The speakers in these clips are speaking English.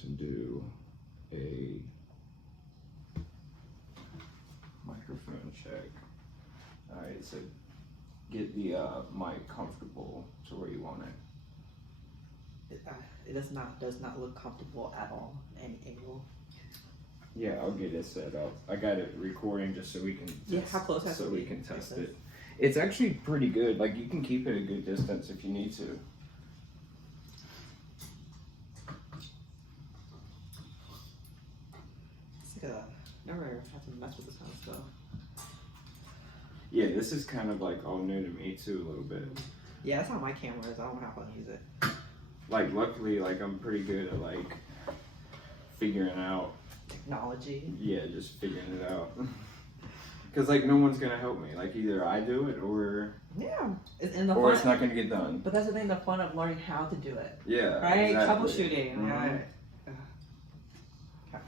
to do a microphone check. Alright, so get the mic comfortable to where you want it. It does not look comfortable at all, any angle. Yeah, I'll get it set up. I got it recording just so we can test, how close has so to we be? can test it. It's actually pretty good. Like, you can keep it a good distance if you need to. It's like never had to mess with this kind of stuff. Yeah, this is kind of like all new to me too, a little bit. Yeah, that's how my camera is. I don't know how to use it. Like, luckily, like, I'm pretty good at like figuring out Technology. Yeah, just figuring it out. Because like no one's gonna help me. Like either I do it or it's not gonna get done. But that's the thing, the fun of learning how to do it. Yeah, right. Exactly. Troubleshooting. Mm-hmm. Right. Okay.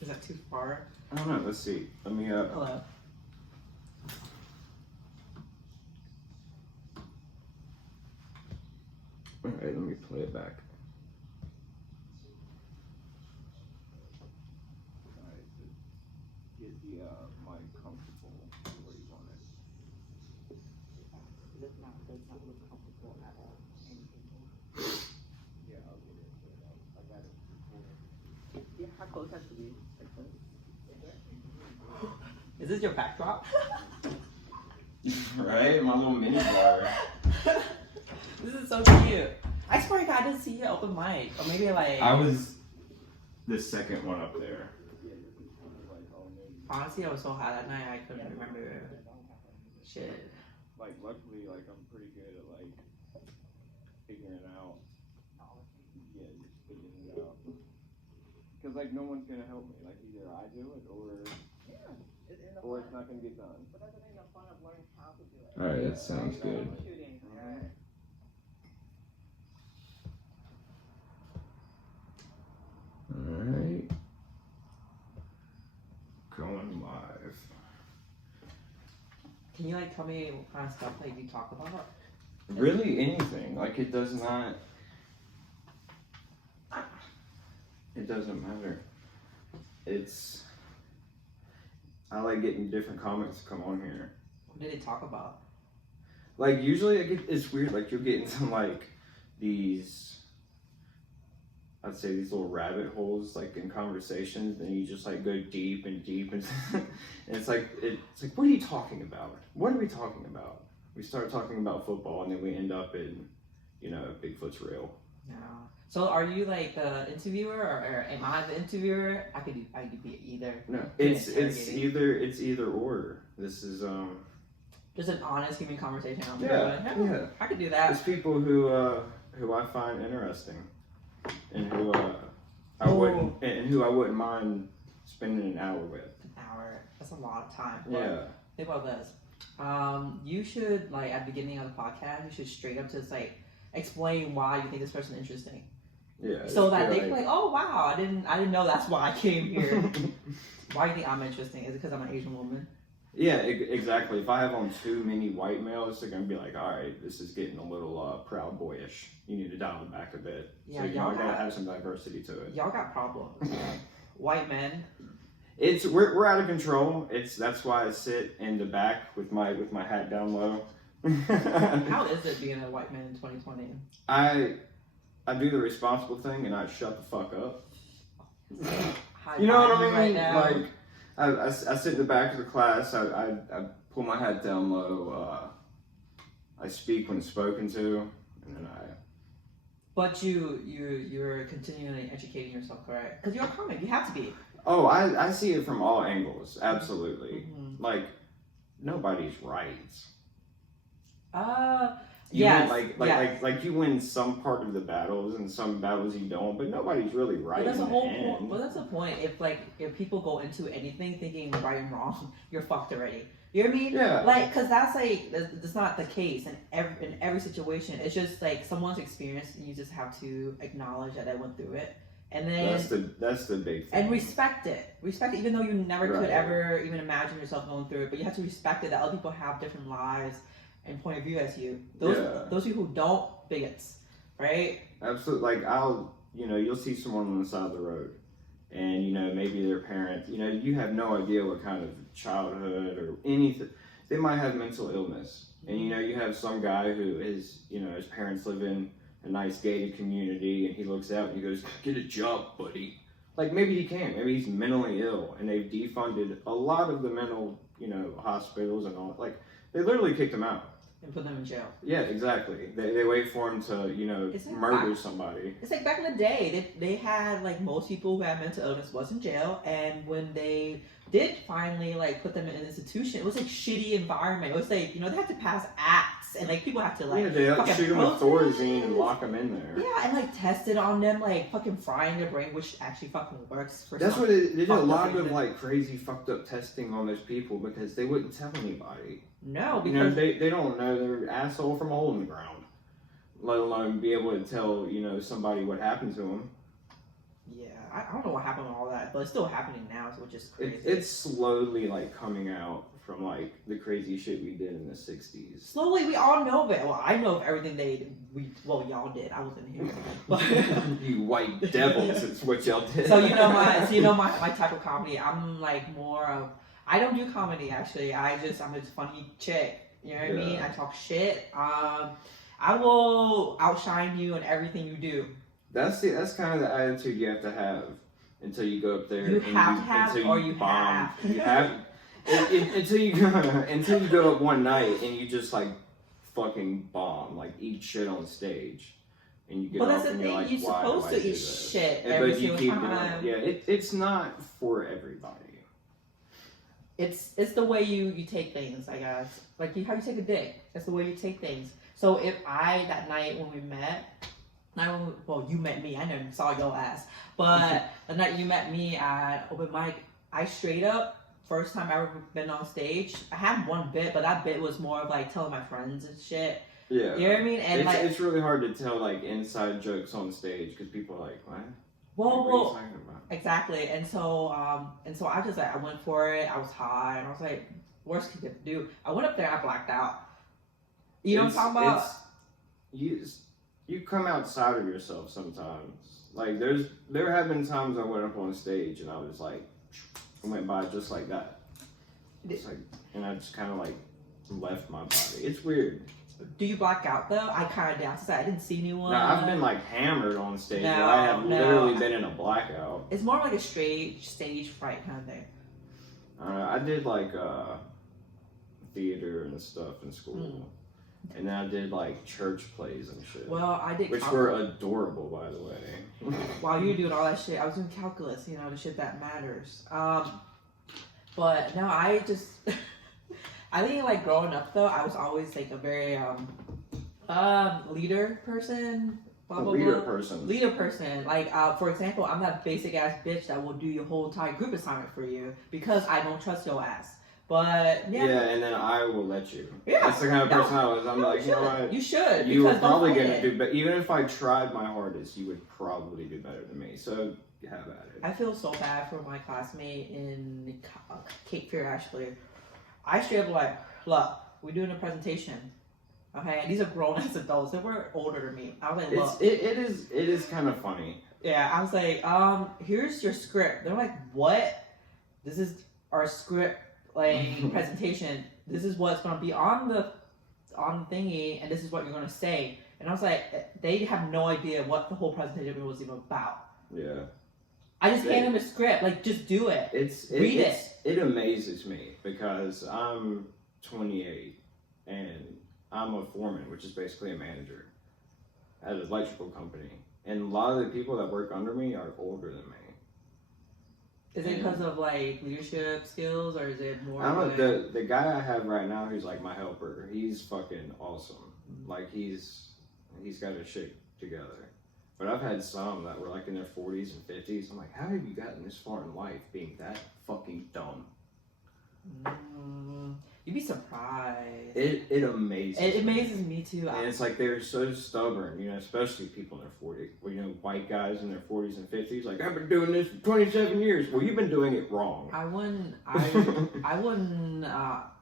Is that too far? I don't know. Let's see. Let me. Hello. All right. Let me play it back. Get the mic comfortable where you want it. It does not look comfortable at all. Yeah, I'll get it set up. I got it recorded. Yeah, how close has to be? Is this your backdrop? Right, my little mini bar. This is so cute. I swear to God, I didn't see you open mic, or maybe like. I was the second one up there. Honestly, I was so high that night I couldn't remember shit. Like, luckily, like I'm pretty good at like figuring out. Yeah, just figuring it out. Because like no one's gonna help me. Like either I do it or it's not gonna get done. But that's the thing, the fun of learning how to do it. All right, that sounds good. All right, going live. Can you like tell me what kind of stuff like you talk about? Really, anything. Like it does not. It doesn't matter. It's. I like getting different comics to come on here. What do they talk about? Like usually, it's weird. Like you'll get into like these. I'd say these little rabbit holes, like in conversations, and you just like go deep and deep, and it's like what are you talking about? What are we talking about? We start talking about football, and then we end up in, Bigfoot's real. Yeah. So are you like the interviewer, or am I the interviewer? I could be either. No, it's either or. This is just an honest human conversation. Yeah. I could do that. It's people who I find interesting, and who I wouldn't mind spending an hour with. An hour. That's a lot of time. Yeah. Think about this. You should like at the beginning of the podcast, you should straight up just like explain why you think this person is interesting. Yeah. So that they can like, oh wow, I didn't know that's why I came here. Why do you think I'm interesting? Is it because I'm an Asian woman? Yeah, exactly. If I have on too many white males, they're gonna be like, all right, this is getting a little proud boyish. You need to dial it back a bit. Yeah, so y'all gotta have some diversity to it. Y'all got problems. White men. We're out of control. That's why I sit in the back with my hat down low. How is it being a white man in 2020? I do the responsible thing and I shut the fuck up. You know what I mean? Right now. Like I sit in the back of the class. I pull my hat down low. I speak when spoken to, and then I. But you're continually educating yourself, correct? Because you're a comic. You have to be. Oh, I see it from all angles. Absolutely. Mm-hmm. Like nobody's right. Yes. Like you win some part of the battles and some battles you don't, but nobody's really right. But that's the whole end. point. But that's the point. If people go into anything thinking right and wrong, you're fucked already. You know what I mean? Yeah. Like, cause that's not the case in every situation. It's just like someone's experience, and you just have to acknowledge that they went through it, and then that's the big thing. And respect it, even though you never could ever even imagine yourself going through it. But you have to respect it that other people have different lives and point of view as you. Those people who don't, bigots, right? Absolutely. Like you'll see someone on the side of the road, and maybe their parent, you have no idea what kind of childhood or anything. They might have mental illness, and you have some guy who is, his parents live in a nice gated community, and he looks out and he goes, "Get a job, buddy." Like, maybe he can. Maybe he's mentally ill, and they've defunded a lot of the mental, hospitals and all. Like, they literally kicked him out. And put them in jail. Yeah, exactly. They wait for him to, murder somebody. It's like back in the day, they had, like, most people who had mental illness was in jail, and when they did finally, like, put them in an institution, it was, like, shitty environment. It was, like, they had to pass acts, and, like, people had to, like, they shoot them with Thorazine and lock them in there. Yeah, and, like, test it on them, like, fucking frying their brain, which actually fucking works. That's what they did a lot of, like, crazy fucked up testing on those people because they wouldn't tell anybody. No, because they don't know their asshole from a hole in the ground, let alone be able to tell somebody what happened to them. Yeah, I don't know what happened with all that, but it's still happening now, which is crazy. It's slowly like coming out from like the crazy shit we did in the '60s. Slowly, we all know of it. Well, I know of everything y'all did. I wasn't here, but you white devils, it's what y'all did. So my type of comedy. I'm like more of. I don't do comedy actually. I'm a funny chick. You know what I mean? I talk shit. I will outshine you in everything you do. That's kind of the attitude you have to have until you go up there. You have to have, or you bomb. have. You have until you go up one night and you just like fucking bomb, like eat shit on stage, and you get off and you're like, you're supposed to eat shit every single time. Yeah, it's not for everybody. It's the way you take things, I guess. Like how you take a dick. That's the way you take things. So if that night when we met, you met me. I never saw your ass. But the night you met me at open mic, I straight up, first time I ever been on stage. I had one bit, but that bit was more of like telling my friends and shit. Yeah. You know what I mean? And it's really hard to tell like inside jokes on stage because people are like, what? Well, what are you talking about? Exactly. And so I just I went for it. I was high, and I was like, worst could you do? I went up there, I blacked out. You know what I'm talking about? You come outside of yourself sometimes. Like there have been times I went up on stage and I was like, I went by just like that. It's like, and I just kind of like left my body. It's weird. Do you black out though? I kind of did. I didn't see anyone. No, I've been like hammered on stage. No, I have literally been in a blackout. It's more like a stage fright kind of thing. I did like theater and stuff in school. And then I did like church plays and shit. Well, I did, which were adorable, by the way. While you were doing all that shit, I was doing calculus. The shit that matters. But no, I think like growing up though, I was always like a very leader person. Leader person. Leader person. Like for example, I'm that basic ass bitch that will do your whole entire group assignment for you because I don't trust your ass. But yeah, and then I will let you. Yeah, that's the kind of person I was. I'm like, you know what? You should. You were probably gonna do, but even if I tried my hardest, you would probably do better than me. So have at it. I feel so bad for my classmate in Cape Fear, actually. I straight up like, look, we're doing a presentation. Okay, and these are grown ass adults. They were older than me. I was like, look. It is kind of funny. Yeah, I was like, here's your script. They're like, what? This is our script, like, presentation. This is what's gonna be on the thingy, and this is what you're gonna say. And I was like, they have no idea what the whole presentation was even about. Yeah. I just hand them a script, like, just do it. Read it. It amazes me because I'm 28 and I'm a foreman, which is basically a manager at an electrical company. And a lot of the people that work under me are older than me. Is it because of like leadership skills, or is it more? The guy I have right now, who's like my helper, he's fucking awesome. Like he's got his shit together. But I've had some that were like in their 40s and 50s. I'm like, how have you gotten this far in life being that fucking dumb? You'd be surprised. It amazes me. It amazes me too. And it's like they're so stubborn, especially people in their 40s. Well, white guys in their 40s and 50s, like, I've been doing this for 27 years. Well, you've been doing it wrong. I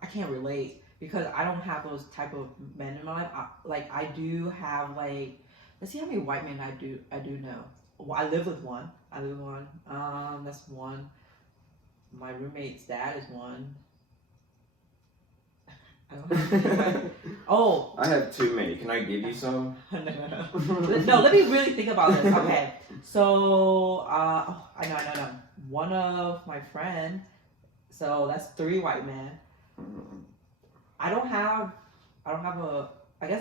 can't relate because I don't have those type of men in my life. I do have like Let's see how many white men I do know. Well, I live with one. That's one. My roommate's dad is one. I don't have any. Oh, I have too many. Can I give you some? No, let me really think about this. Okay, so I know. One of my friend. So that's 3 white men. I guess I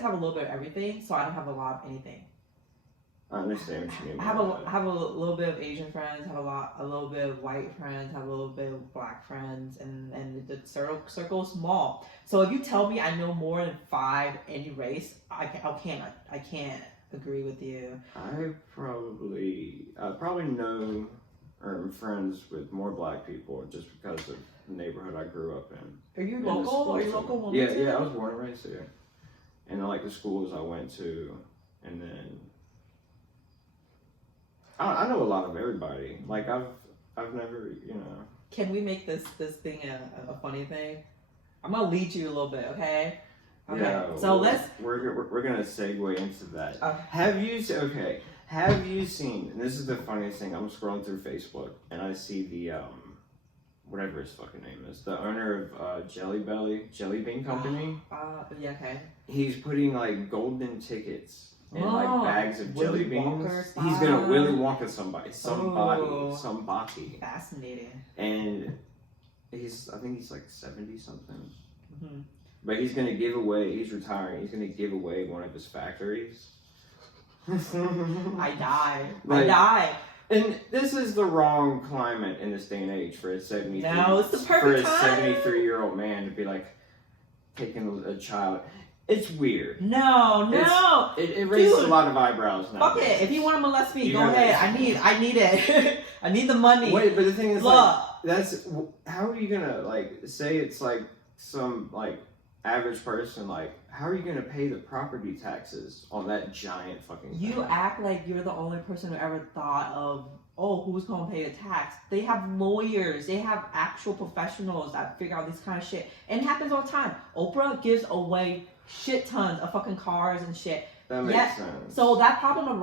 have a little bit of everything, so I don't have a lot of anything. I understand what you mean. I have a little bit of Asian friends, have a little bit of white friends, have a little bit of black friends, and the circle is small. So if you tell me I know more than 5 any race, I can't agree with you. I probably know or am friends with more black people just because of the neighborhood I grew up in. Are you local? Are you local? Yeah, I was born and raised here, and like the schools I went to, and then. I know a lot of everybody. Like I've never, Can we make this thing a funny thing? I'm gonna lead you a little bit, okay? Okay. Yeah. So we're gonna segue into that. Okay. Have you seen? And this is the funniest thing. I'm scrolling through Facebook and I see the whatever his fucking name is, the owner of Jelly Bean Company. Yeah. Okay. He's putting like golden tickets. And like bags of Willy jelly beans. Wonka He's gonna style. Willy Wonka somebody. Fascinating. And I think he's like 70 something. Mm-hmm. But he's retiring, he's gonna give away one of his factories. I die. And this is the wrong climate in this day and age for a 73-year-old man to be like taking a child. It's weird. No. It raises a lot of eyebrows now. Fuck it. If you want to molest me, go ahead. I need it. I need the money. Wait, but the thing is, look, how are you gonna say it's like some like average person, like how are you gonna pay the property taxes on that giant fucking thing? You act like you're the only person who ever thought of, who's gonna pay the tax? They have lawyers, they have actual professionals that figure out this kind of shit. And it happens all the time. Oprah gives away shit tons of fucking cars and shit. That makes sense. So that problem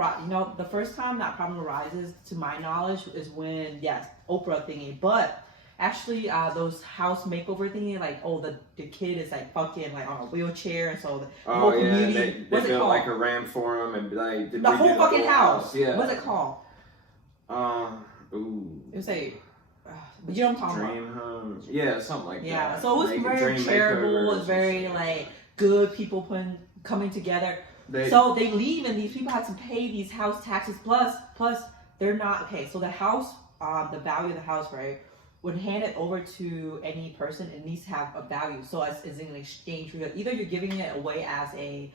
the first time that problem arises, to my knowledge, is when, yes, Oprah thingy, but actually those house makeover thingy, like, the kid is like fucking like on a wheelchair, and so the whole community, they built like a ramp for him, and like the whole fucking house. Yeah. What's it called? Ooh. It was but you know what I'm talking Dream home. Yeah, something like that. Yeah, so it was very charitable. It was very like good people coming together. So they leave, and these people have to pay these house taxes. Plus they're not okay. So the house, the value of the house, right, would hand it over to any person. It needs to have a value. So as in exchange, because either you're giving it away as a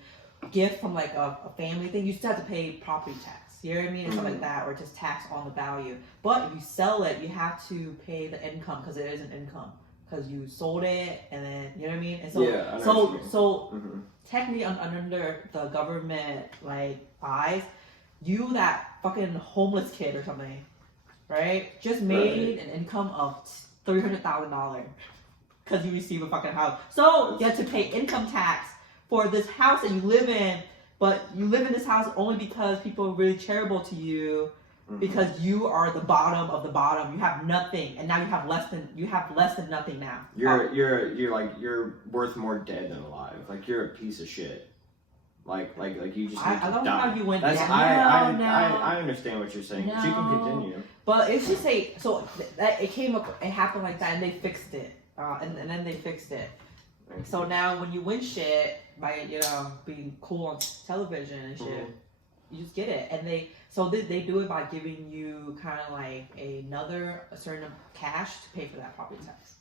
gift from like a family thing, you still have to pay property tax. You know what I mean? And stuff like that, or just tax on the value. But if you sell it, you have to pay the income because it is an income. Because you sold it, and then you know what I mean. And so, technically, under the government like eyes, you that fucking homeless kid or something, right, just made an income of $300,000 because you receive a fucking house. So you have to pay income tax for this house that you live in, but you live in this house only because people are really charitable to you. Because you are the bottom of the bottom, you have nothing, and now you have less than nothing now. You're worth more dead than alive. Like you're a piece of shit. Like you just. I don't know how you went down. I understand what you're saying. But you can continue. But it's just it happened like that, and they fixed it, and then they fixed it. So now when you win shit by being cool on television and shit. You just get it, and they do it by giving you kind of like a certain cash to pay for that property tax.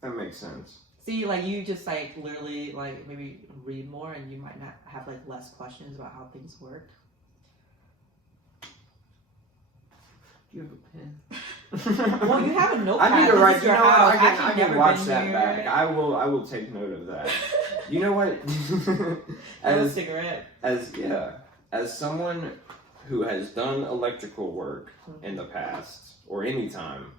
That makes sense. See, like you just like literally like maybe read more, and you might not have like less questions about how things work. Do you have a pen? Well, you have a notepad. I need to write. I can watch that back. I will take note of that. You know what? As someone who has done electrical work in the past or any time,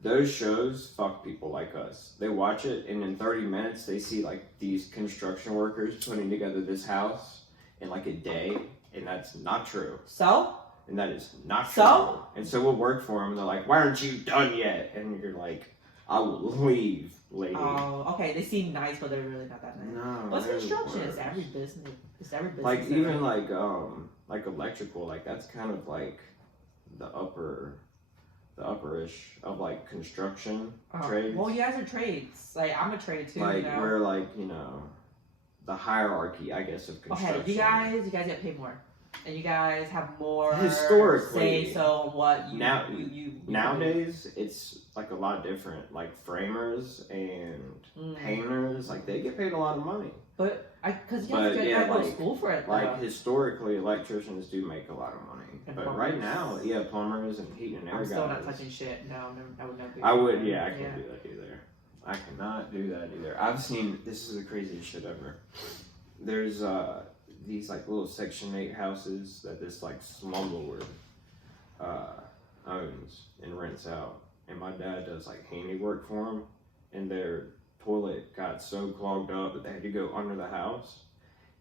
those shows fuck people like us. They watch it, and in 30 minutes they see like these construction workers putting together this house in like a day, And that's not true. So? And that is not true. So? And so we'll work for them. They're like, why aren't you done yet? And you're like, I will leave, lady. Oh, okay. They seem nice, but they're really not that nice. No. What's construction? It's every business. It's every business. Like, even like electrical, like, that's kind of like the upperish of like construction trades. Well, you guys are trades. Like, I'm a trade too. Like, you know? we're like, you know, the hierarchy, I guess, of construction. Okay, you guys get paid more. And you guys have more historically say so on what you nowadays it's like a lot different. Like framers and painters, like they get paid a lot of money. But because you guys go to school for it. Though. Like historically, electricians do make a lot of money. And but plumbers. Right now, plumbers and heat and air guys. I'm still not touching shit. No, I would never do that. I would, I can't do that either. I cannot do that either. I've seen, this is the craziest shit ever. There's these like little Section 8 houses that this like slumlord owns and rents out. And my dad does like handiwork for them. And their toilet got so clogged up that they had to go under the house.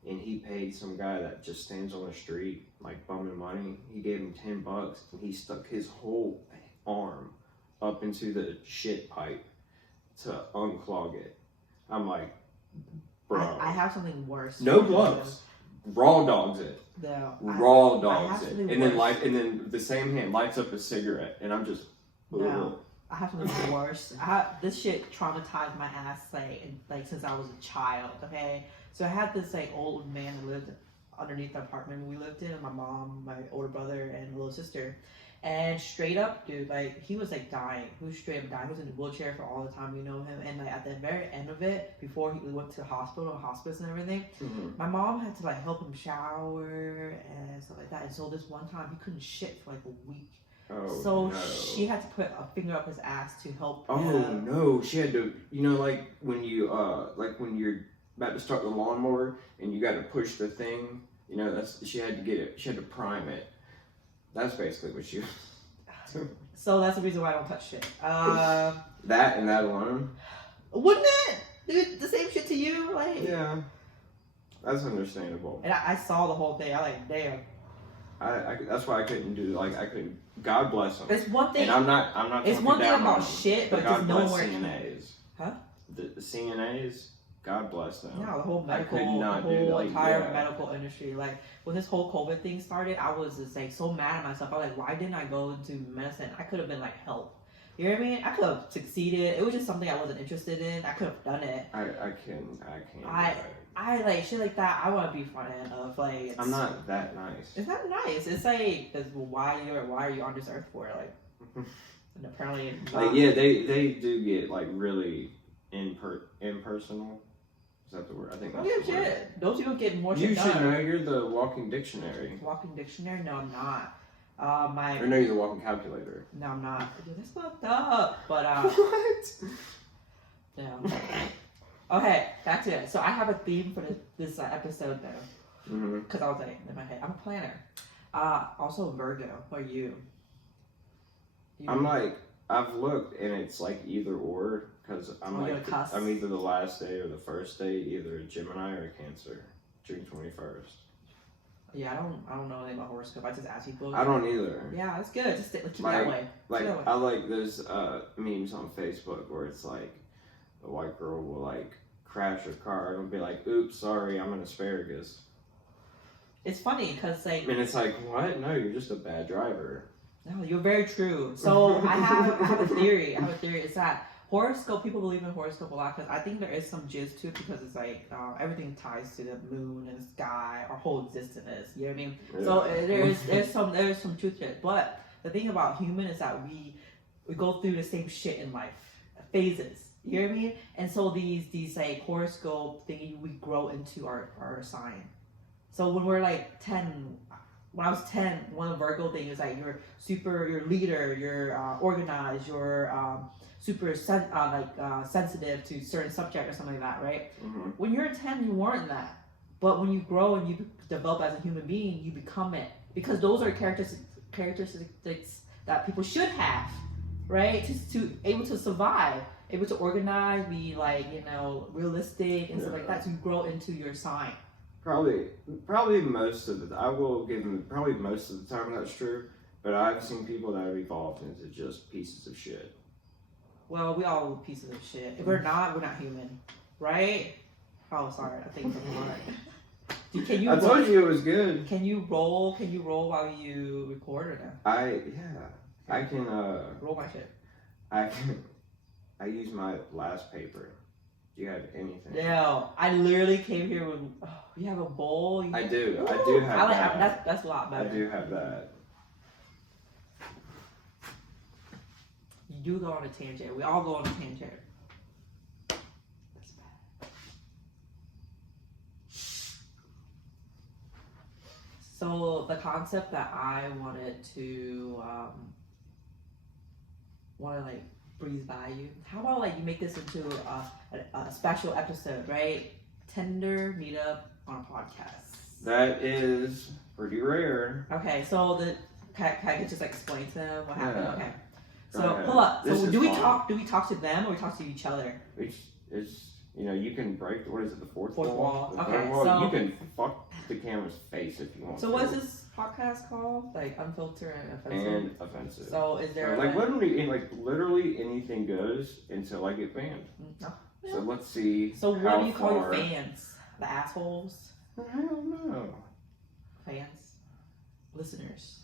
And he paid some guy that just stands on the street, like bumming money. He gave him $10 and he stuck his whole arm up into the shit pipe to unclog it. I'm like, bro. I have something worse. No gloves. Raw dogs it. No. Raw dogs it. And then the same hand lights up a cigarette. And I'm just, no. I have something worse. This shit traumatized my ass like since I was a child, okay? So I had this like old man who lived underneath the apartment we lived in, and my mom, my older brother, and little sister. And straight up, dude, like he was like dying. He was straight up dying. He was in a wheelchair for all the time we know him. And like at the very end of it, before he went to the hospice and everything, my mom had to like help him shower and stuff like that. And so this one time he couldn't shit for like a week. Oh, so no. She had to put a finger up his ass to help him. Oh no, she had to, you know, like when you when you're about to start the lawnmower and you got to push the thing, you know, she had to prime it. That's basically what she was. So that's the reason why I don't touch shit. That and that alone. Wouldn't it? Dude, the same shit to you, like. Yeah, that's understandable. And I saw the whole thing. I like, damn. I that's why I couldn't do I couldn't. God bless them. It's one thing. And I'm not. It's one thing about shit, but God just bless nowhere. CNAs. Huh? The CNAs. God bless them. No, the whole medical, entire medical industry. Like when this whole COVID thing started, I was just like so mad at myself. I was like, why didn't I go into medicine? I could have been like help. You know what I mean? I could have succeeded. It was just something I wasn't interested in. I could have done it. I can't. I like shit like that. I want to be front end of like. I'm not that nice. It's not nice. It's like, why are you on this earth for? Like, and apparently, like they do get like really impersonal. Is that the word? I think that's the word. Shit. Those people get more shit You done. should know. You're the walking dictionary. Walking dictionary? No, I'm not. Or no, you're the walking calculator. No, I'm not. Dude, that's fucked up. But what? Yeah. Okay, back to it. So I have a theme for this episode though, because I was like in my head, I'm a planner. Also Virgo. What are you? I'm like, I've looked and it's like either or, because I'm I'm either the last day or the first day, either a Gemini or a Cancer, June 21st. Yeah, I don't know anything about horoscope. I just ask people. I don't either. Yeah, it's good. Just keep it that way. I like those memes on Facebook where it's like a white girl will like crash her car and be like, "Oops, sorry, I'm an asparagus." It's funny because like. And it's like, what? No, you're just a bad driver. No, you're very true. So I have a theory. It's that horoscope, people believe in horoscope a lot because I think there is some jizz to it because it's like everything ties to the moon and the sky, our whole existence is. You know what I mean? Yeah. So there's some truth to it. But the thing about human is that we go through the same shit in life, phases. You know what I mean? And so these like horoscope thingy, we grow into our sign. So when we're like 10. When I was 10, one of the Virgo things is like you're leader, you're organized, you're super sensitive to certain subject or something like that, right? Mm-hmm. When you're 10, you weren't that. But when you grow and you develop as a human being, you become it. Because those are characteristics that people should have, right? To able to survive, able to organize, be like, realistic and stuff like that. So you grow into your sign. Probably most of the. I will give them probably most of the time that's true. But I've seen people that have evolved into just pieces of shit. Well, we all pieces of shit. If we're not human, right? Oh, sorry. I think I'm right. Can you? I told you it was good. Can you roll? Can you roll while you record or no? I can. Roll my shit. I use my last paper. Do you have anything? No, I literally came here with. Oh, you have a bowl. I do have that. That's a lot better. I do have that. You do go on a tangent. We all go on a tangent. That's bad. So the concept that I wanted to like breeze by you. How about like you make this into a special episode, right? Tinder meetup on a podcast. That is pretty rare. Okay, so can I just like explain to them what happened? Yeah. Okay. So pull up. This So is do we fun. talk? Do we talk to them or we talk to each other? It's you can break what is it, the fourth wall. The Okay, third wall. so You can fuck the camera's face if you want. So to. what's this podcast called? Like Unfiltered and Offensive. And offensive. So is there like literally anything goes until I get banned. No. So let's see. So what how do you call your far- fans? The assholes? I don't know. Fans? Listeners?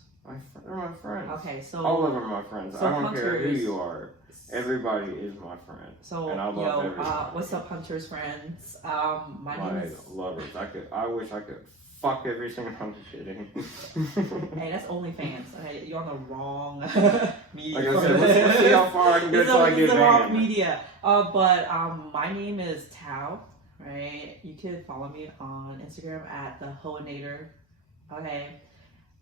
They're my friends. Okay, so All of them are my friends. so I don't care who Hunters- you are. Everybody is my friend. So and I love everybody. what's up, Hunters friends? My name is. lovers. I wish I could fuck every single. I'm kidding. Hey, that's OnlyFans. Okay, you're on the wrong media. Like I said, let's see how far I can go This till I is get the wrong banned. media. But my name is Thao. Right? You can follow me on Instagram at the Hoinator. Okay.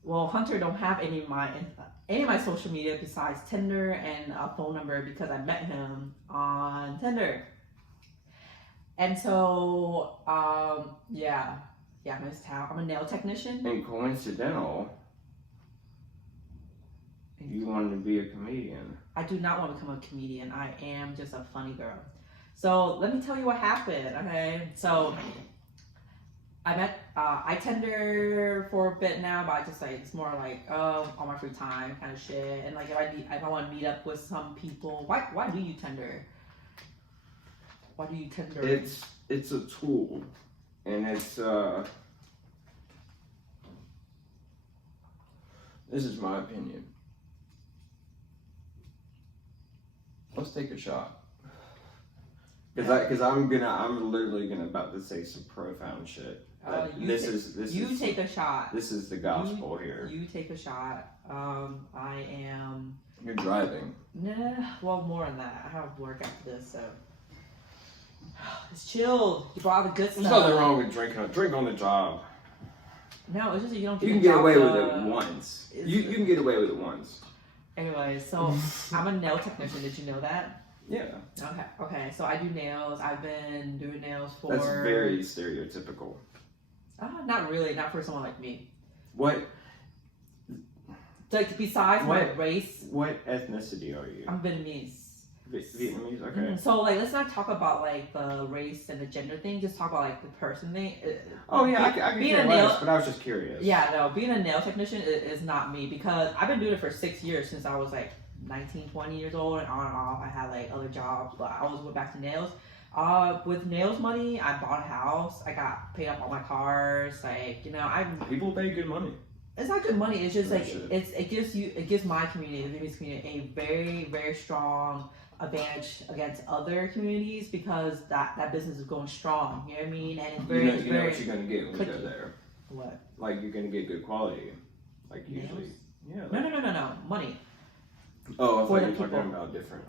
Well, Hunter don't have any of my social media besides Tinder and a phone number because I met him on Tinder. And so, yeah, my name is Thao. I'm a nail technician. And coincidental, you wanted to be a comedian. I do not want to become a comedian. I am just a funny girl. So let me tell you what happened. Okay, so I Tinder for a bit now, but I just like it's more like on my free time kind of shit. And like if I want to meet up with some people, why do you Tinder? Why do you Tinder? It's a tool, and it's this is my opinion. Let's take a shot. Because I'm literally gonna about to say some profound shit. You take a shot. This is the gospel here. You take a shot. I am. You're driving. Nah, well, more than that. I have work after this, so it's chilled. You brought all the good stuff. There's nothing wrong with drinking. Drink on the job. No, it's just that you don't. You can get away with it once. You can get away with it once. Anyway, so I'm a nail technician. Did you know that? Yeah. Okay. So I do nails. I've been doing nails for. That's very stereotypical. Not really. Not for someone like me. What? Like besides my race. What ethnicity are you? I'm Vietnamese. Vietnamese. Okay. Mm-hmm. So like, let's not talk about like the race and the gender thing. Just talk about like the person thing. Oh yeah, I can care less, but I was just curious. Yeah, no, being a nail technician is not me because I've been doing it for 6 years since I was like 19, 20 years old, and on and off. I had like other jobs, but I always went back to nails. With nails money, I bought a house. I got paid up all my cars. Like, People pay good money. It's not good money. It's just That like shit. it gives my community, the Vietnamese community, a very, very strong advantage against other communities because that business is going strong. You know what I mean? And it's very, You know what you're gonna get when you go clicky. there. What? Like you're gonna get good quality. Like Nails? usually. Yeah. No. Money. Oh, I For thought the you were talking people. about different.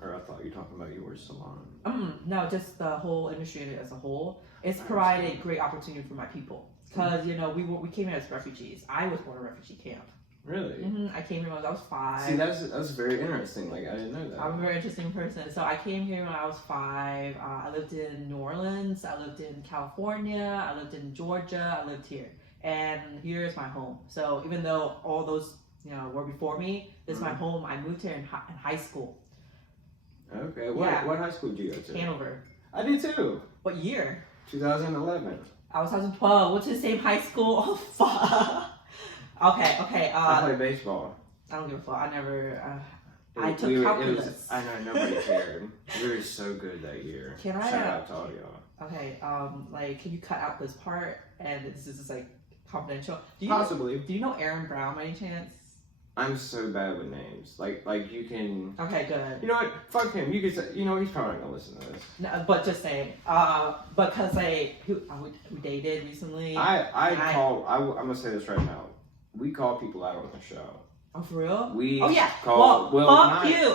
Or I thought you were talking about your salon. No, just the whole industry as a whole. It's provided great opportunity for my people because we came here as refugees. I was born in a refugee camp. Really? I came here when I was 5. See, that's very interesting. Like I didn't know that. I'm a very interesting person. So I came here when I was 5. I lived in New Orleans. I lived in California. I lived in Georgia. I lived here, and here is my home. So even though all those were before me, this is my home. I moved here in high school. Okay. What high school did you go to? Hanover. I did too. What year? 2011. I was 2012. Went to the same high school. Oh fuck. Okay. I played baseball. I don't give a fuck. I never. I took calculus. I know nobody cared. We were so good that year. Can I? Shout out to all y'all. Okay. Like, can you cut out this part? And this is like confidential. Possibly. Do you know Aaron Brown by any chance? I'm so bad with names. Like you can. Okay, good. You know what? Fuck him. You can say. You know he's probably not gonna listen to this. No, but just saying. Because like who dated recently. I'm gonna say this right now. We call people out on the show. Oh, for real? We oh yeah. Call, fuck you.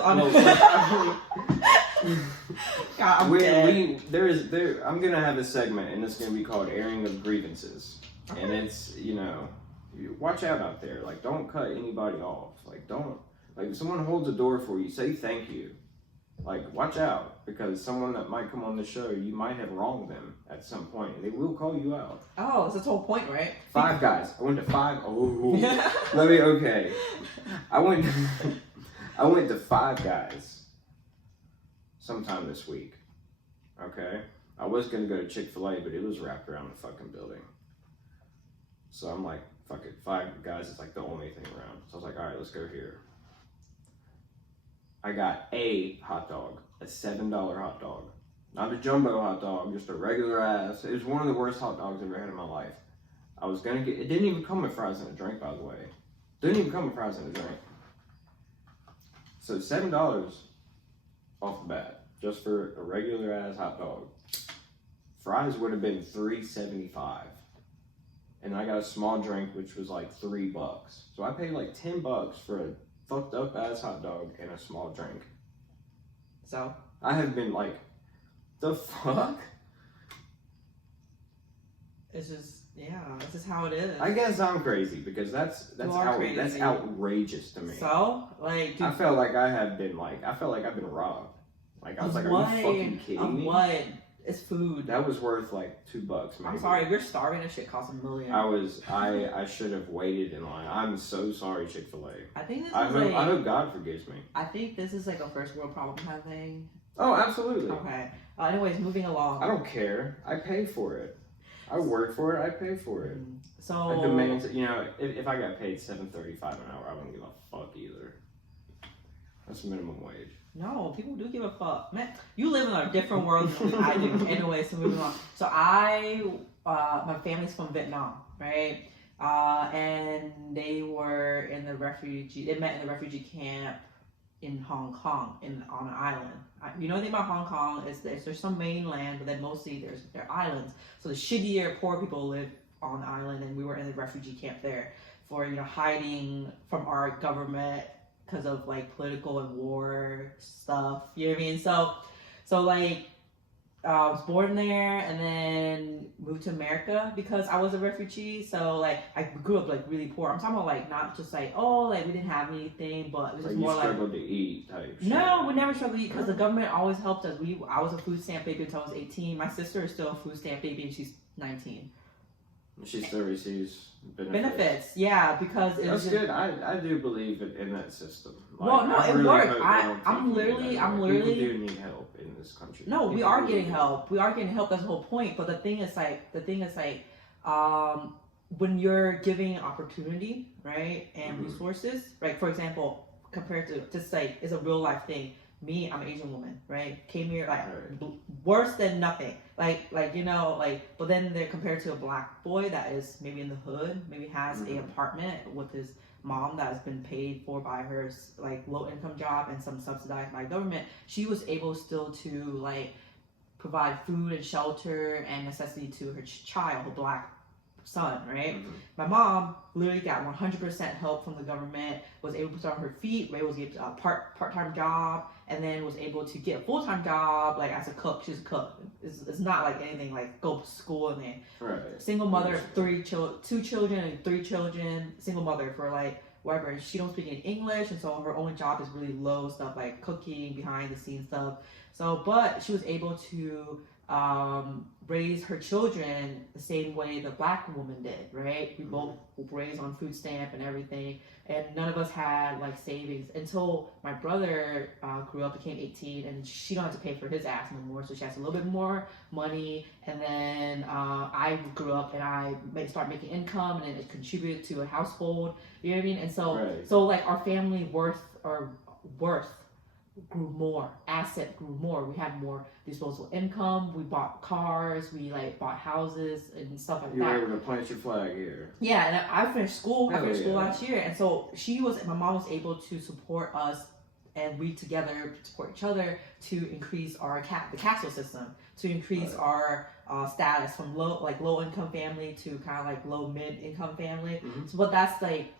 God, I'm dead. I'm gonna have a segment, and it's gonna be called "Airing of Grievances," Okay. and it's watch out there. Like, don't cut anybody off. Like, don't if someone holds a door for you, say thank you. Like, watch out, because someone that might come on the show, you might have wronged them at some point, and they will call you out. Oh, that's the whole point, right? Five Guys. I went to five. Oh, okay. I went to Five Guys sometime this week. Okay, I was gonna go to Chick-fil-A, but it was wrapped around the fucking building. So I'm like, fuck it. Five Guys is like the only thing around. So I was like, all right, let's go here. I got a hot dog, a $7 hot dog. Not a jumbo hot dog, just a regular ass. It was one of the worst hot dogs I've ever had in my life. I was gonna get, it didn't even come with fries and a drink, by the way. Didn't even come with fries and a drink. So $7 off the bat, just for a regular ass hot dog. Fries would have been $3.75. And I got a small drink, which was like $3. So I paid like $10 for a fucked up ass hot dog and a small drink. So I have been like, the fuck? it's just this is how it is. I guess I'm crazy because that's outrageous to me. So like, I felt like I've been robbed. Like I was like, are you fucking kidding me? What? It's food. That was worth like $2, maybe. I'm sorry, if you're starving, that shit costs $1 million. I should have waited in line. I'm so sorry, Chick-fil-A. I think this is I hope God forgives me. I think this is like a first world problem kind of thing. Oh, absolutely. Okay. Anyways, moving along. I don't care. I pay for it. I work for it. I pay for it. So I demand, if I got paid $7.35 an hour, I wouldn't give a fuck either. That's minimum wage. No, people do give a fuck. Man, you live in a different world than I do. Anyway, so moving on. So my family's from Vietnam, right? And they met in the refugee camp in Hong Kong, on an island. You know the thing about Hong Kong is there's some mainland, but then mostly they're islands. So the shittier poor people live on the island, and we were in the refugee camp there for hiding from our government because of like political and war stuff. You know what I mean? So like I was born there and then moved to America because I was a refugee. So like I grew up like really poor. I'm talking about like not just like we didn't have anything, but it was just more like struggled to eat type shit. No, we never struggled to eat because the government always helped us. I was a food stamp baby until I was 18. My sister is still a food stamp baby and she's 19. She still receives benefits, yeah, because that's good. I do believe in that system. Like, well, no, it worked. I'm literally. People do need help in this country. No, we are getting help. We are getting help. That's the whole point. But the thing is, when you're giving opportunity, right, and resources, right. For example, compared to just say, it's a real life thing. Me, I'm an Asian woman, right? Came here worse than nothing. But then they're compared to a black boy that is maybe in the hood, maybe has an apartment with his mom that has been paid for by her low income job and some subsidized by government. She was able still to provide food and shelter and necessity to her child, her black son, right? My mom literally got 100% help from the government, was able to start on her feet, was able to get a part-time job, and then was able to get a full-time job, as a cook. She's a cook. It's not like anything go to school and then single mother of 2 children and 3 children, single mother for whatever. She don't speak any English, and so her only job is really low stuff like cooking, behind the scenes stuff. So, but she was able to raised her children the same way the black woman did, right? We both were raised on food stamp and everything, and none of us had like savings until my brother grew up, became 18, and she don't have to pay for his ass no more, so she has a little bit more money. And then I grew up and I started making income, and it contributed to a household. You know what I mean? And so like our family worth grew more, asset grew more. We had more disposable income. We bought cars. We like bought houses and stuff like that. You were able to plant your flag here. Yeah, and I finished school. I finished school last year, and so my mom was able to support us, and we together support each other to increase our the castle system, to increase our status from low income family to kind of like low mid income family. So, but that's like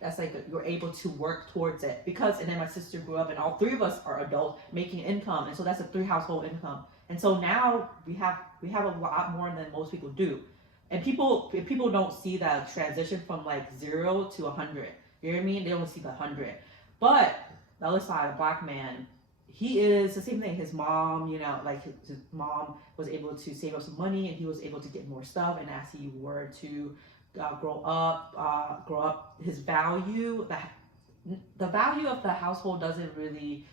you're able to work towards it and then my sister grew up, and all three of us are adults making income, and so that's a 3 household income. And so now we have a lot more than most people do, and people don't see that transition from like 0 to 100. You know what I mean? They don't see the 100, but the other side, a black man, he is the same thing. His mom, like his mom was able to save up some money, and he was able to get more stuff. And as he were to grow up, his value, the value of the household doesn't really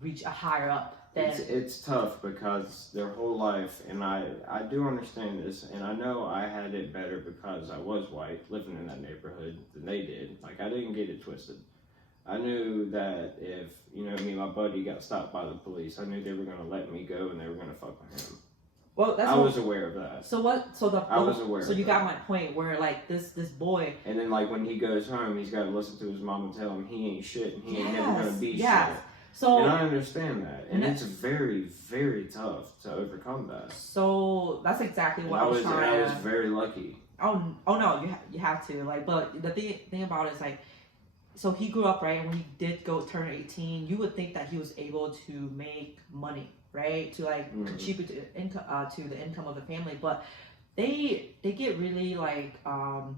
reach a higher up. It's tough because their whole life, and I do understand this, and I know I had it better because I was white, living in that neighborhood than they did. Like, I didn't get it twisted. I knew that if, me and my buddy got stopped by the police, I knew they were going to let me go and they were going to fuck with him. Well, I was aware of that. So what? I was aware. So you got my point where like this boy. And then like when he goes home, he's got to listen to his mom and tell him he ain't shit and he ain't never going to be shit. So, and I understand that, and it's very, very tough to overcome that. So that's exactly what I was trying. And I was very lucky. Oh no, you have to like, but the thing about it is like. So he grew up, right? And when he did go turn 18, you would think that he was able to make money, right? To like contribute to income, to the income of the family. But they get really like, how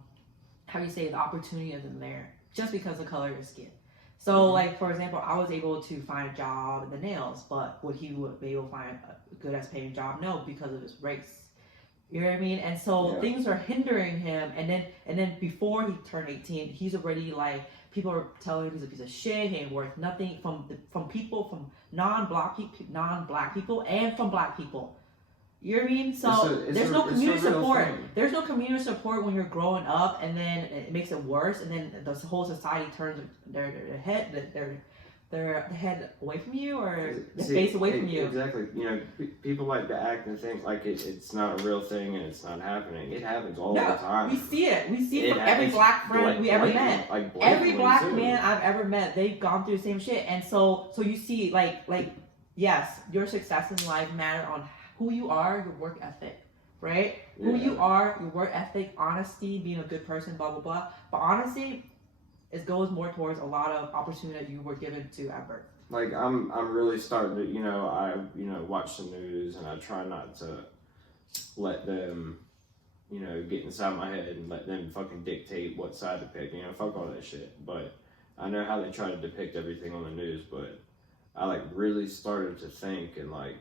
do you say, the opportunity isn't there just because of the color of his skin. So like, for example, I was able to find a job in the nails, but would he be able to find a good as paying job? No, because of his race. You know what I mean? And so things are hindering him. And then before he turned 18, he's already like, people are telling him he's a piece of shit, he ain't worth nothing from people, from non-black people, and from black people. You know what I mean? So there's no community support. There's no community support when you're growing up, and then it makes it worse, and then the whole society turns their head away from you, or their face away from you. Exactly. People like to act and think like it's not a real thing and it's not happening. It happens all the time. We see it. We see it from every black friend we ever met. Every black man I've ever met, they've gone through the same shit. And so you see, like yes, your success in life matter on who you are, your work ethic, right? Who you are, your work ethic, honesty, being a good person, blah blah blah. But honestly, it goes more towards a lot of opportunity that you were given to at birth. Like I'm really starting to, I watch the news and I try not to let them, get inside my head and let them fucking dictate what side to pick. Fuck all that shit. But I know how they try to depict everything on the news. But I like really started to think and like,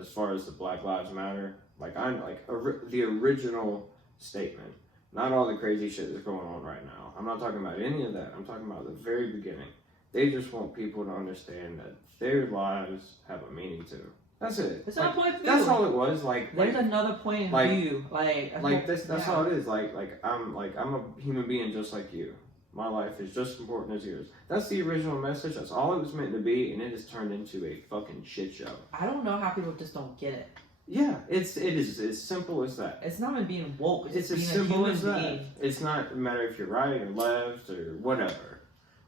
as far as the Black Lives Matter, like I'm like the original statement. Not all the crazy shit that's going on right now. I'm not talking about any of that. I'm talking about the very beginning. They just want people to understand that their lives have a meaning too. That's it. There's no point of view. That's all it was. There's another point of view. That's all it is. I'm a human being just like you. My life is just as important as yours. That's the original message. That's all it was meant to be, and it has turned into a fucking shit show. I don't know how people just don't get it. Yeah, it is as simple as that. It's not even being woke. It's as being simple a as human that. being. It's not a matter if you're right or left or whatever.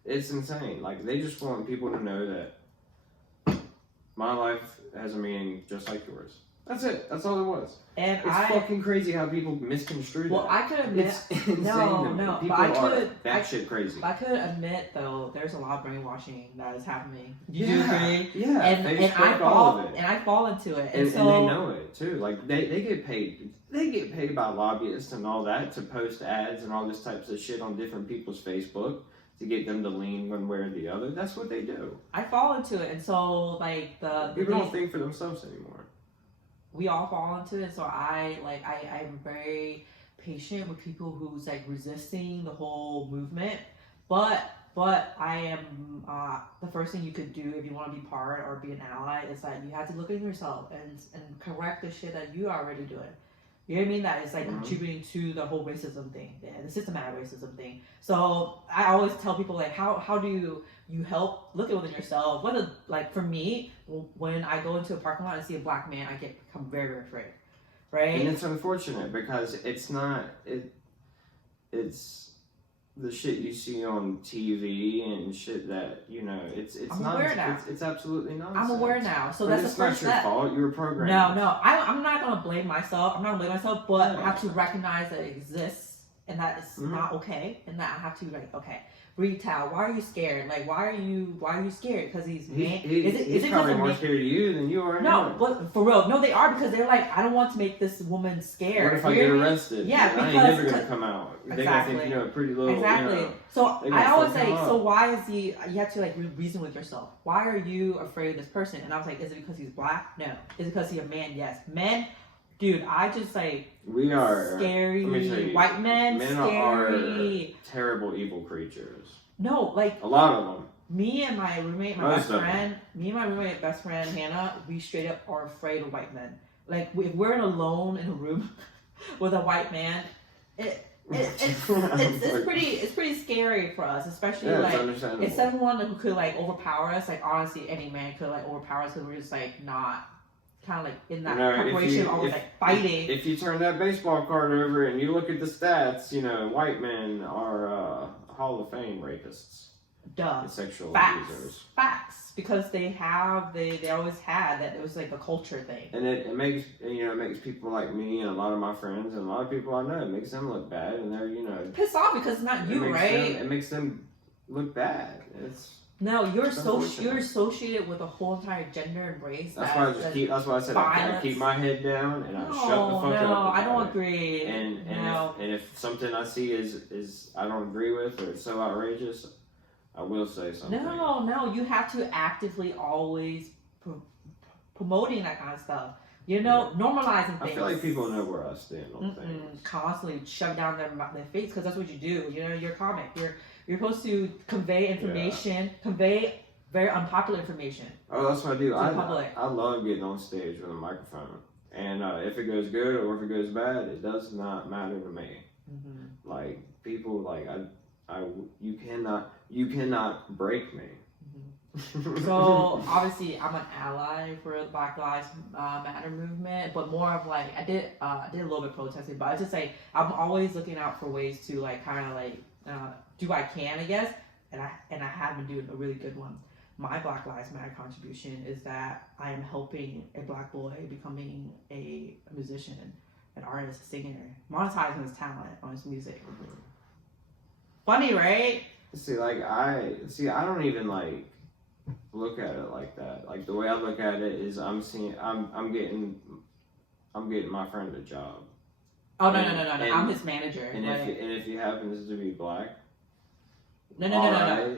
It's insane. Like, they just want people to know that my life has a meaning just like yours. That's it. That's all it was. And it's fucking crazy how people misconstrue that. Well, I could admit. It's insane. No. People are batshit crazy. I could admit, though, there's a lot of brainwashing that is happening. You agree? Yeah. And I fall into it. And they know it, too. Like, they get paid. They get paid by lobbyists and all that to post ads and all this types of shit on different people's Facebook to get them to lean one way or the other. That's what they do. I fall into it. And so, like, people don't think for themselves anymore. we all fall into it. So I'm very patient with people who's like resisting the whole movement. But I am the first thing you could do if you want to be part or be an ally is that you have to look at yourself and correct the shit that you are already doing. You know what I mean? That is like contributing to the whole racism thing, the systematic racism thing. So I always tell people like, how do you help look at within yourself? Whether like for me, when I go into a parking lot and see a black man, I become very, very afraid, right? And it's unfortunate because it's not it's the shit you see on TV and shit that it's I'm not aware now. It's absolutely nonsense. I'm aware now, so But that's the first step. It's not your fault. You were programmed. No, I'm not gonna blame myself. I'm not gonna blame myself, but I have to recognize that it exists and that it's not okay, and that I have to like, okay, breathe, Thao. Why are you scared? Like, why are you scared? Because he's probably more scared of you than you are. No, but for real, no, they are because they're like, I don't want to make this woman scared. What if I get arrested? Yeah, I ain't never gonna come out. They're gonna think a pretty little. Exactly. So I always say, so why is he? You have to like reason with yourself. Why are you afraid of this person? And I was like, is it because he's black? No. Is it because he's a man? Yes. Men, dude, I just like we are scary. White men, men scary. are terrible, evil creatures. No, like a lot of them. Me and my roommate, best friend Hannah, we straight up are afraid of white men. Like if we're alone in a room with a white man, it's pretty scary for us, especially it's someone who could like overpower us. Like honestly, any man could like overpower us because we're just like not kind of like in that preparation or like fighting. If you turn that baseball card over and you look at the stats, white men are Hall of Fame rapists. Duh. Sexual abusers. Facts. Because they always had that. It was like a culture thing. And it makes people like me and a lot of my friends and a lot of people I know, it makes them look bad, and they're pissed off because it's not you, right? It makes them look bad. You're associated with a whole entire gender and race. That's why I said I keep my head down and I shut the fuck up. No, I don't agree. And if something I see is I don't agree with or it's so outrageous, I will say something. No, you have to actively always promoting that kind of stuff. Normalizing things. I feel like people know where I stand on things. Constantly shove down their face because that's what you do. You're a comic. You're supposed to convey information, convey very unpopular information. Oh, that's what I do. I love getting on stage with a microphone, and if it goes good or if it goes bad, it does not matter to me. Mm-hmm. Like people, like you cannot break me. Mm-hmm. So obviously, I'm an ally for the Black Lives Matter movement, but more of like I did a little bit protesting, but I just like I'm always looking out for ways to like kind of like do what I can, I guess, and I have been doing a really good one. My Black Lives Matter contribution is that I am helping a black boy becoming a musician, an artist, a singer, monetizing his talent on his music. Funny, right? I don't even like look at it like that. Like the way I look at it is I'm getting my friend a job. Oh no! I'm his manager. And if he happens to be black. No.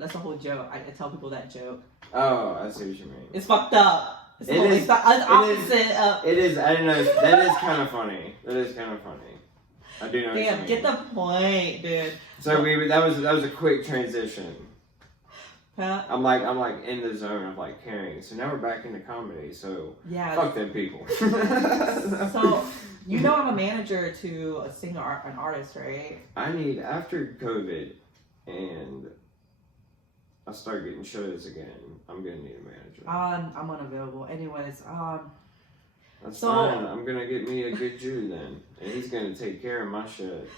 That's a whole joke. I tell people that joke. Oh, I see what you mean. It's fucked up. It's the opposite of. It is. I don't know. That is kind of funny. I do know. Damn, get the point, dude. So that was a quick transition. Huh? I'm like in the zone of like caring. So now we're back into comedy. So yeah, fuck them people. So I'm a manager to a singer, an artist, right? After COVID, and I start getting shows again. I'm gonna need a manager. I'm unavailable. Anyways, that's fine. I'm gonna get me a good Jew then, and he's gonna take care of my shit.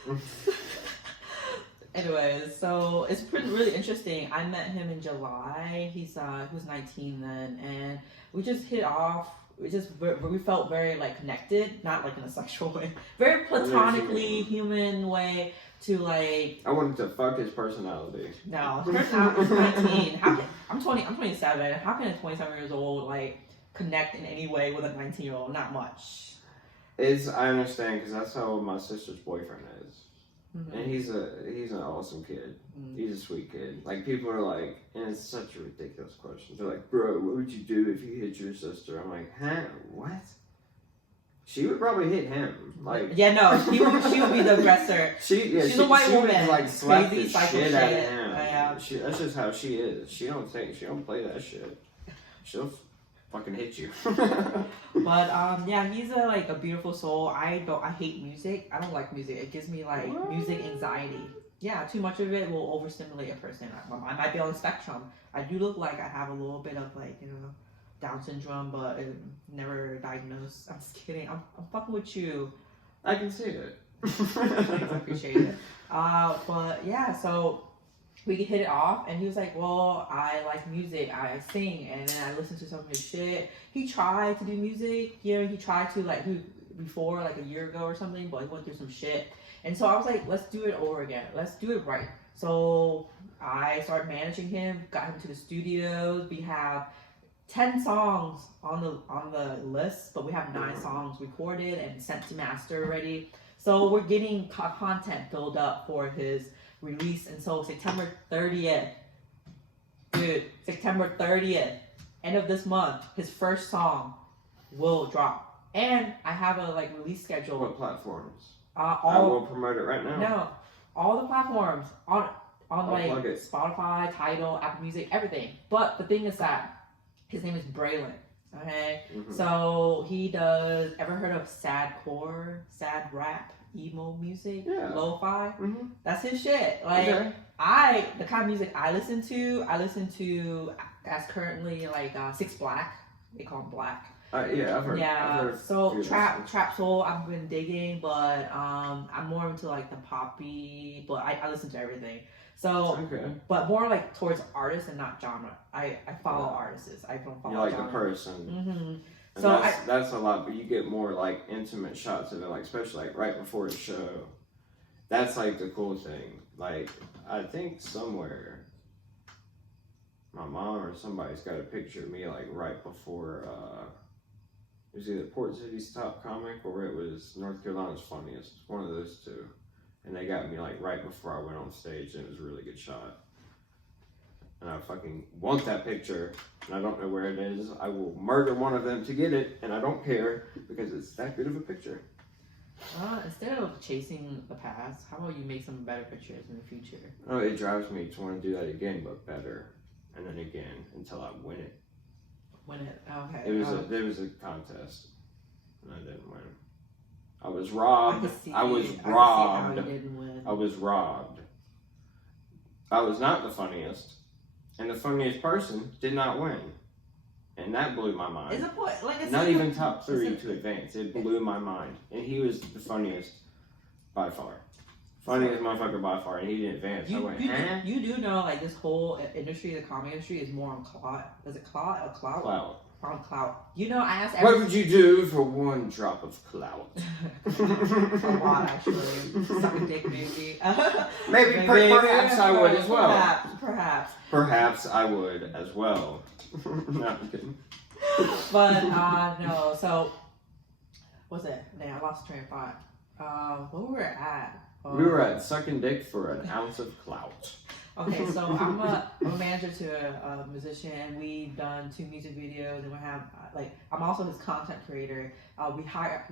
Anyways, so it's really interesting. I met him in July. He was 19 then, and we just hit off. We felt very like connected, not like in a sexual way, very platonically human way to like. I wanted to fuck his personality. No, his personality was 19. I'm 27. How can a 27 years old like connect in any way with a 19-year-old? Not much. I understand because that's how old my sister's boyfriend is. Mm-hmm. And he's an awesome kid. Mm-hmm. He's a sweet kid. Like people are like, and it's such a ridiculous question. They're like, bro, what would you do if you hit your sister? I'm like, huh? What? She would probably hit him. Like yeah, no, she would be the aggressor. She's a white woman. Would, like slap Crazy, the psycho shit out of shit. him. Yeah. That's just how she is. She don't play that shit. She'll fucking hit you. But yeah, he's a beautiful soul. I hate music. I don't like music. It gives me like music anxiety. Yeah, too much of it will overstimulate a person. I might be on the spectrum. I do look like I have a little bit of like, Down syndrome, but never diagnosed. I'm just kidding. I'm fucking with you. I can see it. Thanks, I appreciate it. But yeah, so we hit it off, and he was like, well, I like music, I sing, and then I listen to some of his shit. He tried to do music, he tried to before like a year ago or something, but he went through some shit. And so I was like, let's do it over again. Let's do it right. So I started managing him, got him to the studios. We have 10 songs on the list, but we have 9 songs recorded and sent to master already. So we're getting content built up for his release. And so September 30th, end of this month, his first song will drop. And I have a release schedule. What platforms? I will promote it right now. No, all the platforms on plug it. Spotify, Tidal, Apple Music, everything. But the thing is that his name is Braylon. Okay, so he does. Ever heard of sadcore, sad rap, emo music, lo-fi? That's his shit. The kind of music I listen to as currently Six Black. They call him Black. Yeah, I've heard. Yeah, I've heard so trap soul I've been digging, but I'm more into the poppy, but I listen to everything. So, but more towards artists and not genre. I follow artists. I don't follow genre. You like the person. And So that's a lot, but you get more intimate shots of it, especially right before the show. That's the cool thing. I think somewhere my mom or somebody's got a picture of me right before it was either Port City's Top Comic or it was North Carolina's Funniest. One of those two. And they got me right before I went on stage, and it was a really good shot. And I fucking want that picture, and I don't know where it is. I will murder one of them to get it, and I don't care because it's that good of a picture. Instead of chasing the past, how about you make some better pictures in the future? Oh, it drives me to want to do that again, but better, and then again until I win it. Win it? Okay. There was a contest, and I didn't win. I was robbed. I was robbed. I was robbed. I was not the funniest, and the funniest person did not win, and that blew my mind. Is it not even top 3 to advance? It blew my mind, and he was the funniest by far, funniest motherfucker by far, and he didn't advance. You do know this whole industry, the comedy industry, is more on clout. Is it clout or clout? Clout. On clout. I asked what would you do for one drop of clout? A lot, actually. Suck a dick, maybe. Perhaps I would as well. Perhaps I would as well. No, I'm kidding. But, no. So, what's it? Man, I lost train of thought. Where we were at? We were at sucking dick for an ounce of clout. Okay, so I'm a manager to a musician. We've done 2 music videos, and we have I'm also his content creator. We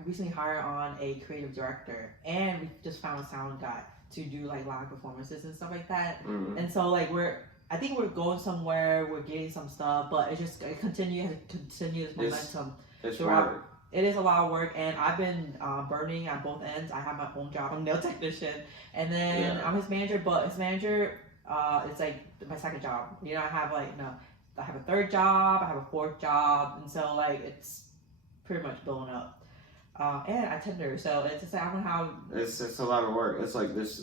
recently hired on a creative director, and we just found a sound guy to do live performances and stuff like that. And so I think we're going somewhere. We're getting some stuff, but it continues momentum. It's throughout. hard. It is a lot of work, and I've been burning on both ends. I have my own job. I'm a nail technician, and then I'm his manager. But his manager, it's my second job. I have I have a 3rd job. I have a 4th job, and so it's pretty much blowing up. And I tender, so it's just I don't know how. It's a lot of work. It's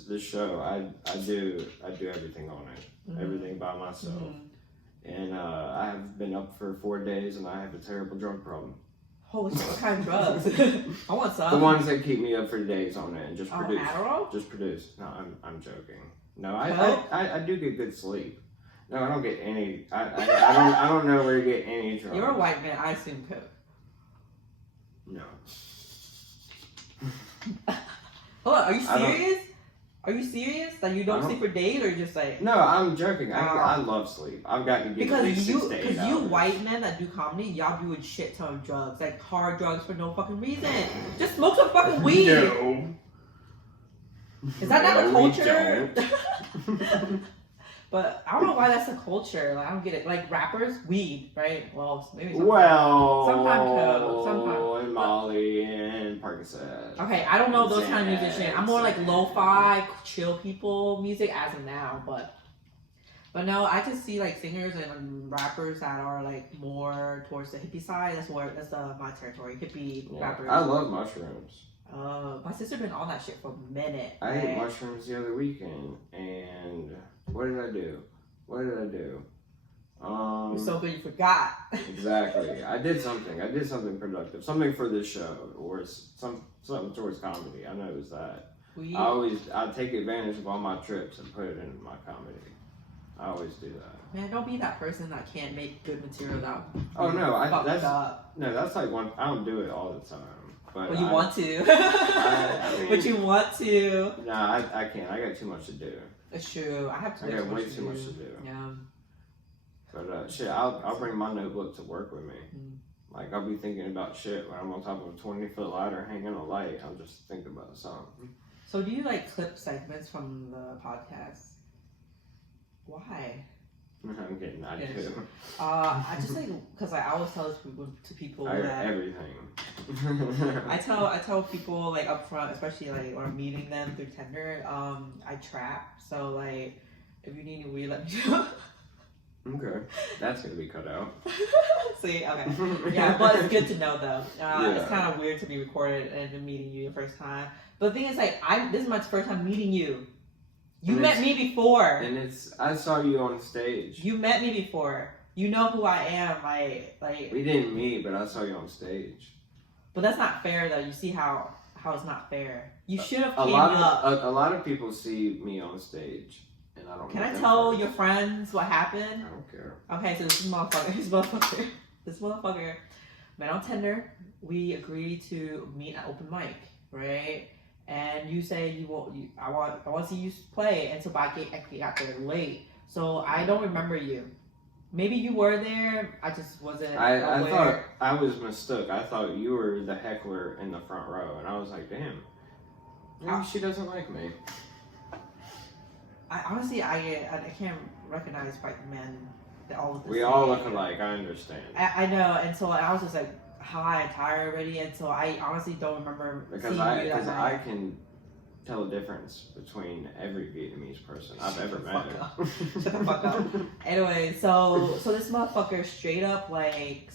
this show. I do everything on it, everything by myself, and I have been up for 4 days, and I have a terrible drug problem. Holy shit, what kind of drugs? I want some. The ones that keep me up for days on it and just produce. Adderall? Just produce. No, I'm joking. No, I do get good sleep. No, I don't get any. I don't know where to get any drugs. You're a white man. I assume coke. No. Oh, are you serious? Are you serious? Like you don't sleep for days, or just like? No, I'm joking. I love sleep. I've got to get at least 6 to 8 hours. Because you white men that do comedy, y'all do a shit ton of drugs, like hard drugs for no fucking reason. Just smoke some fucking weed. No. Is that not the culture? We don't. But I don't know why that's a culture. Like I don't get it. Like rappers, weed, right? Well, maybe. Sometimes. And Molly and Percocet. Okay, I don't know those kind of musicians. I'm more like lo-fi, chill people music as of now, but no, I just see like singers and rappers that are like more towards the hippie side. That's my territory. Hippie rappers. I love mushrooms. My sister been on that shit for a minute. I ate mushrooms the other weekend, and what did I do? You're so good you forgot. Exactly. I did something productive. Something for this show, or something towards comedy. I noticed that. I take advantage of all my trips and put it into my comedy. I always do that. Man, don't be that person that can't make good material that. Oh no, that's like one. I don't do it all the time. But you want to. I mean, but you want to. No, I can't. I got too much to do. It's true. I have I got way too much to do. Yeah. But shit, I'll bring my notebook to work with me. Like I'll be thinking about shit when I'm on top of a 20-foot ladder hanging a light. I'll just think about something. So do you like clip segments from the podcast? Why? I'm kidding. I do. I just like because I always tell people that everything. I tell people like up front, especially like when I'm meeting them through Tinder. I trap. So like, if you need any weed, let me know. Okay, that's gonna be cut out. See, okay, yeah, but it's good to know though. It's kind of weird to be recorded and meeting you the first time. But the thing is, like, this is my first time meeting you. You met me before. And I saw you on stage. You met me before. You know who I am. Like. We didn't meet, but I saw you on stage. But that's not fair, though. You see how it's not fair. You should have came up. A lot of people see me on stage, and I don't. Can I tell your friends what happened? I don't care. Okay, so this motherfucker, met on Tinder. We agreed to meet at open mic, right? And you say I want to see you play, and so I got there late, so I don't remember you. Maybe you were there. I just wasn't. I thought I was mistook. I thought you were the heckler in the front row, and I was like, damn, maybe she doesn't like me. I honestly can't recognize white men. We all look alike. I understand. I know, and so I was just like. Hi, I'm tired already, and so I honestly don't remember because I can tell the difference between every Vietnamese person I've ever met. Shut the fuck up. Anyway, so this motherfucker straight up like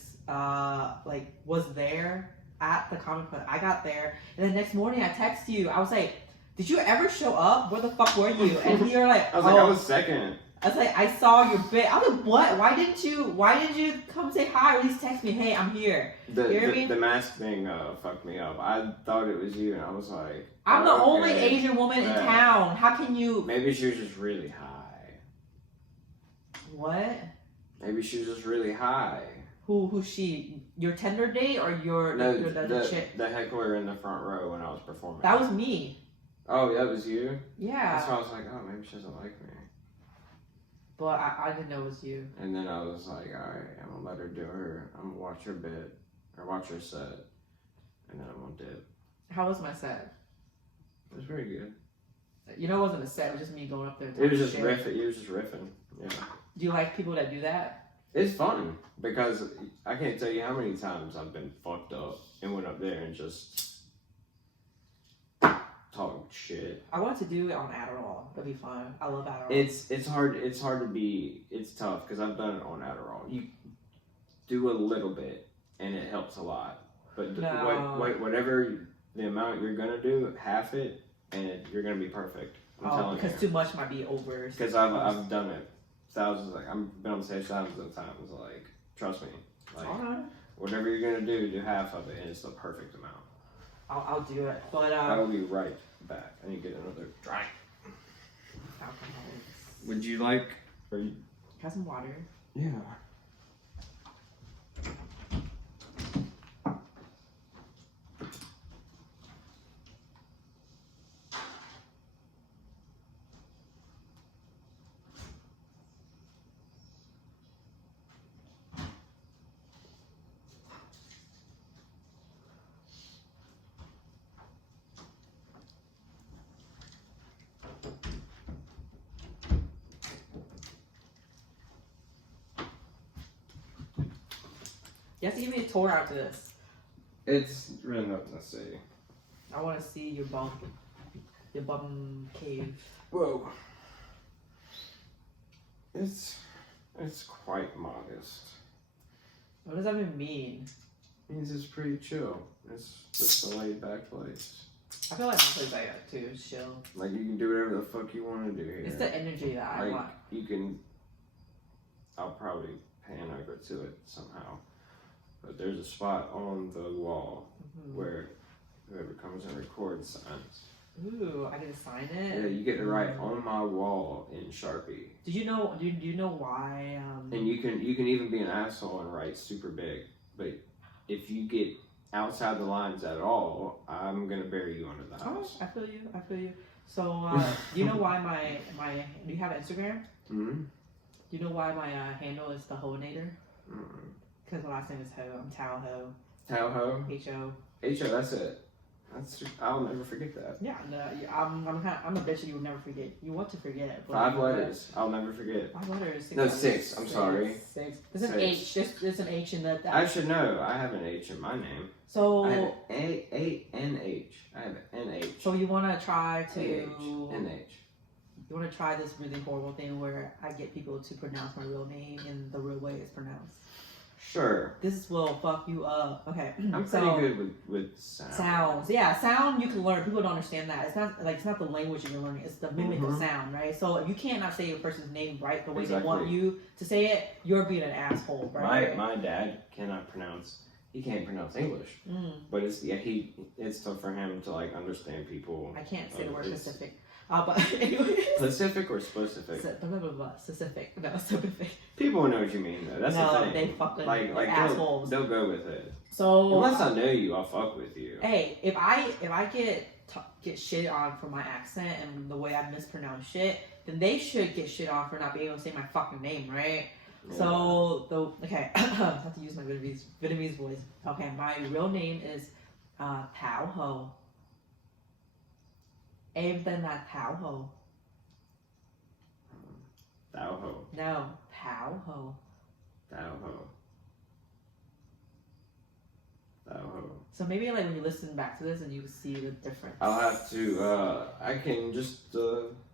was there at the comic book. I got there, and the next morning I text you. I was like, "Did you ever show up? Where the fuck were you?" And you're like, I was like, I was second. I was like, I saw your bit. I was like, what? Why didn't you come say hi or at least text me? Hey, I'm here. The mask thing fucked me up. I thought it was you, and I was like, I'm the only Asian woman in town. How can you? Maybe she was just really high. What? Maybe she was just really high. Who's she? Your Tinder date or the chick? The heckler in the front row when I was performing. That was me. Oh, that was you? Yeah. That's why I was like, oh, maybe she doesn't like me. But I didn't know it was you. And then I was like, alright, I'm gonna let her do her. I'm gonna watch her bit, or watch her set, and then I'm gonna dip. How was my set? It was very good. You know, it wasn't a set, it was just me going up there. It was just riffing. You was just riffing. Yeah. Do you like people that do that? It's fun, because I can't tell you how many times I've been fucked up and went up there and just talk shit. I want to do it on Adderall. It'll be fun. I love Adderall. It's hard to be. It's tough because I've done it on Adderall. You do a little bit and it helps a lot. But whatever the amount you're gonna do, half it, and you're gonna be perfect. I'm telling you. Because too much might be over. Because I've done it thousands. Like I've been on stage thousands of times. Like trust me. Like whatever you're gonna do half of it, and it's the perfect amount. I'll do it. But I will be right back. I need to get another drink. Alcoholics. Would you like? Have some water. Yeah. You have to give me a tour after this. It's really nothing to see. I want to see your bum cave. Whoa. It's quite modest. What does that even mean? It means it's pretty chill. It's just a laid back place. I feel like my place like that too. It's chill. Like you can do whatever the fuck you want to do here. It's the energy that I like, want. you can. I'll probably pan over to it somehow. But there's a spot on the wall where whoever comes and records signs. Ooh, I get to sign it. Yeah, you get to write on my wall in Sharpie. Did you know? Do you know why? And you can even be an asshole and write super big. But if you get outside the lines at all, I'm gonna bury you under the house. I feel you. So, do you know why my do you have Instagram? Mm-hmm. Do you know why my handle is the Honator? Mm-hmm. Because my last name is Ho. I'm Thao Ho. Thao Ho? H-O. H-O, that's it. I'll never forget that. Yeah, no, I'm a bitch you would never forget. You want to forget. But 5 letters. I'll never forget. 5 letters. 6 No, letters. 6. I'm sorry. 6. There's an H. There's an H in the. I should know. I have an H in my name. So. I have A-N-H. I have N-H. So you want to try to. N-H. You want to try this really horrible thing where I get people to pronounce my real name in the real way it's pronounced. Sure. This will fuck you up. Okay. I'm pretty good with sound. Sounds. Yeah, sound you can learn. People don't understand that. It's not the language you're learning. It's the mimic of sound, right? So if you cannot say a person's name right the way they want you to say it, you're being an asshole, right? My dad cannot pronounce. He can't pronounce English, but it's tough for him to like understand people. I can't say the word specific. But anyway. Specific or specific? Specific. No, specific. People know what you mean though. That's the thing. They fucking like assholes. They'll go with it. So unless I know you, I'll fuck with you. Hey, if I get shit on for my accent and the way I mispronounce shit, then they should get shit on for not being able to say my fucking name, right? Yeah. So okay, I have to use my Vietnamese voice. Okay, my real name is Thao Ho. Em tên là Thao Ho. Thao Ho. No, Thao Ho. Thao Ho. Thao Ho. So maybe like when you listen back to this and you see the difference. I'll have to. I can just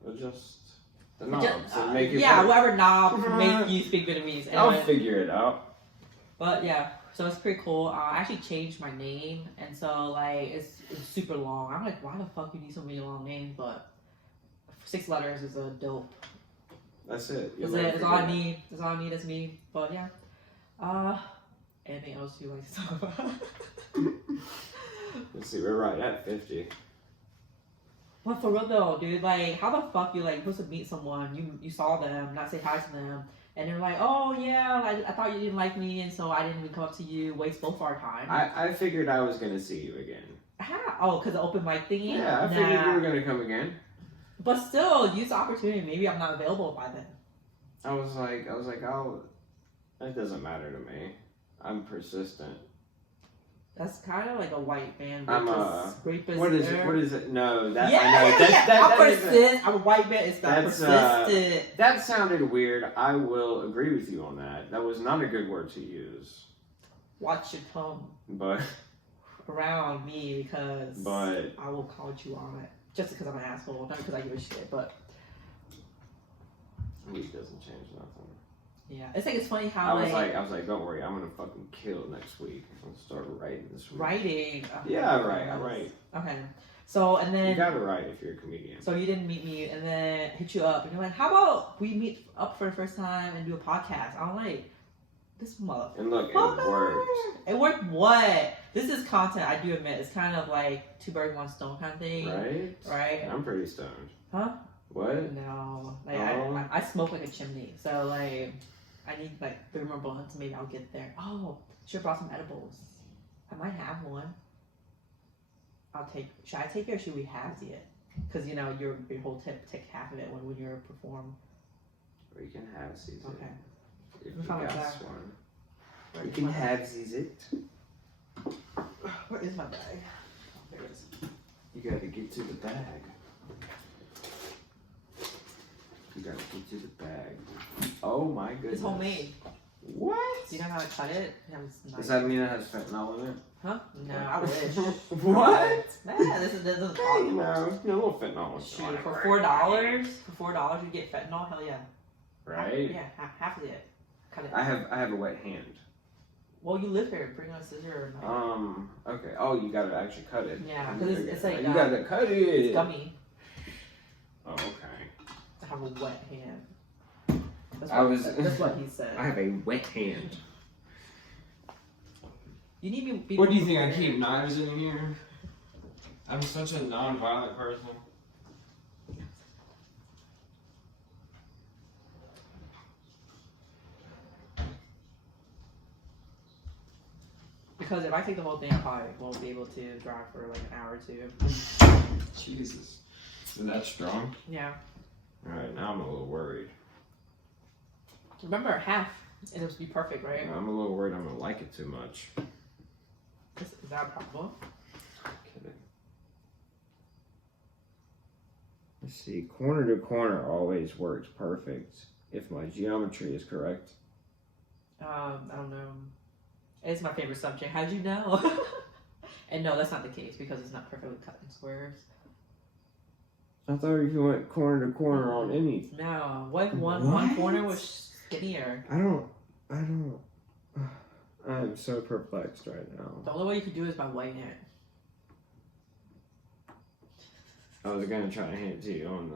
adjust the knobs and make it. Yeah, work. whatever knob make you speak Vietnamese. I'll figure it out. But yeah. So it's pretty cool. I actually changed my name, and so like it's super long. I'm like, why the fuck you need so many long names? But 6 letters is a dope. That's it. That's all I need. That's all I need is me. But yeah. Anything else you like to talk about? Let's see. We're right at 50. But for real though, dude, like how the fuck you like supposed to meet someone? You saw them, not say hi to them. And they're like, oh yeah, I thought you didn't like me, and so I didn't even come up to you. Waste both our time. I figured I was gonna see you again. How? Oh, because the open mic thingy? Yeah, I figured you were gonna come again. But still, use the opportunity. Maybe I'm not available by then. I was like, oh, it doesn't matter to me. I'm persistent. That's kind of like a white man. Rapist. What is it? No, that yeah, I know. I'm persistent. I'm a white man. It's not persistent. That sounded weird. I will agree with you on that. That was not a good word to use. Watch your tongue. But around me because I will call you on it. Just because I'm an asshole, not because I give a shit. But weed doesn't change nothing. Yeah, it's like it's funny how I was like, don't worry, I'm gonna fucking kill next week. I'm gonna start writing this week. Writing. Yeah, I write. Okay. So and then you gotta write if you're a comedian. So you didn't meet me, and then hit you up, and you're like, how about we meet up for the first time and do a podcast? I'm like, this motherfucker. And look, it worked. It worked. What? This is content. I do admit it's kind of like 2 birds 1 stone kind of thing. Right. Right. I'm pretty stoned. Huh? What? No. Like I smoke like a chimney, so like. I need like 3 more blunts, maybe I'll get there. Oh, should have brought some edibles. I might have one. Should I take it or should we halve it? Because you know your whole tip, take half of it when you're perform. Or you can halve it. Okay. If you got one. You can halve it. Where is my bag? There it is. You gotta get to the bag. You gotta get to the bag. Oh my goodness. It's homemade. What? Do you know how to cut it? Does that mean it has fentanyl in it? Huh? No, I wish. What? Yeah, this doesn't Hey, you know, a little fentanyl. Shoot, for $4, you get fentanyl. Hell yeah. Right? Half of it. Cut it. I have a wet hand. Well, you live here. Bring a scissor. Okay. Oh, you gotta actually cut it. Yeah, because it's like you gotta cut it. It's gummy. Oh, okay. I have a wet hand. That's what he said. I have a wet hand. You need to be. What do you think? I keep knives in here? I'm such a non-violent person. Because if I take the whole thing, I probably won't be able to drive for like an hour or two. Jesus. Is that strong? Yeah. Alright, now I'm a little worried. Remember, half, and it would be perfect, right? I'm a little worried I'm gonna like it too much. Is that a problem? I'm kidding. Let's see. Corner to corner always works perfect if my geometry is correct. I don't know. It's my favorite subject. How'd you know? And no, that's not the case because it's not perfectly cut in squares. I thought if you went corner to corner on any. No. What if one corner was skinnier? I don't. I'm so perplexed right now. The only way you could do it is by whiting it. I was gonna try to hand it to you on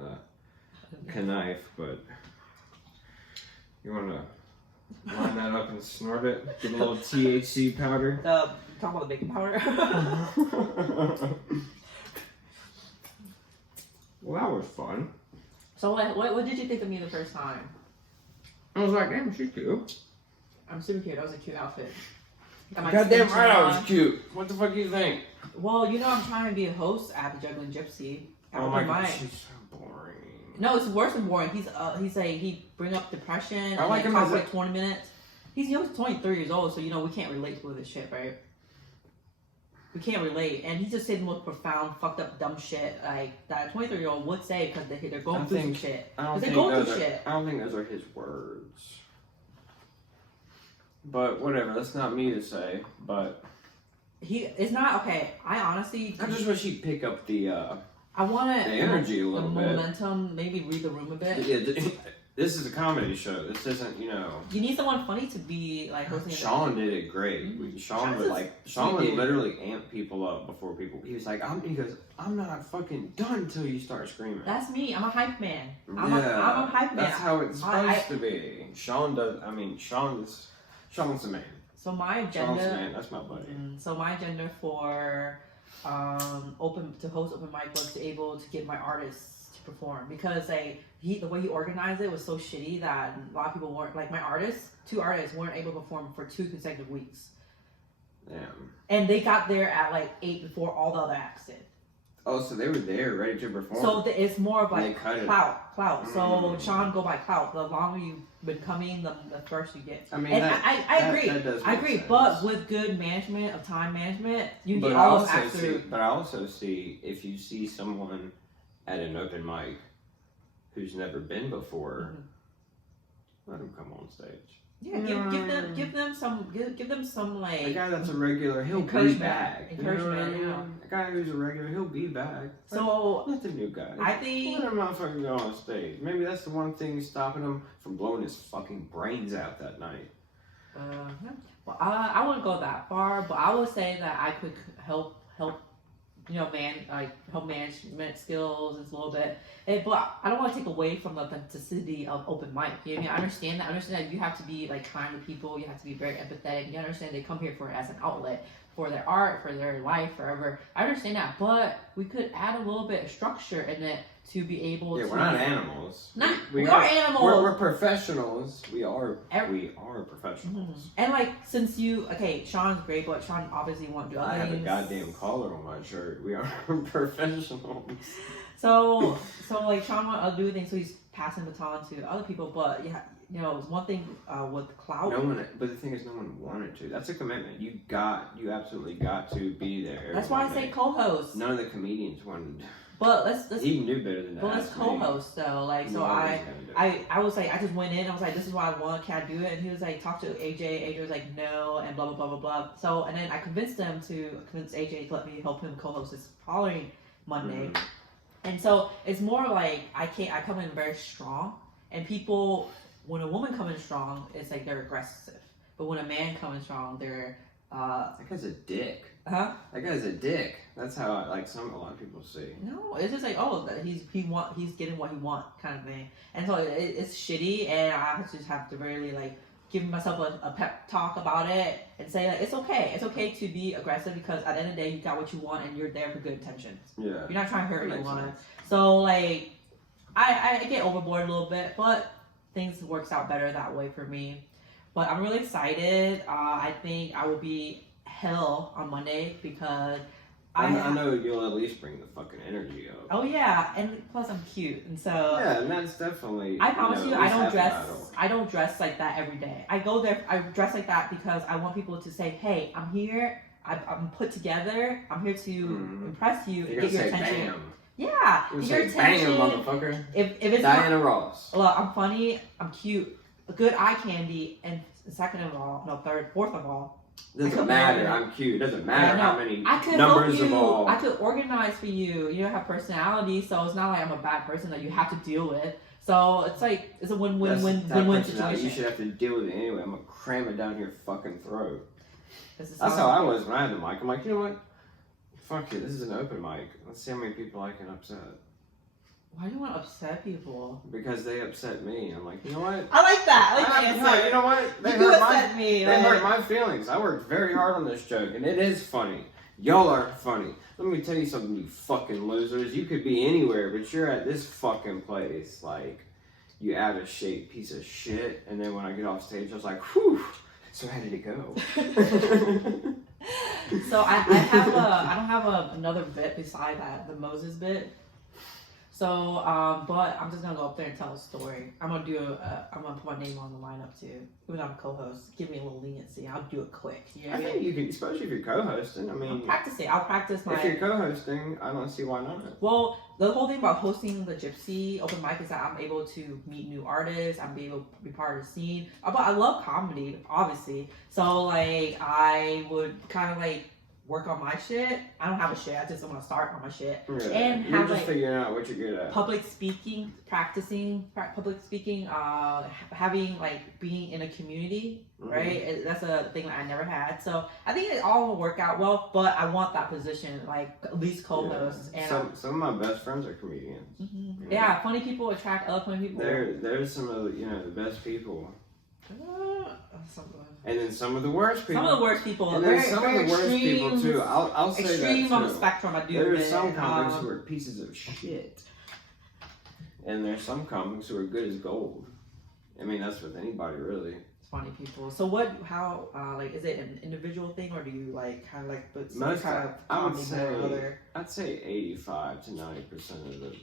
the knife, but you wanna line that up and snort it? Get a little THC powder. Talk about the baking powder. Well, that was fun. So what did you think of me the first time? I was like, damn, she's cute. I'm super cute. That was a cute outfit. Goddamn right, I was cute. What the fuck do you think? Well, you know I'm trying to be a host at the Juggling Gypsy. Oh my god, she's so boring. No, it's worse than boring. He's he bring up depression. I like him talk as for like 20 minutes. He's 23 years old, so you know we can't relate to this shit, right? We can't relate, and he just said the most profound, fucked up, dumb shit like that a 23-year-old would say because they're going through some shit. Because they go through shit. I don't think those are his words. But whatever, that's not me to say. But it's not okay. I honestly, I just wish he'd pick up the energy a little bit, momentum. Maybe read the room a bit. Yeah, this is a comedy show. This isn't, you know. You need someone funny to be like hosting. Sean did it great. Sean would literally amp people up before people. He was like, I'm not fucking done till you start screaming. That's me. I'm a hype man. I'm a hype man. That's how it's supposed to be. Sean does. I mean, Sean's the man. So my agenda. Sean's the man. That's my buddy. So my agenda for host open mic was to able to get my artists to perform because the way he organized it was so shitty that a lot of people weren't like two artists weren't able to perform for 2 consecutive weeks. Damn. And they got there at like 8 before all the other acts did. Oh, so they were there ready to perform. So it's more of like clout. Mm. So Sean go by clout. The longer you've been coming, the first you get. I mean, and I agree. I agree. Sense. But with good management of time management, you get all those acts through. But I also see if you see someone at an open mic who's never been before, let them come on stage. Yeah, give them some like a guy that's a regular, he'll be back. Encouragement, you know. A guy who's a regular, he'll be back. So let the new guy. I think let him motherfucking go on stage. Maybe that's the one thing stopping him from blowing his fucking brains out that night. Well, I wouldn't go that far, but I would say that I could help. You know, help management skills is a little bit. But I don't want to take away from the authenticity of open mic. You know what I mean? I understand that you have to be like kind to people. You have to be very empathetic. You understand they come here for it as an outlet for their art, for their life, forever. I understand that, but we could add a little bit of structure in it to be able to. Yeah, we're not animals. We are animals. We're professionals. We are professionals. And like, since Sean's great, but Sean obviously won't do other things. I have a goddamn collar on my shirt. We are professionals. So like Sean won't do things, so he's passing the baton to other people. But yeah, you know, it's one thing with clout. But the thing is, no one wanted to. That's a commitment. You absolutely got to be there. That's why I say co-host. None of the comedians wanted. But let's He knew better than that. But let's co-host though. Like so, I was like, I just went in. I was like, this is what I want. Can I do it? And he was like, talk to AJ. AJ was like, no, and blah blah blah blah blah. So and then I convinced AJ to let me help him co-host this following Monday. Mm-hmm. And so it's more like I come in very strong, and people, when a woman comes in strong, it's like they're aggressive. But when a man comes in strong, they're that guy's a dick. Huh? That guy's a dick. That's how a lot of people see. No, it's just like, oh, he's getting what he wants kind of thing, and so it's shitty, and I just have to really like give myself a pep talk about it and say like it's okay to be aggressive, because at the end of the day you got what you want and you're there for good intentions. Yeah. You're not trying to hurt anyone. Sense. So like I get overboard a little bit, but things works out better that way for me. But I'm really excited. I think I will be hell on Monday because I know you'll at least bring the fucking energy up. Oh yeah, and plus I'm cute, and so yeah, and that's definitely. I promise you, I don't dress. Battle. I don't dress like that every day. I go there. I dress like that because I want people to say, "Hey, I'm here. I'm put together. I'm here to impress you and get your attention." Bam. Yeah, You're your attention. Bam, motherfucker. If it's Diana Ross. Look, I'm funny. I'm cute. Good eye candy, and fourth of all. Doesn't matter. I'm cute. It doesn't matter how many numbers of all. I could organize for you. You don't have personality, so it's not like I'm a bad person that you have to deal with. So it's like it's a win-win situation. You should have to deal with it anyway. I'm gonna cram it down your fucking throat. That's how I I was when I had the mic. I'm like, you know what? Fuck it. This is an open mic. Let's see how many people I can upset. Why do you want to upset people? Because they upset me. I'm like, you know what? I like that. I like the answer. You know what? They hurt my feelings. I worked very hard on this joke, and it is funny. Y'all aren't funny. Let me tell you something, you fucking losers. You could be anywhere, but you're at this fucking place. Like, you out of shape piece of shit. And then when I get off stage, I was like, whew. So how did it go? So I don't have another bit beside that, the Moses bit. So, but I'm just gonna go up there and tell a story. I'm gonna put my name on the lineup too. Even though I'm co-host, give me a little leniency. I'll do it quick. You know I think you can, especially if you're co-hosting. I mean, I'll practice my. If you're co-hosting, I don't see why not. Well, the whole thing about hosting the Gypsy open mic is that I'm able to meet new artists. I'm able to be part of the scene. But I love comedy, obviously. So like, I would kind of like work on my shit. I don't have a shit. I just want to start on my shit. Yeah, and you're have just like figuring out what you're good at. Public speaking, practicing public speaking, having like being in a community, right? That's a thing that I never had. So I think it all will work out well. But I want that position, like at least co-host. Yeah. And some of my best friends are comedians. Yeah, funny people attract other funny people. There's some of the best people. Something. And then some of the worst people. Some of the worst people. And then some of the worst people too. I'll say that too. Extreme on the spectrum. I do. There's some comics who are pieces of shit, and there's some comics who are good as gold. I mean, that's with anybody really. It's funny people. So what? How? Like, is it an individual thing, or do you like kind of like put some Most kind of? I'd say 85 to 90% of the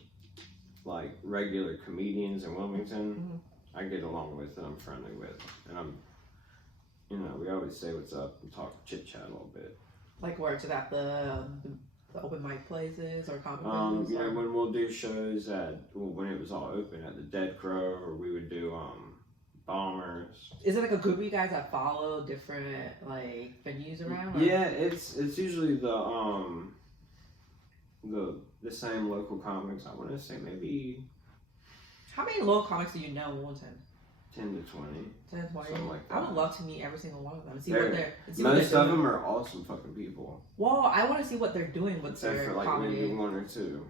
like regular comedians in Wilmington, I get along with and I'm friendly with, and I'm. We always say what's up and talk chit chat a little bit. Like where to that the open mic places or comedy places? When we'll do shows when it was all open at the Dead Crow, or we would do Bombers. Is it like a group of you guys that follow different like venues around? Or? Yeah, it's usually the same local comics. I want to say maybe. How many local comics do you know in Wilmington? 10 to 20. 10 to 20. Like I would love to meet every single one of them. Most of them are awesome fucking people. Well, I want to see what they're doing with Except their for like comedy. maybe one or two.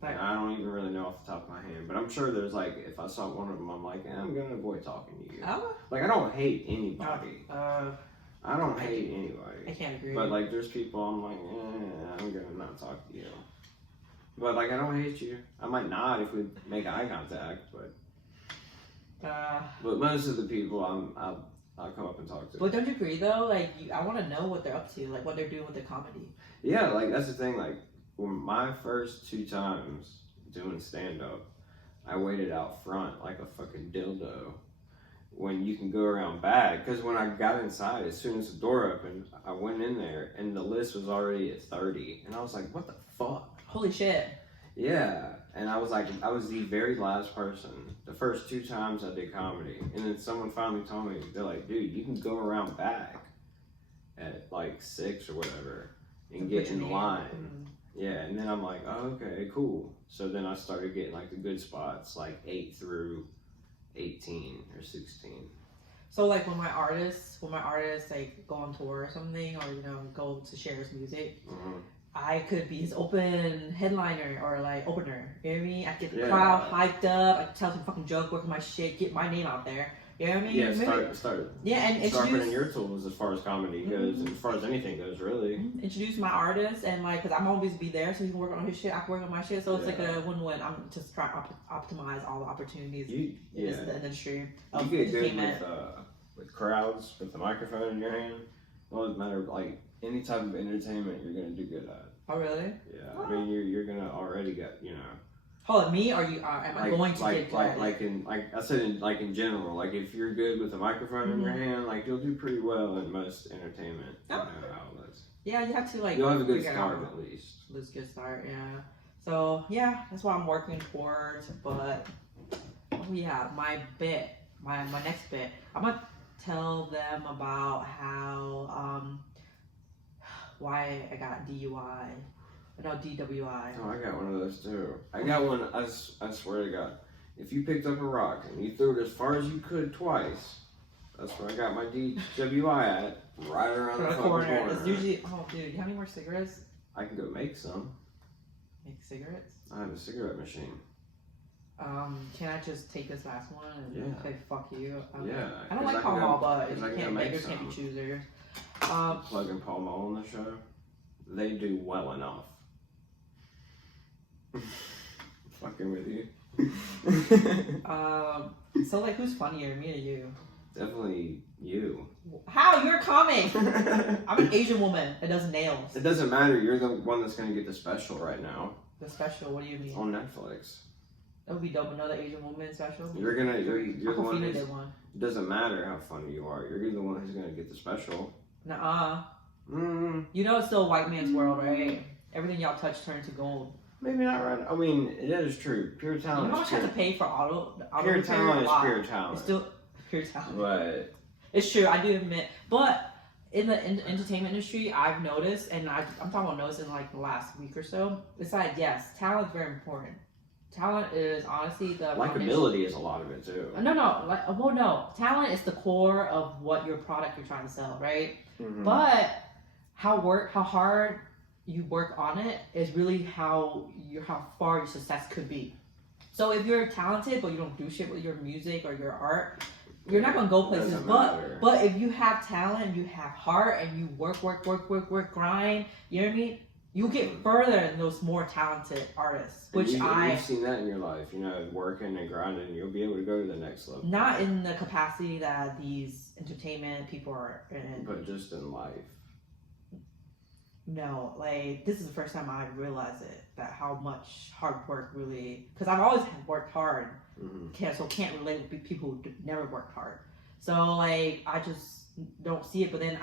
Like, I don't even really know off the top of my hand, but I'm sure there's like, if I saw one of them, I'm like, I'm gonna avoid talking to you. Oh. Like, I don't hate anybody. I don't hate anybody. I can't agree. But like, there's people I'm like, I'm gonna not talk to you. But like, I don't hate you. I might nod if we make eye contact, but most of the people I'll come up and talk to. But don't you agree though? Like, I want to know what they're up to, like what they're doing with their comedy. Yeah, like that's the thing. Like, when my first 2 times doing stand up, I waited out front like a fucking dildo. When you can go around back, because when I got inside, as soon as the door opened, I went in there and the list was already at 30, and I was like, what the fuck? Holy shit. Yeah. And I was the very last person. The first 2 times I did comedy. And then someone finally told me, they're like, dude, you can go around back at like 6 or whatever and get in line. Mm-hmm. Yeah, and then I'm like, oh, okay, cool. So then I started getting like the good spots, like 8 through 18 or 16. So like when my artists like go on tour or something, or go to share his music, I could be his open headliner or like opener. You know what I mean? I get the crowd hyped up. I can tell some fucking joke, work my shit, get my name out there. You know what I mean? Yeah, start. Yeah, and sharpening your tools as far as comedy goes, as far as anything goes, really. Introduce my artist, and like, cause I'm always be there, so he can work on his shit, I can work on my shit, so it's like a win-win. I'm just trying to optimize all the opportunities in the industry of you get entertainment. good with crowds, with the microphone in your hand. It doesn't matter, like any type of entertainment, you're gonna do good at. Oh really? Yeah, I mean you're gonna already get Oh, me? Or you? Am I going to get good? Like I said, in general, like if you're good with a microphone in your hand, like you'll do pretty well in most entertainment outlets. Yeah, you have to like. You'll have a good start at least. Let's good start, yeah. So yeah, that's what I'm working towards. But my next bit, I'm gonna tell them about how why I got DUI. No, DWI. Oh, I got one of those too. I got one, I swear to God. If you picked up a rock and you threw it as far as you could twice, that's where I got my DWI at, right around the corner. It's usually, oh dude, you have any more cigarettes? I can go make some. Make cigarettes? I have a cigarette machine. Can I just take this last one and say fuck you? I don't like Pall Mall, but you can't be choosers. Plugging Pall Mall on the show, they do well enough. Fucking with you. So like, who's funnier, me or you? Definitely you. How? You're a comic. I'm an Asian woman that does nails. It doesn't matter. You're the one that's gonna get the special right now. The special? What do you mean? On Netflix. That would be dope. Another Asian woman special. You're the one. Did one. It doesn't matter how funny you are. You're the one who's gonna get the special. Nuh-uh. You know it's still a white man's world, right? Everything y'all touch turns to gold. Maybe not right. I mean, that is true. Pure talent. You know how much I have to pay for auto pure talent is pure talent. It's still pure talent. But it's true. I do admit. But in the entertainment industry, I've noticed, and I'm talking about noticed in like the last week or so. It's like, yes, talent is very important. Talent is honestly the likability is a lot of it too. No. Talent is the core of what your product you're trying to sell, right? But how hard you work on it is really how far your success could be. So if you're talented but you don't do shit with your music or your art, you're not gonna go places. But if you have talent, you have heart, and you work, grind, you know what I mean? You get further than those more talented artists. You've seen that in your life, working and grinding, you'll be able to go to the next level. Not in the capacity that these entertainment people are in. But just in life. No, like, this is the first time I realized it, that how much hard work really, because I've always worked hard, can't relate with people who never worked hard. So, like, I just don't see it, but then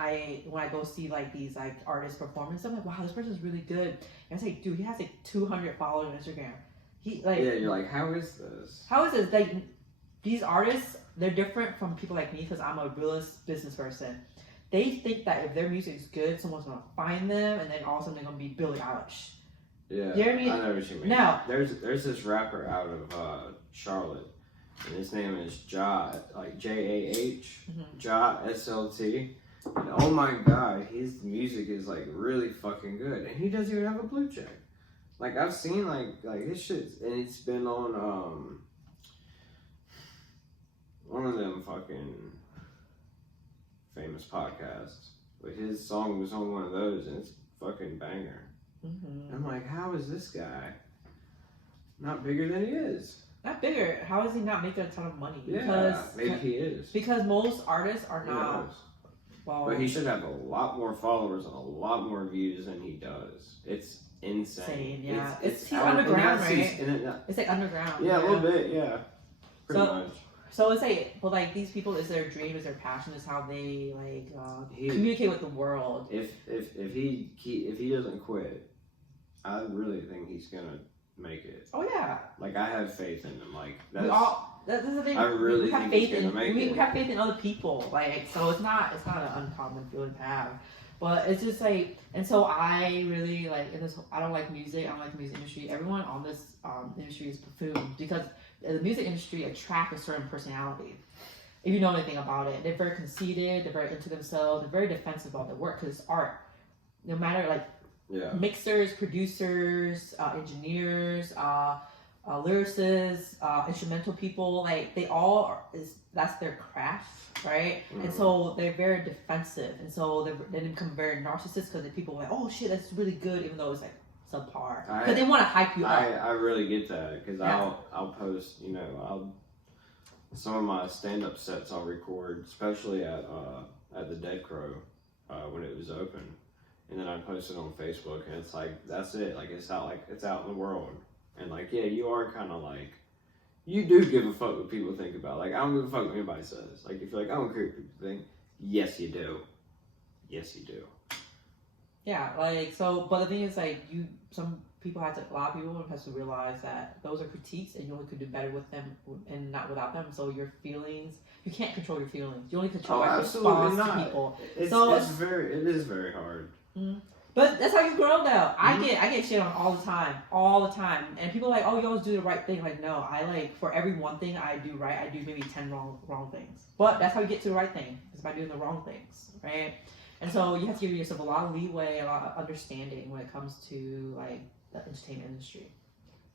when I go see, like, these, like, artist performances, I'm like, wow, this person's really good. And I was like, dude, he has, like, 200 followers on Instagram. Yeah, you're like, how is this? Like, these artists, they're different from people like me, because I'm a realist business person. They think that if their music is good, someone's gonna find them, and then all of a sudden they're gonna be Billie Eilish. Yeah, you know what I mean? I know what you mean. Now, there's this rapper out of Charlotte, and his name is Jah, like Jah, Jah SLT. And oh my God, his music is like really fucking good, and he doesn't even have a blue check. Like I've seen like his shit, and it's been on one of them fucking famous podcasts, but his song was on one of those, and it's fucking banger. I'm like, how is this guy not bigger than he is? Not bigger. How is he not making a ton of money? Yeah, maybe he is. Because most artists are not. Well, but he should have a lot more followers and a lot more views than he does. It's insane. Yeah, it's underground, right? It's like underground. Yeah, a little bit. Yeah, pretty much. So it's like, but like these people, is their dream, is their passion, is how they like communicate with the world. If he doesn't quit, I really think he's gonna make it. Oh yeah. Like I have faith in him. Like that's the thing. I really we have think faith he's gonna make it. We have faith in other people. Like so, it's not an uncommon feeling to have. But it's just like, and so I really like in this. I don't like music. I don't like the music industry. Everyone on this industry is buffoon because the music industry attracts a certain personality. If you know anything about it, they're very conceited. They're very into themselves. They're very defensive about their work because it's art. No matter like mixers, producers, engineers, lyricists, instrumental people, like they all that's their craft, right? Mm-hmm. And so they're very defensive, and so they become very narcissist because people are like, oh shit, that's really good, even though it's like subpar, because they want to hype you up. I really get that because I'll post, some of my stand-up sets I'll record, especially at the Dead Crow when it was open, and then I post it on Facebook, and it's like that's it, like it's out in the world. And like, yeah, you are kind of like, you do give a fuck what people think about. Like, I don't give a fuck what anybody says. Like, if you're like, I don't care what people think. Yes, you do. Yes, you do. Yeah, like, so, but the thing is, like, a lot of people have to realize that those are critiques and you only could do better with them and not without them. So your feelings, you can't control your feelings. You only control your response to people. It is very hard. Mm-hmm. But that's how you grow though. I get shit on all the time. And people are like, oh, you always do the right thing. Like, no, for every one thing I do right, I do maybe 10 wrong things. But that's how you get to the right thing, is by doing the wrong things, right? And so you have to give yourself a lot of leeway, a lot of understanding when it comes to like the entertainment industry,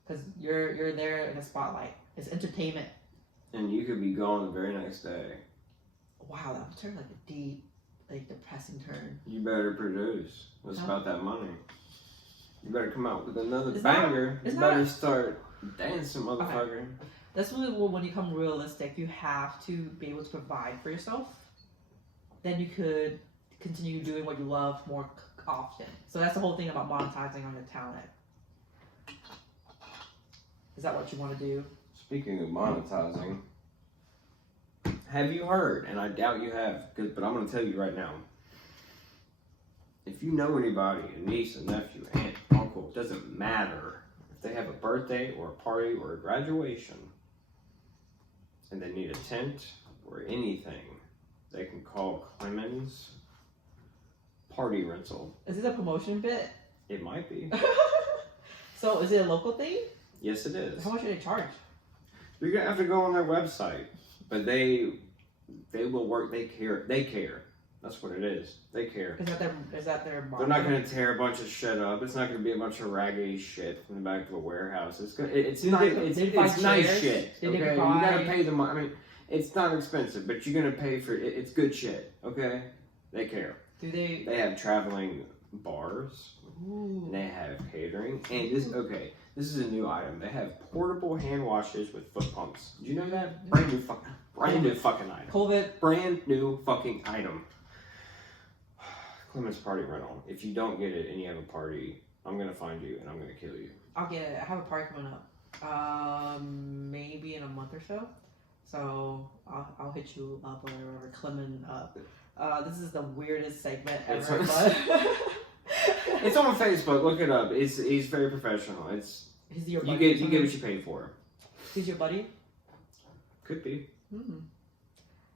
because you're there in the spotlight. It's entertainment. And you could be gone the very next day. Wow, that turned like a deep, like depressing turn. You better produce. It's about that money. You better come out with another banger. You better start dancing, motherfucker. Okay. That's really when you become realistic. You have to be able to provide for yourself. Then you could continue doing what you love more often. So that's the whole thing about monetizing on your talent. Is that what you want to do? Speaking of monetizing, have you heard, and I doubt you have, but I'm going to tell you right now, if you know anybody, a niece, a nephew, aunt, uncle, it doesn't matter if they have a birthday or a party or a graduation, and they need a tent or anything, they can call Clemens Party Rental. Is this a promotion bit? It might be. So is it a local thing? Yes, it is. How much do they charge? You're going to have to go on their website, but they will work. They care. That's what it is. They care. Is that their market? They're not going to tear a bunch of shit up. It's not going to be a bunch of raggedy shit from the back of a warehouse. It's nice shit. Okay, you got to pay the money. I mean, it's not expensive, but you're going to pay for it. It's good shit. Okay, they care. Do they? They have traveling bars. Ooh. And they have catering. And this is a new item. They have portable hand washers with foot pumps. Did you know that? Brand new fucking item. COVID. Brand new fucking item. Clemens Party Rental. If you don't get it and you have a party, I'm gonna find you and I'm gonna kill you. I'll get it. I have a party coming up. Maybe in a month or so. So I'll hit you up or whatever. Clemens up. This is the weirdest segment ever. It's on Facebook. Look it up. He's very professional. Is he your buddy? You get what you pay for. He's your buddy? Could be.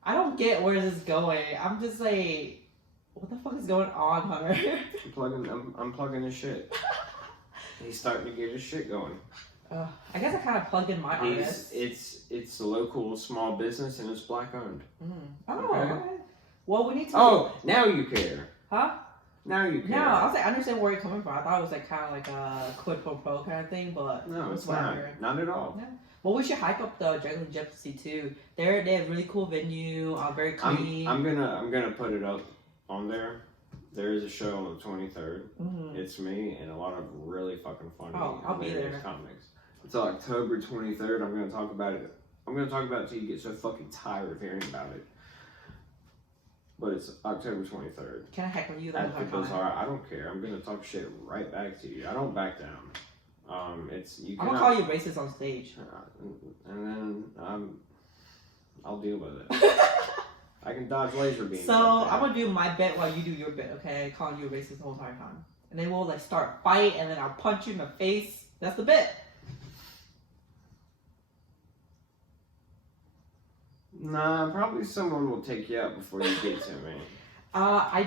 I don't get where this is going. I'm just like, what the fuck is going on, Hunter? I'm plugging his shit. He's starting to get his shit going. I guess I kind of plugged in my artist. It's a local small business and it's black owned. Okay. Well, we need to. Oh, now you care. Huh? Now you care. No, I was like, I understand where you're coming from. I thought it was like kind of like a quid pro quo kind of thing, but no, it's not. Not at all. Yeah. Well, we should hype up the Dragon Gypsy too. They have really cool venue, very clean. I'm gonna put it up on there. There is a show on the 23rd. It's me and a lot of really fucking funny I'll be there. comics. It's October 23rd. I'm gonna talk about it. I'm gonna talk about it till you get so fucking tired of hearing about it. But it's October 23rd. Can I heckle you? At the Bazaar. I don't care. I'm gonna talk shit right back to you. I don't back down. I'm gonna call you racist on stage. And then I'll deal with it. I can dodge laser beams. So I'm gonna do my bit while you do your bit, okay? Calling you a racist the whole entire time. and then we'll like start a fight, and then I'll punch you in the face. That's the bit. Nah, probably someone will take you out before you get to me. I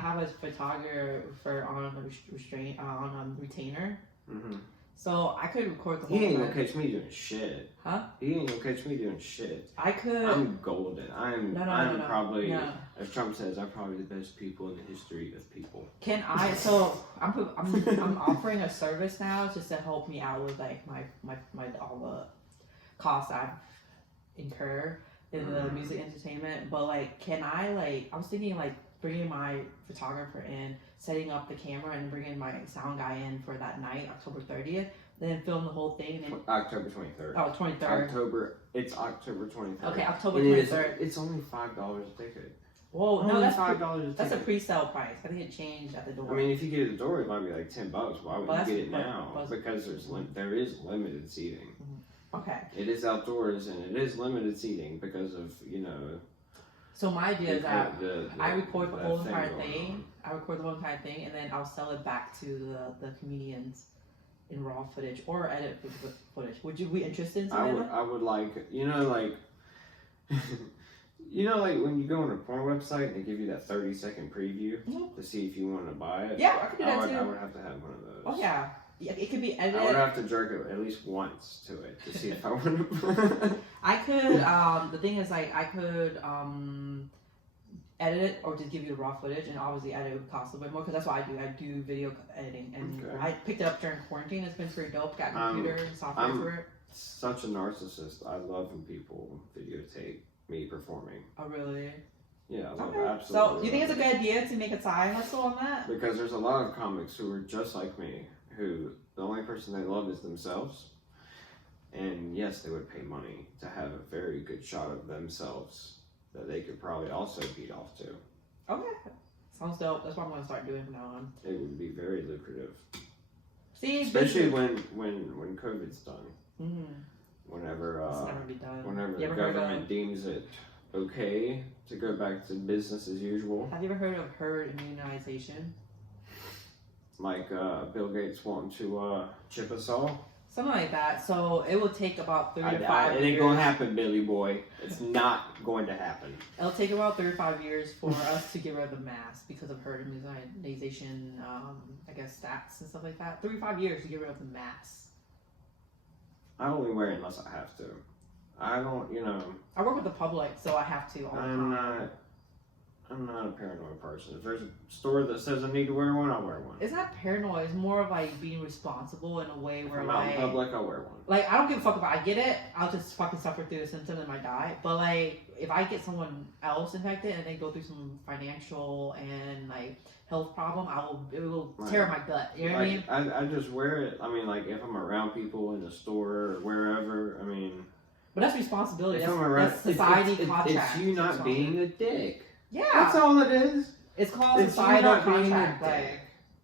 have a photographer on retainer. Mm-hmm. So I could record the whole He ain't time. gonna catch me doing shit. Huh? He ain't gonna catch me doing shit. I could. I'm golden. I'm probably, No. as Trump says, I'm probably the best people in the history of people. Can I? So I'm offering a service now just to help me out with like my all the costs I've incurred in the music entertainment. But like, can I I was thinking like bringing my photographer in, setting up the camera, and bringing my sound guy in for that night, October 30th. Then film the whole thing. And October 23rd. Oh, 23rd. It's October 23rd. Okay, October And 23rd. It's only $5 a ticket. Whoa, no, Only that's $5 a ticket. That's a pre-sale price. I think it changed at the door. I mean, if you get it at the door, it might be like $10. Why would you get it now? Because there is limited seating. Okay. It is outdoors and it is limited seating because of So my idea is that I record the whole thing entire going thing. I record the whole entire thing, and then I'll sell it back to the comedians in raw footage or edit footage. Would you be interested in something like that? I would like when you go on a porn website and they give you that 30-second preview to see if you want to buy it. Yeah, I could do that too. I would have to have one of those. Oh yeah. It could be edited. I would have to jerk it at least once to it to see if I want to. I could. The thing is, like, I could edit it or just give you the raw footage, and obviously edit would cost a little bit more because that's what I do. I do video editing, and I picked it up during quarantine. It's been pretty dope. Got a computer and software for it. Such a narcissist. I love when people videotape me performing. Oh really? Yeah, I love okay. Absolutely. So, do you think it's a good idea to make a side hustle on that? Because there's a lot of comics who are just like me, who the only person they love is themselves. And yes, they would pay money to have a very good shot of themselves that they could probably also beat off to. Okay. Sounds dope. That's what I'm going to start doing from now on. It would be very lucrative. See, especially when COVID's done. Mm-hmm. Whenever it's never be done. Whenever the government deems it okay to go back to business as usual. Have you ever heard of herd immunization? Like Bill Gates wanting to chip us all? Something like that. So it will take about 3 to 5 years. It ain't gonna happen, Billy boy. It's not going to happen. It'll take about 3 to 5 years for us to get rid of the mask because of herd immunization, I guess stats and stuff like that. 3 to 5 years to get rid of the mask. I only wear it unless I have to. I don't, I work with the public, so I have to all the time. I'm not a paranoid person. If there's a store that says I need to wear one, I'll wear one. It's not paranoid. It's more of like being responsible in a way where if I'm out in public, I'll wear one. Like, I don't give a fuck if I get it. I'll just fucking suffer through the symptoms and might die. But like, if I get someone else infected and they go through some financial and like health problem, it will tear my gut. You know what I mean? I just wear it. I mean, like if I'm around people in the store or wherever. I mean. But that's responsibility. That's society contract. It's you not being a dick. Yeah. That's all it is. It's called societal contract.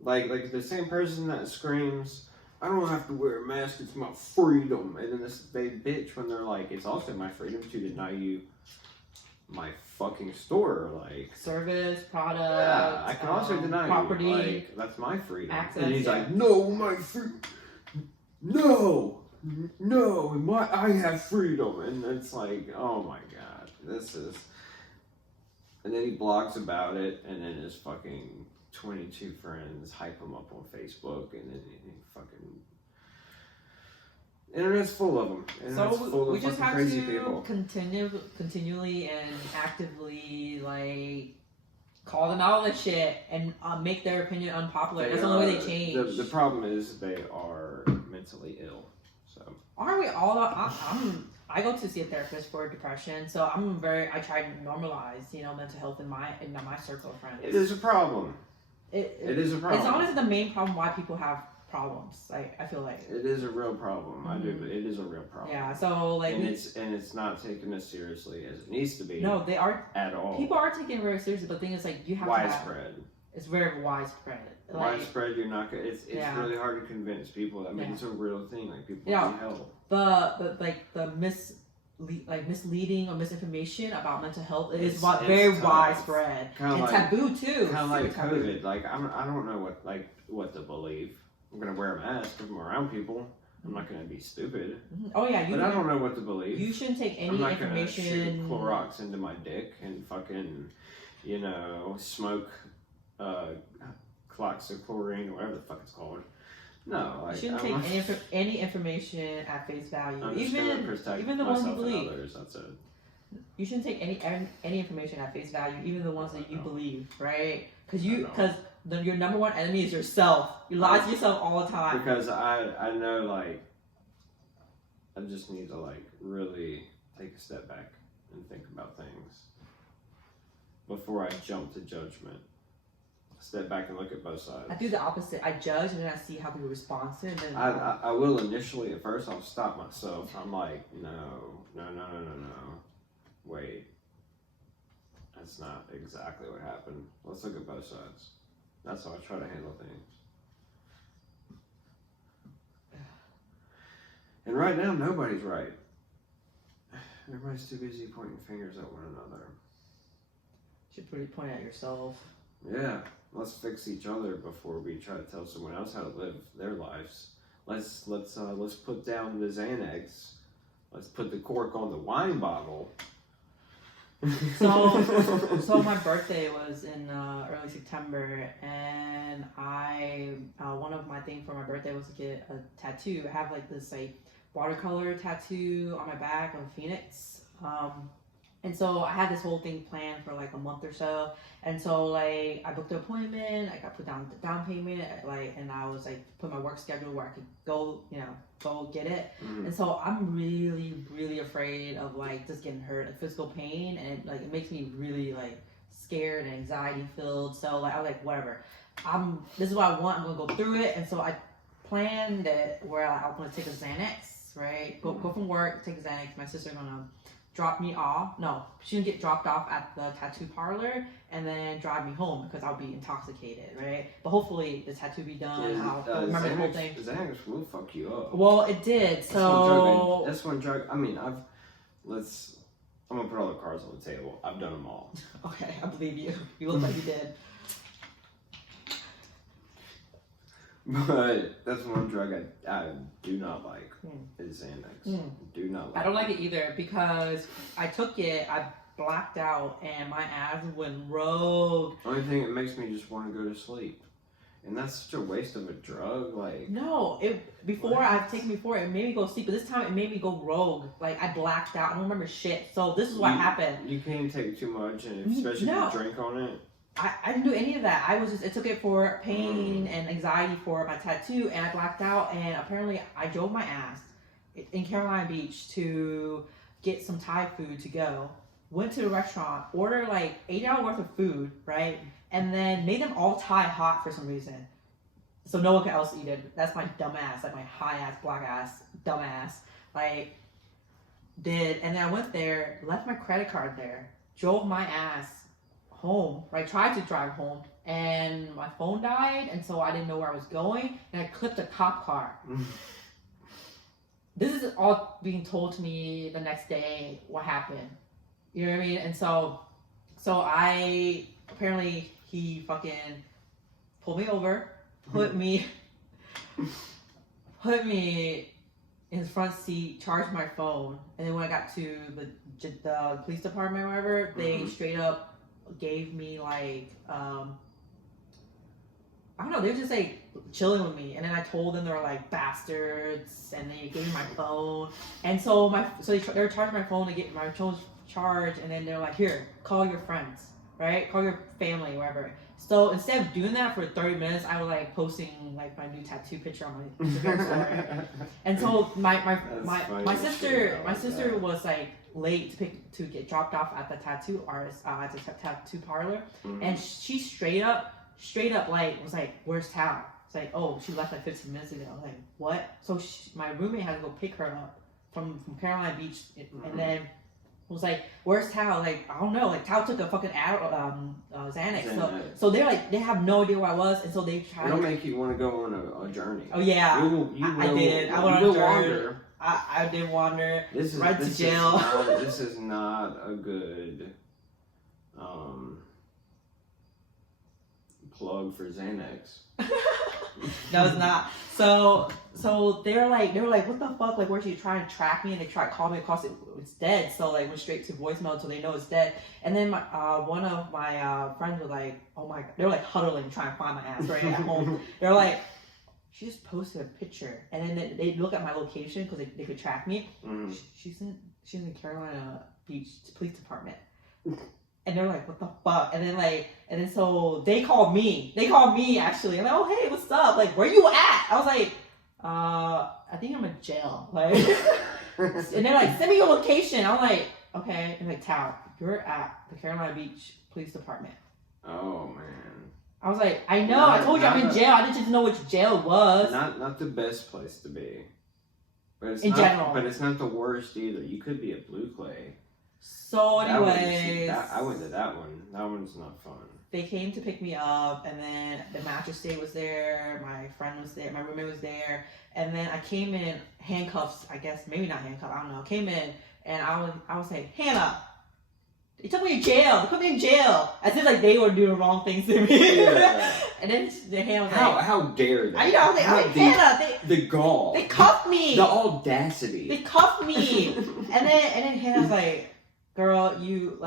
Like the same person that screams, I don't have to wear a mask, it's my freedom. And then they bitch when they're like, it's also my freedom to deny you my fucking store. Like service, product. Yeah, I can also deny property. You. Like, that's my freedom. Access, and he's like, no, my freedom. No, I have freedom. And it's like, oh my god, this is. And then he blogs about it, and then his fucking 22 friends hype him up on Facebook, and then he fucking. Internet's full of them. Internet's full of we just have crazy to people. continually and actively like call them out on this shit and make their opinion unpopular. That's the only way they change. The problem is they are mentally ill. So aren't we all? I go to see a therapist for depression, so I try to normalize, mental health in my circle of friends. It is a problem. It is a problem. It's honestly the main problem why people have problems. Like, I feel like it is a real problem. Mm-hmm. I do, but it is a real problem. Yeah. So like, and it's not taken as seriously as it needs to be. No, they aren't at all. People are taking it very seriously, but the thing is, like, you have widespread. It's very widespread. Widespread, you're not gonna. It's really hard to convince people. I mean, it's a real thing. Like people need help. The like misleading or misinformation about mental health is It's very tough. widespread Kinda and like- taboo too. Kind of like Super taboo. COVID. Like I don't know what to believe. I'm gonna wear a mask if I'm around people. I'm not gonna be stupid. Oh yeah, But I don't know what to believe. You shouldn't take I'm any not gonna shoot information. Clorox into my dick and fucking, smoke chlorine or whatever the fuck it's called. No, You like, shouldn't I'm take any information at face value. I'm just gonna protect Even the ones you myself and believe. others. That's it. You shouldn't take any information at face value, even the ones that you believe, right? Because your number one enemy is yourself. You lie to yourself all the time. Because I know, like, I just need to, like, really take a step back and think about things before I jump to judgment. Step back and look at both sides. I do the opposite. I judge and then I see how people respond to it. And then I will initially, at first, I'll stop myself. I'm like, no. Wait. That's not exactly what happened. Let's look at both sides. That's how I try to handle things. And right now, nobody's right. Everybody's too busy pointing fingers at one another. you should point at yourself. Yeah, let's fix each other before we try to tell someone else how to live their lives. Let's put down the Xanax. Let's put the cork on the wine bottle. So my birthday was in early September, and one of my things for my birthday was to get a tattoo. I have like this like watercolor tattoo on my back of a phoenix. And so I had this whole thing planned for like a month or so. And so like I booked an appointment, I got put down the down payment, and I was like put my work schedule where I could go get it. Mm-hmm. And so I'm really, really afraid of like just getting hurt, like physical pain, and it makes me really like scared and anxiety filled. So like I was like, whatever. This is what I want, I'm gonna go through it. And so I planned it where I'm gonna take a Xanax, right? Go from work, take a Xanax, my sister's gonna drop me off. No, she would get dropped off at the tattoo parlor and then drive me home because I'll be intoxicated, right? But hopefully the tattoo be done. Yeah, I'll remember the whole thing. Xanax will fuck you up. Well, it did. So that's one drug. I mean, I'm gonna put all the cards on the table. I've done them all. Okay, I believe you. You look like you did. But that's one drug I do not like. Is Xanax. Do not like. I don't like it either because I took it, I blacked out, and my ass went rogue. Only thing it makes me just want to go to sleep, and that's such a waste of a drug. Like no, I've taken before it made me go sleep, but this time it made me go rogue. Like I blacked out. I don't remember shit. So this is what happened. You can't take too much, and especially if you drink on it. I didn't do any of that. I took it for pain and anxiety for my tattoo, and I blacked out, and apparently I drove my ass in Carolina Beach to get some Thai food to go. Went to the restaurant, ordered like $8 worth of food, right? And then made them all Thai hot for some reason. So no one else eat it. That's my dumb ass, like my high ass, black ass, dumb ass. Like, and then I went there, left my credit card there, drove my ass home, right? Tried to drive home, and my phone died, and so I didn't know where I was going, and I clipped a cop car. This is all being told to me the next day what happened. You know what I mean? And so apparently he fucking pulled me over, put me in his front seat, charged my phone, and then when I got to the police department or whatever, they straight up gave me like I don't know, they were just like chilling with me, and then I told them they were like bastards, and they gave me my phone, and so they were charging my phone to get my phone charged, and then they're like, here, call your friends, right? Call your family, whatever. So instead of doing that for 30 minutes, I was like posting like my new tattoo picture on my Instagram story. And so my sister was like late to get dropped off at the tattoo artist at the tattoo parlor, and she straight up like was like, where's Thao? It's like, oh, she left like 15 minutes ago. I was like, what? So my roommate had to go pick her up from Carolina Beach, and then was like, where's Thao? Like, I don't know. Like, Thao took a fucking Xanax. So they're like, they have no idea where I was, and so they tried. It'll make you want to go on a journey. Oh yeah, I did. I went on a journey. I did wander This is right to jail. This is not a good plug for Xanax. No, it's not. So they were like, what the fuck? Like, where's she trying to track me? And they tried to call me across it. It's dead. So like, went straight to voicemail, so they know it's dead. And then one of my friends was like, oh my god, they were like huddling trying to find my ass right at home. They were like, she just posted a picture, and then they look at my location because they could track me. Mm. She's in the Carolina Beach Police Department. And they're like, what the fuck? And then so they called me. They called me actually. I'm like, oh hey, what's up? Like, where you at? I was like, I think I'm in jail. Like, and they're like, send me your location. I'm like, okay. And like, Thao, you're at the Carolina Beach Police Department. Oh man. I was like, I know. I told you I'm in jail. I didn't just know which jail it was. Not the best place to be. But it's in not, general. But it's not the worst either. You could be at Blue Clay. So anyways, I went to that one. That one's not fun. They came to pick me up, and then the mattress stay was there. My friend was there. My roommate was there, and then I came in handcuffs. I guess maybe not handcuffs. I don't know. Came in, and I was saying, Hannah, they took me to jail. They put me in jail. As if like they were doing wrong things to me. Yeah. And then the Hannah was like, how dare they? I was like, Hannah, the gall. They cuffed me. The audacity. They cuffed me. and then Hannah's like, girl, you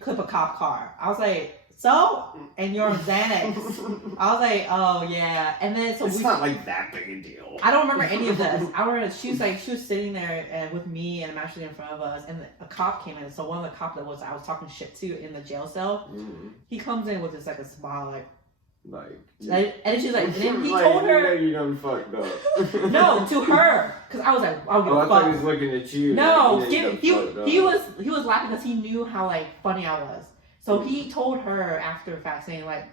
clip a cop car. I was like, so? And you're on Xanax. I was like, oh yeah. And then so it's not like that big a deal. I don't remember any of this. I remember she was sitting there and with me and actually in front of us, and a cop came in. So one of the cops that I was talking shit to in the jail cell, he comes in with this like a smile and she's like, and then he told her, you done fucked up. No, to her, because I was like, I thought he was looking at you. No, he was laughing because he knew how like funny I was. So he told her after the fact, saying like,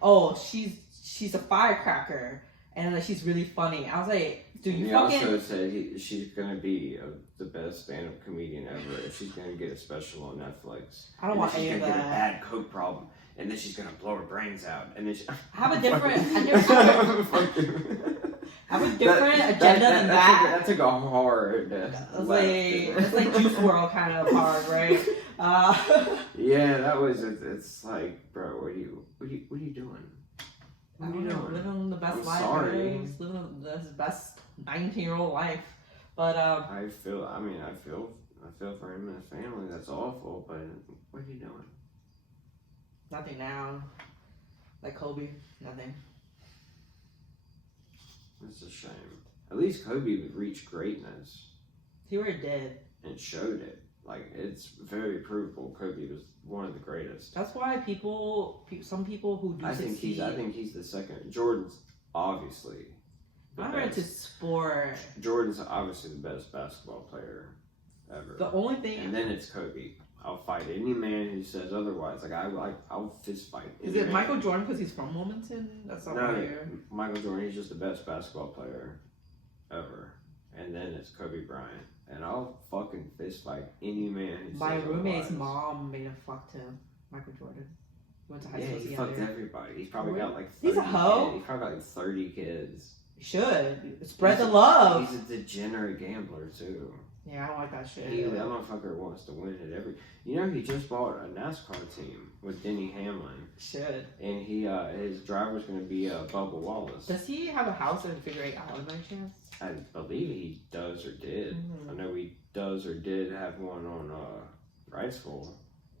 oh, she's a firecracker, and like she's really funny. I was like, dude, you fucking. He also said she's gonna be the best stand-up comedian ever if she's gonna get a special on Netflix. I don't want any of that. She's gonna get a bad coke problem, and then she's gonna blow her brains out, and then I have a different agenda than that. That took a hard. It's like Juice WRLD kind of hard, right? Yeah, that was. It's like, bro, what are you doing? I don't know, living the best life. Living the best 19-year-old life, but I feel for him and his family. That's awful, but what are you doing? Nothing now. Like Kobe, nothing. It's a shame. At least Kobe would reach greatness. He already did. And showed it. Like, it's very provable. Kobe was one of the greatest. That's why some people who do succeed. I think he's the second. Jordan's obviously. I'm into sport. Jordan's obviously the best basketball player ever. The only thing. And then it's Kobe. I'll fight any man who says otherwise. I'll fist fight. Is it Michael Jordan because he's from Wilmington? That's not no, Michael Jordan. He's just the best basketball player ever. And then it's Kobe Bryant. And I'll fucking fist fight any man who My says roommate's otherwise. mom made him fuck him. Michael Jordan. He went to high school he together. fucked everybody. He's probably got like 30 He's a hoe. He's probably got like 30 kids. He should. Spread the love. He's a degenerate gambler too. Yeah, I don't like that shit. That motherfucker wants to win at every. You know, he just bought a NASCAR team with Denny Hamlin. Should. And his driver's going to be Bubba Wallace. Does he have a house in Figure 8 Island by chance? I believe he does or did. Mm-hmm. I know he does or did have one on Riceville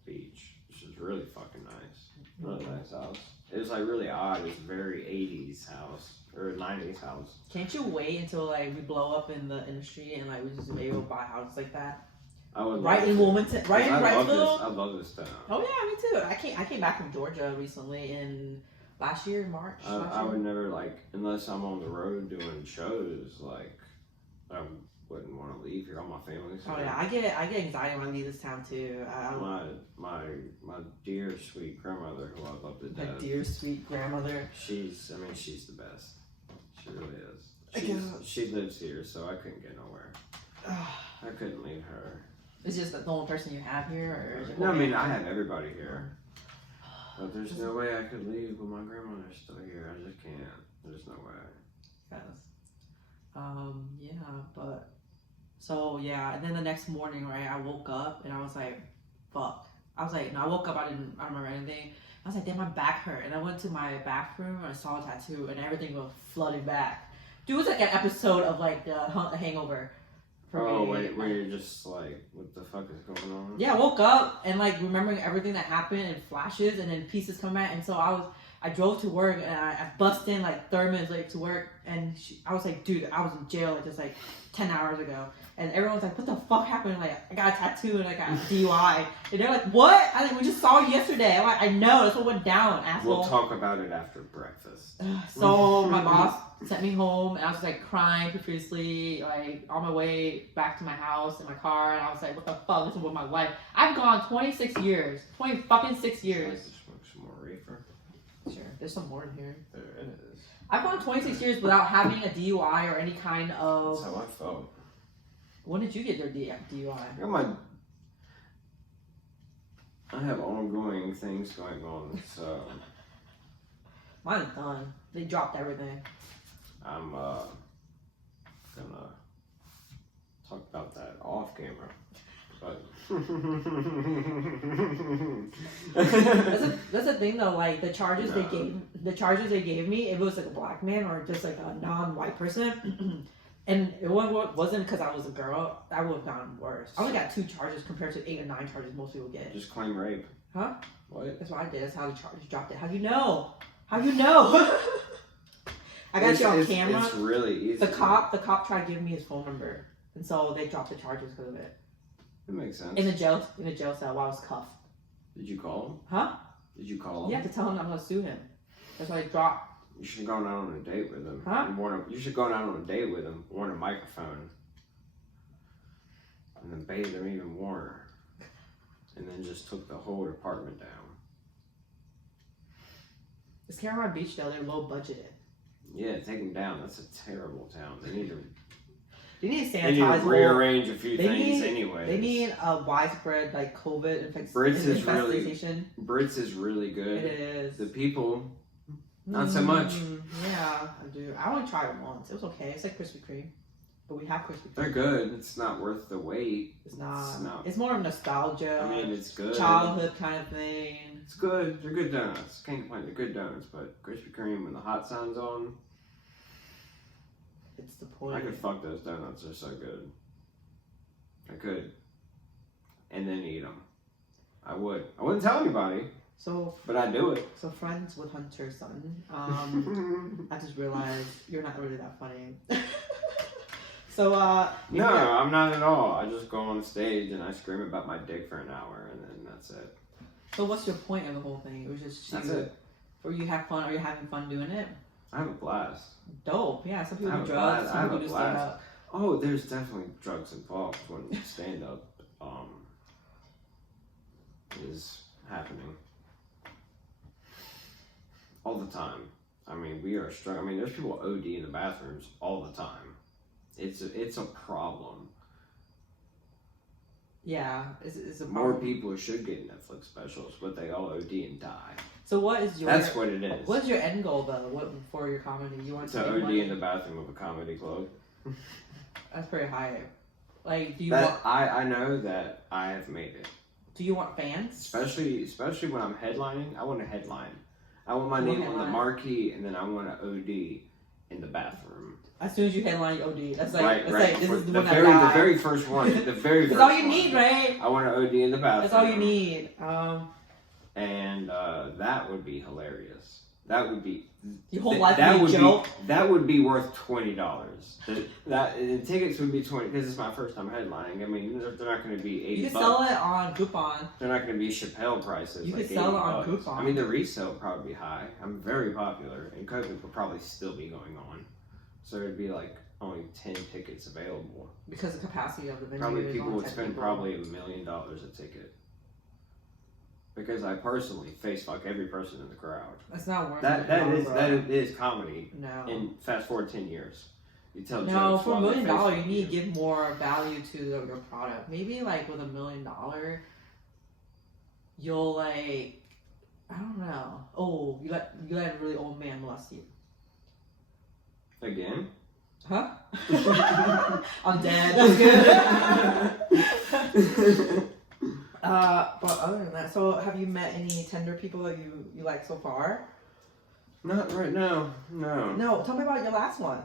Beach, which is really fucking nice. Really nice house. It was like really odd. It was a very 80s house. Or a 90s house. Can't you wait until like we blow up in the industry and like we just be able to buy houses like that? I would right in Wilmington, right in Wrightsville. I love this town. Oh yeah, me too. I came back from Georgia recently in last year, March. I would never unless I'm on the road doing shows. I wouldn't want to leave here. All my family's here. Oh yeah, I get anxiety when I leave this town too. My dear sweet grandmother, who I love to death. My dear sweet grandmother. She's the best. She really is. She lives here, so I couldn't get nowhere. I couldn't leave her. Is just the only person you have here, or? No, I mean I have everybody here. But there's no way I could leave when my grandmother's still here. I just can't. There's no way. Yes. Yeah, but so yeah, and then the next morning, right, I woke up and I was like, fuck. I was like, no, I woke up, I don't remember anything. I was like, damn, my back hurt. And I went to my bathroom and I saw a tattoo and everything was flooding back. Dude, it was like an episode of like the Hangover. Oh, wait, where you're just like, what the fuck is going on? Yeah, I woke up and like remembering everything that happened in flashes and then pieces come back. And so I drove to work and I bust in like 30 minutes late to work. And I was like, dude, I was in jail like just like 10 hours ago. And everyone's like, what the fuck happened? Like, I got a tattoo and I got a DUI. And they're like, what? I like, we just saw you yesterday. I'm like, I know, that's what went down, asshole. We'll talk about it after breakfast. So my boss sent me home and I was like crying profusely, like on my way back to my house in my car. And I was like, what the fuck? This is what my life. I've gone 26 years. 20 fucking 6 years. I'd like to smoke some more reefer. Sure, there's some more in here. There it is. I've gone 26 years without having a DUI or any kind of. That's how I felt. When did you get your DUI? I have ongoing things going on, so Mine's done. They dropped everything. I'm gonna talk about that off camera. But that's the thing though, like the charges they gave me, if it was like a black man or just like a non-white person. And it wasn't because I was a girl. I would have gotten worse. I only got 2 charges compared to 8 or 9 charges most people get. just claim rape. Huh? What? That's what I did. That's how the charges dropped it. How do you know? How do you know? I got you on camera. It's really easy. The cop tried to give me his phone number, and so they dropped the charges because of it. It makes sense. In the jail cell while I was cuffed. Did you call him? Huh? Did you call him? Yeah, to tell him I'm gonna sue him. That's why they dropped. You should have gone out on a date with him. Huh? You should have gone out on a date with him, worn a microphone, and then bathed him even more, and then just took the whole department down. It's Carolina Beach though. They're low budgeted. Yeah, take him down. That's a terrible town. They need to. They need to sanitize. They need to rearrange a few things anyway. They need a widespread like COVID infestation. Brits is really good. It is. The people, not so much. Yeah, I do. I only tried it once. It was okay. It's like Krispy Kreme, but we have Krispy Kreme. They're good. It's not worth the wait. It's not. It's more of nostalgia. I mean, it's good. Childhood kind of thing. It's good. They're good donuts. Can't complain. They're good donuts, but Krispy Kreme when the hot sun's on. It's the point. I could fuck those donuts. They're so good. I could. And then eat them. I would. I wouldn't tell anybody. But I do it. So friends with Hunter's son. I just realized you're not really that funny. So no, I'm not at all. I just go on stage and I scream about my dick for an hour and then that's it. So what's your point of the whole thing? It was just that's it. Or you have fun? Are you having fun doing it? I have a blast. Dope. Yeah, some people do drugs, some people do stand up. Oh, there's definitely drugs involved when stand up is happening. All the time. I mean, we are struggling. I mean, there's people OD in the bathrooms all the time. It's a problem. Yeah, it's a problem. More people should get Netflix specials, but they all OD and die. So what is your? That's what it is. What's your end goal though? What for your comedy? You want to OD in the bathroom of a comedy club? That's pretty high. Like, do you want? I know that I have made it. Do you want fans? Especially when I'm headlining, I want to headline. I want my name on the marquee, and then I want to OD in the bathroom. As soon as you headline, you OD. That's like, right. Like this is the one the very first one. The very first That's all you need, right? I want to OD in the bathroom. That's all you need. And that would be hilarious. That would be your whole life would be a joke. That would be worth $20. The tickets would be $20 because it's my first time headlining. I mean, they're not going to be $80. You can sell it on Groupon. They're not going to be Chappelle prices. You can sell it on Groupon. I mean, the resale would probably be high. I'm very popular, and COVID would probably still be going on. So it'd be like only 10 tickets available. Because the capacity of the venue. Probably people would spend probably $1 million a ticket. Because I personally face fuck every person in the crowd. That's not worth it. That is comedy. No. And fast forward 10 years. You tell no, jokes for $1 million, you need you. to give more value to your product. Maybe like with $1 million, you'll like, I don't know. Oh, you let a really old man molest you. Again? Huh? I'm dead. That's good. But other than that, so have you met any Tinder people that you like so far? Not right now. No. No, tell me about your last one.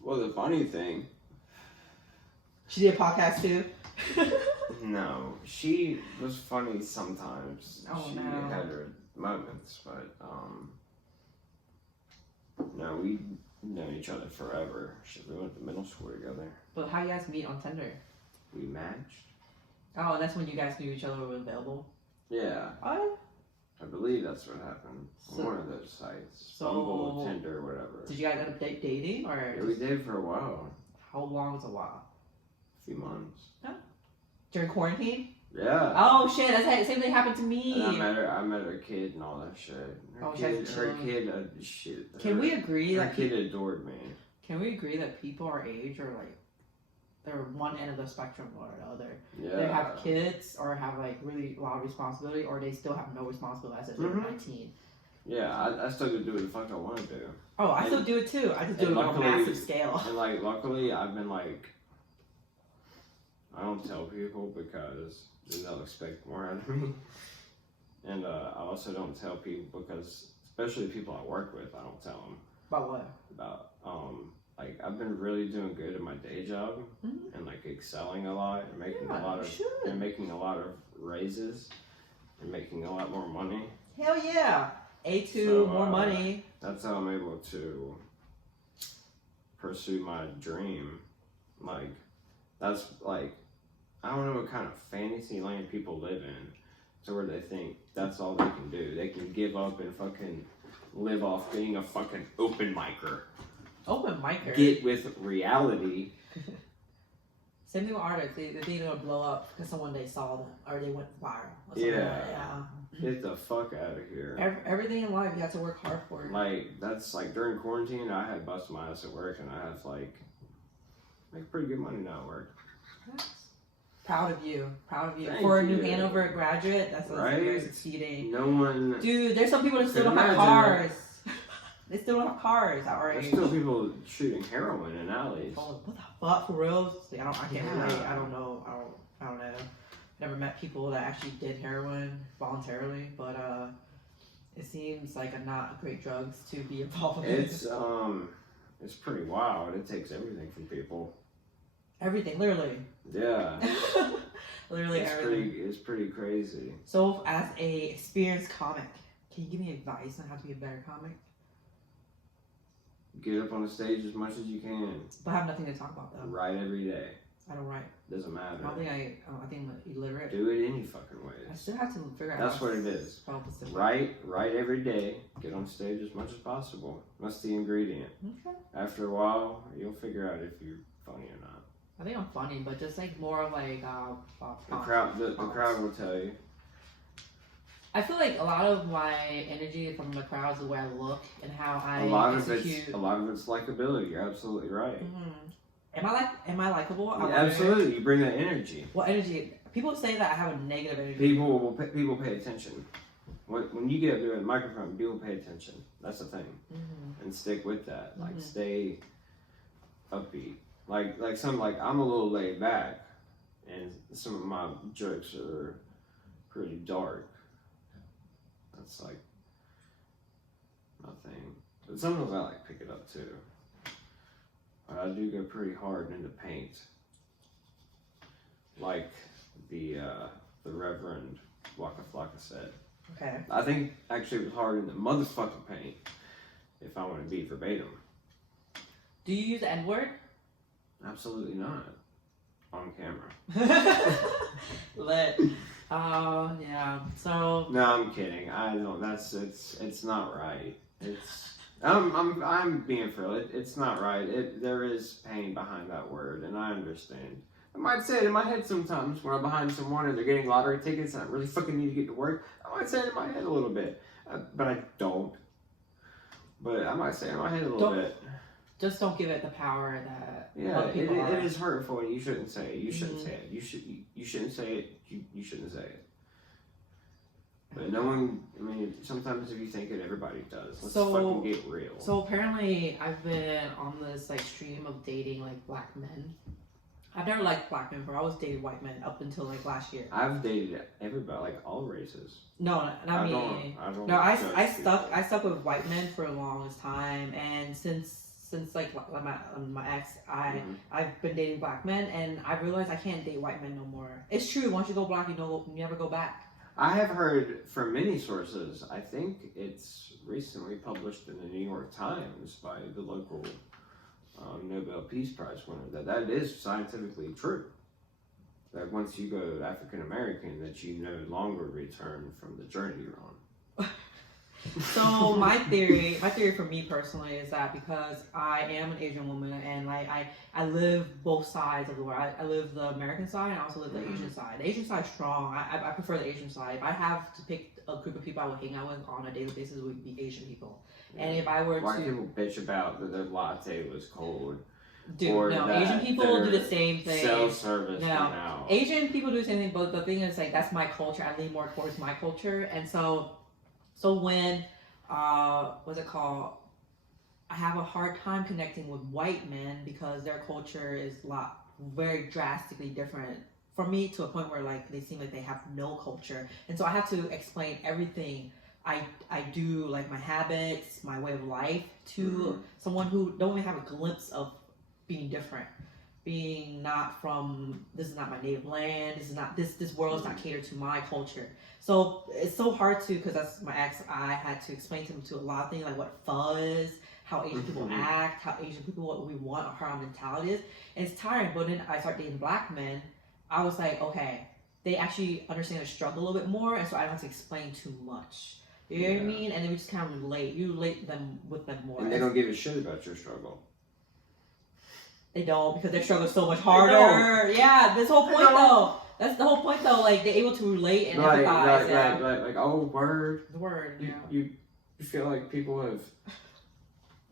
Well, the funny thing. She did a podcast too. No, she was funny sometimes. Oh, she no. had her moments, but no, we known each other forever. We went to middle school together. But how you guys meet on Tinder? We matched. Oh, and that's when you guys knew each other were available. Yeah, Oh. I believe that's what happened. So- One of those sites, so- Bumble, Tinder, whatever. Did you guys end up dating or? Yeah, we did for a while, How long was a while? a few months. During quarantine? Yeah. Oh shit! That's same thing happened to me. And I met her kid and all that shit. Oh, she has Her children. kid, shit. Can we agree Her that kid adored me. Can we agree that people our age are like they're one end of the spectrum or the other? Yeah. They have kids or have like really a lot of responsibility, or they still have no responsibility as if they're 19. Yeah, I still do what the fuck I want to do. Oh, I still do it too. I just do it and on a luckily- massive scale. And like, luckily, I've been like, I don't tell people because then they'll expect more out of me. And I also don't tell people because, especially the people I work with, I don't tell them About what? about. Like I've been really doing good in my day job Mhm. and like excelling a lot and making Yeah, a lot you of should. and making a lot of raises and making a lot more money. Hell yeah! A2, So, more money. That's how I'm able to pursue my dream. Like, that's like, I don't know what kind of fantasy land people live in to where they think that's all they can do. They can give up and fucking live off being a fucking open micer. Open micer. Get with reality. Same thing with artists. They think they're gonna blow up because someone they saw them or they went viral. Or something Yeah. like that. Get the fuck out of here. Everything in life you have to work hard for. Like, that's like during quarantine, I had busted my ass at work and I have like, make pretty good money now at work. Proud of you. Proud of you. Thank For a you. New Hanover graduate, that's Right? you're succeeding. No one. Dude, there's some people that still don't have Imagine cars. They still don't have cars at our There's age. still people shooting heroin in alleys. Oh, what the fuck, for real? See, I can't Yeah. relate. I don't know. I don't know. Never met people that actually did heroin voluntarily, but it seems like not great drugs to be involved in. It's pretty wild. It takes everything from people. Everything, literally. Yeah. Literally everything. It's pretty crazy. So, as a experienced comic, can you give me advice on how to be a better comic? Get up on the stage as much as you can. But I have nothing to talk about though. Write every day. I don't write. Doesn't matter. I think I'm illiterate. Do it any fucking I ways. still have to figure out. That's how what to it is. spell specific. Write every day. Get on stage as much as possible. That's the ingredient. Okay. After a while, you'll figure out if you're funny or not. I think I'm funny, but just like more of like The crowd will tell you. I feel like a lot of my energy from the crowd is the way I look and how I A lot execute. of it's likability. You're absolutely right. Mhm. Am I likable? Yeah, absolutely, you bring that energy. What energy? People say that I have a negative energy. People pay attention. When you get up there at the microphone, people pay attention. That's the thing, and stick with that. Like stay upbeat. Like I'm a little laid back, and some of my jokes are pretty dark. That's like my thing. But sometimes I like pick it up too. I do go pretty hard into paint, like the Reverend Waka Flocka said. Okay. I think actually it was hard in the motherfucking paint, if I want to be verbatim. Do you use the N-word? Absolutely not. On camera. Lit. Yeah. So. No, I'm kidding. I don't. It's not right. I'm being for real. It's not right. There is pain behind that word, and I understand. I might say it in my head sometimes when I'm behind someone and they're getting lottery tickets and I really fucking need to get to work. I might say it in my head a little bit, but I don't. But I might say it in my head a little bit. Just don't give it the power that. Yeah, other people are. it is hurtful, and you shouldn't say it. You shouldn't say it. You shouldn't say it. You shouldn't say it. But no one, I mean, sometimes if you think it, everybody does. Let's So- fucking get real. So apparently, I've been on this like stream of dating like black men. I've never liked black men before. I always dated white men up until like last year. I've dated everybody, like all races. No, not me. I don't No, I judge stuck people. I stuck with white men for the longest time, and since like my ex, Mhm. I've been dating black men, and I realized I can't date white men no more. It's true. Once you go black, you never go back. I have heard from many sources, I think it's recently published in the New York Times by the local Nobel Peace Prize winner, that is scientifically true. That once you go African American, that you no longer return from the journey you're on. So my theory for me personally is that because I am an Asian woman and like I live both sides of the world. I live the American side and I also live the Asian side. The Asian side is strong. I prefer the Asian side. If I have to pick a group of people I would hang out with on a daily basis, it would be Asian people. And if I were White to people bitch about that their latte was cold. do or no, that Asian people do the same thing. Cell service No. went out. Asian people do the same thing, but the thing is like that's my culture. I lean more towards my culture, and so when what's it called? I have a hard time connecting with white men because their culture is very drastically different from me to a point where like they seem like they have no culture, and so I have to explain everything I do, like my habits, my way of life, to someone who don't even have a glimpse of being different, being not from, this is not my native land, this world is not catered to my culture. So it's so hard to, because that's my ex, I had to explain to him to a lot of things, like what pho is, how Asian people act, how Asian people, what we want, how our mentality is. And it's tiring, but then I started dating black men. I was like, okay, they actually understand the struggle a little bit more, and so I don't have to explain too much. You know what I mean? And then we just kind of relate. You relate them with them more. And they don't give a shit about your struggle. They don't, because their struggle is so much harder. Yeah, this whole point though. That's the whole point though. Like they're able to relate and empathize. Right. Like, oh, word. The word. Yeah. You feel like people have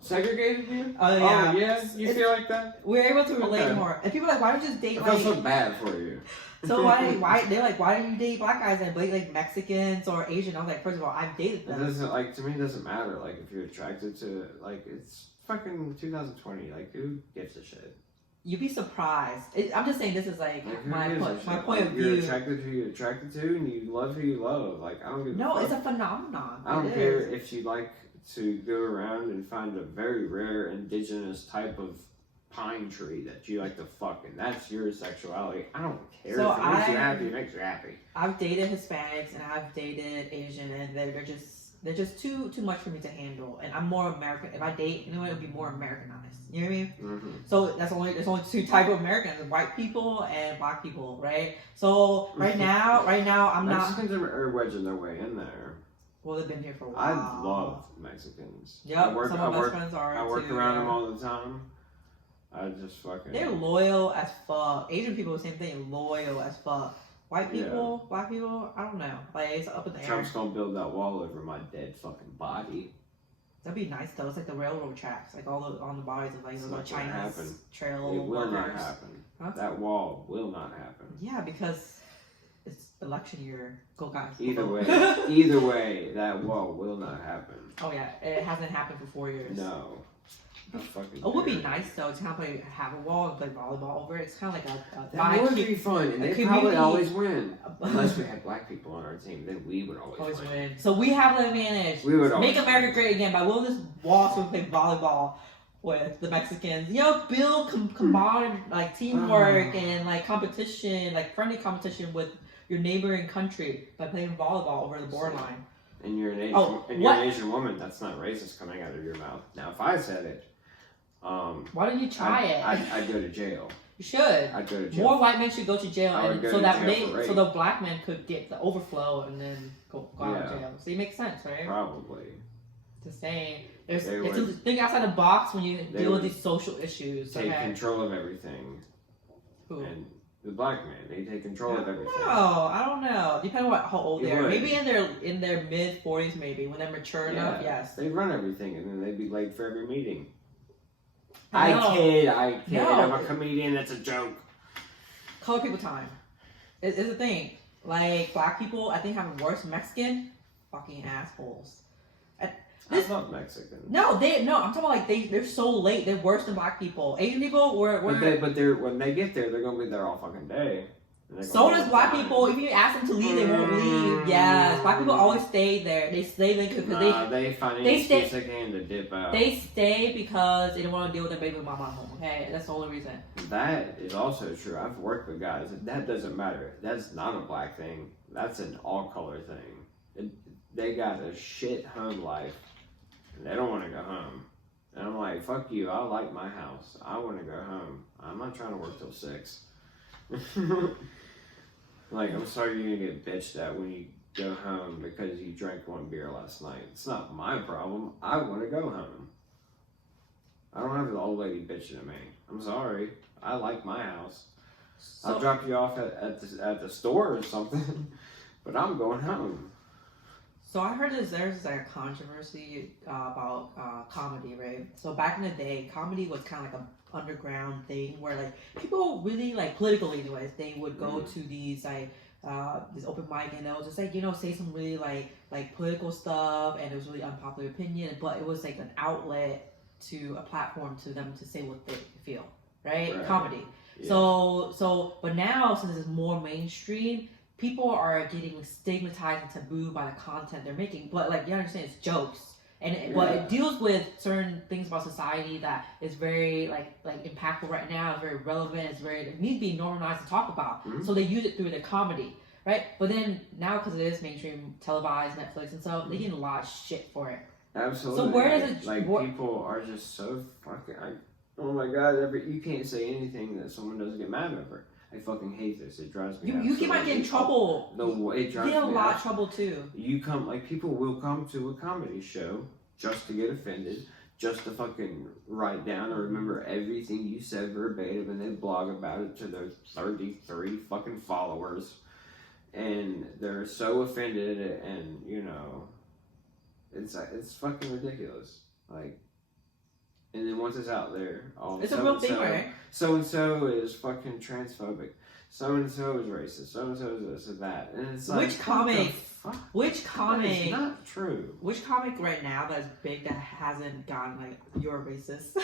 segregated you? Oh yeah. Oh yeah. You feel like that? We're able to relate more. And people are like, why don't you just date I feel so bad for you. So why they're like, why don't you date black guys and date like Mexicans or Asian? I was like, first of all, I've dated them. It doesn't, like, to me, it doesn't matter. Like, if you're attracted to, like, it's fucking 2020. Like, who gives a shit? You'd be surprised. I'm just saying this is like who my gives a point. shit? My point Like, of you're view. attracted to who you're attracted to, and you love who you love. Like, I don't give a No, fuck. it's a phenomenon. I don't It care is. if you like to go around and find a very rare indigenous type of pine tree that you like to fuck, and that's your sexuality. I don't care. So if it makes you happy, it makes you happy. I've dated Hispanics and I've dated Asian, and they're just too much for me to handle. And I'm more American. If I date anyone, it would be more Americanized. You know what I mean? Mm-hmm. So there's only two types of Americans: white people and black people, right? So right now I'm not. Mexicans are wedging their way in there. Well, they've been here for a I while. love Mexicans. Yep, I work, some I of my work, friends are I work too, around yeah. them all the time. I just fucking. They're loyal as fuck. Asian people, same thing, loyal as fuck. White people, black people, I don't know. Like it's up in the air. Trump's gonna build that wall over my dead fucking body. That'd be nice though. It's like the railroad tracks, like all on the bodies of like It's the not gonna Chinese happen. trail It will not workers. happen. Huh? That wall will not happen. Yeah, because it's election year. Go guys. Either Go. way, that wall will not happen. Oh yeah, it hasn't happened for 4 years. No. I fucking It would be dare. nice though to kind of like have a wall and play volleyball over it. It's kind of like a That would be fun, and a they probably community- always win. Unless we had black people on our team, then we would always win. win. So we have the advantage. We would always Make America win. great again by building this wall so we can play volleyball with the Mexicans. You know, build combined like teamwork and like competition, like friendly competition with your neighboring country by playing volleyball over the borderline. And you're an Asian, Oh, and you're an Asian woman. That's not racist coming out of your mouth. Now, if I said it, Why don't you try it? I'd go to jail. You should. I'd go to jail. More white men should go to jail, I would and go so to that jail for rape. so the black men could get the overflow and then go out of Yeah. jail. So it makes sense, right? Probably. Just saying, there's They it's to would- think outside the box when you they deal with would these social issues. Take Okay. control of everything. Who? And the black man, they take control of everything. No, I don't know. Depending on how old You they are. would. Maybe in their mid 40s, maybe when they're mature enough. Yes. They run everything, and then they'd be late for every meeting. No. I kid. No. I'm a comedian. That's a joke. Color people time. It's a thing. Like black people, I think have worse Mexican fucking assholes. I'm not Mexican. No, I'm talking about like they're so late. They're worse than black people. Asian people were But they're when they get there, they're gonna be there all fucking day. So does black people. If you ask them to leave, they won't leave. Yes, black people always stay there. They stay there because they find any excuse they can to dip out. They stay because they don't want to deal with their baby mama at home. Okay, that's the only reason. That is also true. I've worked with guys. That doesn't matter. That's not a black thing. That's an all color thing. They got a shit home life, and they don't want to go home. And I'm like, fuck you. I like my house. I want to go home. I'm not trying to work till 6. Like, I'm sorry you're gonna get bitched at when you go home because you drank 1 beer last night. It's not my problem. I want to go home. I don't have the old lady bitching at me. I'm sorry. I like my house. I'll drop you off at the store or something, but I'm going home. So I heard there's like a controversy about comedy, right? So back in the day, comedy was kind of like a underground thing where like people really like political anyways they would go to these like this open mic and they'll just like say some really like political stuff and it was really unpopular opinion but it was like an outlet to a platform to them to say what they feel right. Comedy. Yeah. So but now since it's more mainstream people are getting stigmatized and taboo by the content they're making but like you understand it's jokes. But it deals with certain things about society that is very like impactful right now. It's very relevant. It needs to be normalized to talk about. Mm-hmm. So they use it through their comedy, right? But then now because it is mainstream, televised, Netflix and stuff, they get a lot of shit for it. Absolutely. So where does it people are just so fucking. Oh my god! You can't say anything that someone doesn't get mad over. I fucking hate this. It drives me. You might get in trouble. No, it drives me. You get a lot of trouble too. People will come to a comedy show just to get offended, just to fucking write down or remember everything you said verbatim, and they blog about it to their 33 fucking followers, and they're so offended, and it's fucking ridiculous. Like. And then once it's out there, it's a real thing, right? So and so is fucking transphobic. So and so is racist. So and so is this and that. And it's like, which comic? It's not true. Which comic right now that's big that hasn't gotten like you're racist?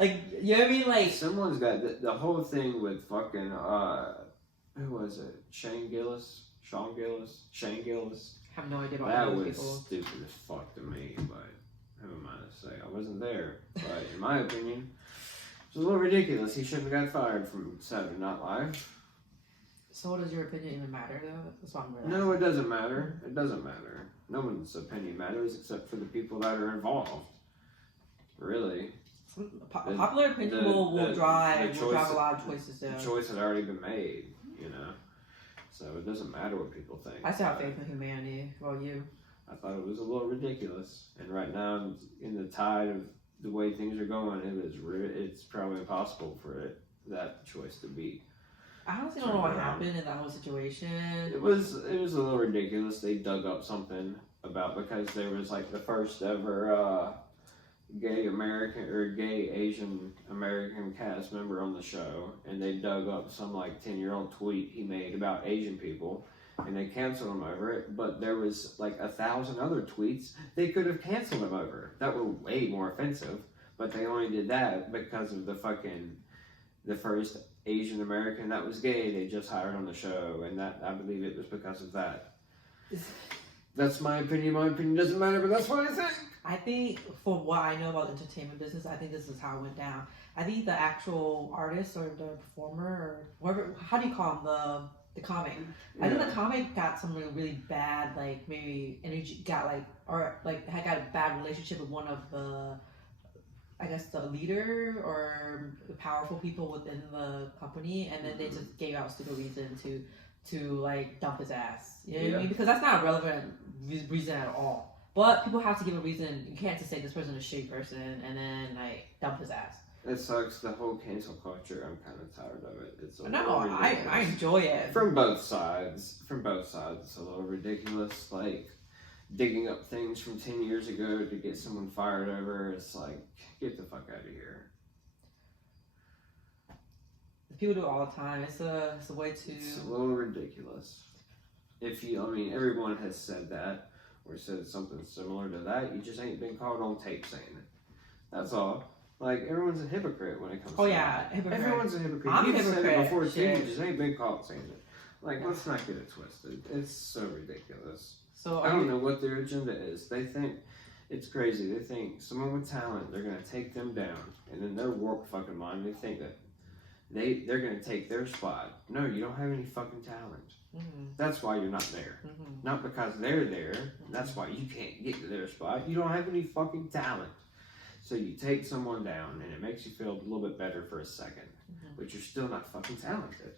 Like you know what I mean? Like someone's got the whole thing with fucking who was it? Shane Gillis. I have no idea about that. Was people. Stupid as fuck to me, but. Who am I to say? I wasn't there. But in my opinion, it's a little ridiculous. He shouldn't have got fired from Saturday Night Live. So does your opinion even matter, though? That's what I'm really No, it doesn't matter. It doesn't matter. No one's opinion matters except for the people that are involved. Really. Popular opinion will drive a lot of choices. The choice had already been made, So it doesn't matter what people think. I still have faith in humanity. Well, you. I thought it was a little ridiculous, and right now, in the tide of the way things are going, it's probably impossible for that choice to be. I honestly don't know what happened in that whole situation. It was a little ridiculous. They dug up something because there was like the first ever gay Asian American cast member on the show, and they dug up some like 10-year-old tweet he made about Asian people. And they canceled him over it, but there was like 1,000 other tweets they could have canceled him over that were way more offensive, but they only did that because of the first Asian American that was gay they just hired on the show, and that I believe it was because of that. That's my opinion. My opinion doesn't matter, but that's what I think. I think, from what I know about the entertainment business, I think this is how it went down. I think the actual artist or the performer or whatever, how do you call him, the comic. Yeah. I think the comic got some really bad, like maybe energy, had got a bad relationship with one of the, I guess the leader or the powerful people within the company, and then they just gave out stupid reason to like dump his ass. You know what I mean? Because that's not a relevant reason at all. But people have to give a reason. You can't just say this person is a shitty person and then like dump his ass. It sucks. The whole cancel culture. I'm kind of tired of it. It's I enjoy it from both sides. It's a little ridiculous. Like digging up things from 10 years ago to get someone fired over. It's like, get the fuck out of here. People do it all the time. It's a way to. It's a little ridiculous. if you, I mean, everyone has said that or said something similar to that. You just ain't been caught on tape saying it. That's all. Like, everyone's a hypocrite when it comes to that. Hypocrite. Everyone's a hypocrite. I'm a You've said hypocrite. it before, too. Shit. You just ain't been caught saying it. Like, let's not get it twisted. It's so ridiculous. So I don't know what their agenda is. They think, it's crazy. They think someone with talent, they're going to take them down. And in their warped fucking mind, they think that they're going to take their spot. No, you don't have any fucking talent. Mm-hmm. That's why you're not there. Mm-hmm. Not because they're there. That's why you can't get to their spot. You don't have any fucking talent. So you take someone down, and it makes you feel a little bit better for a second. But you're still not fucking talented.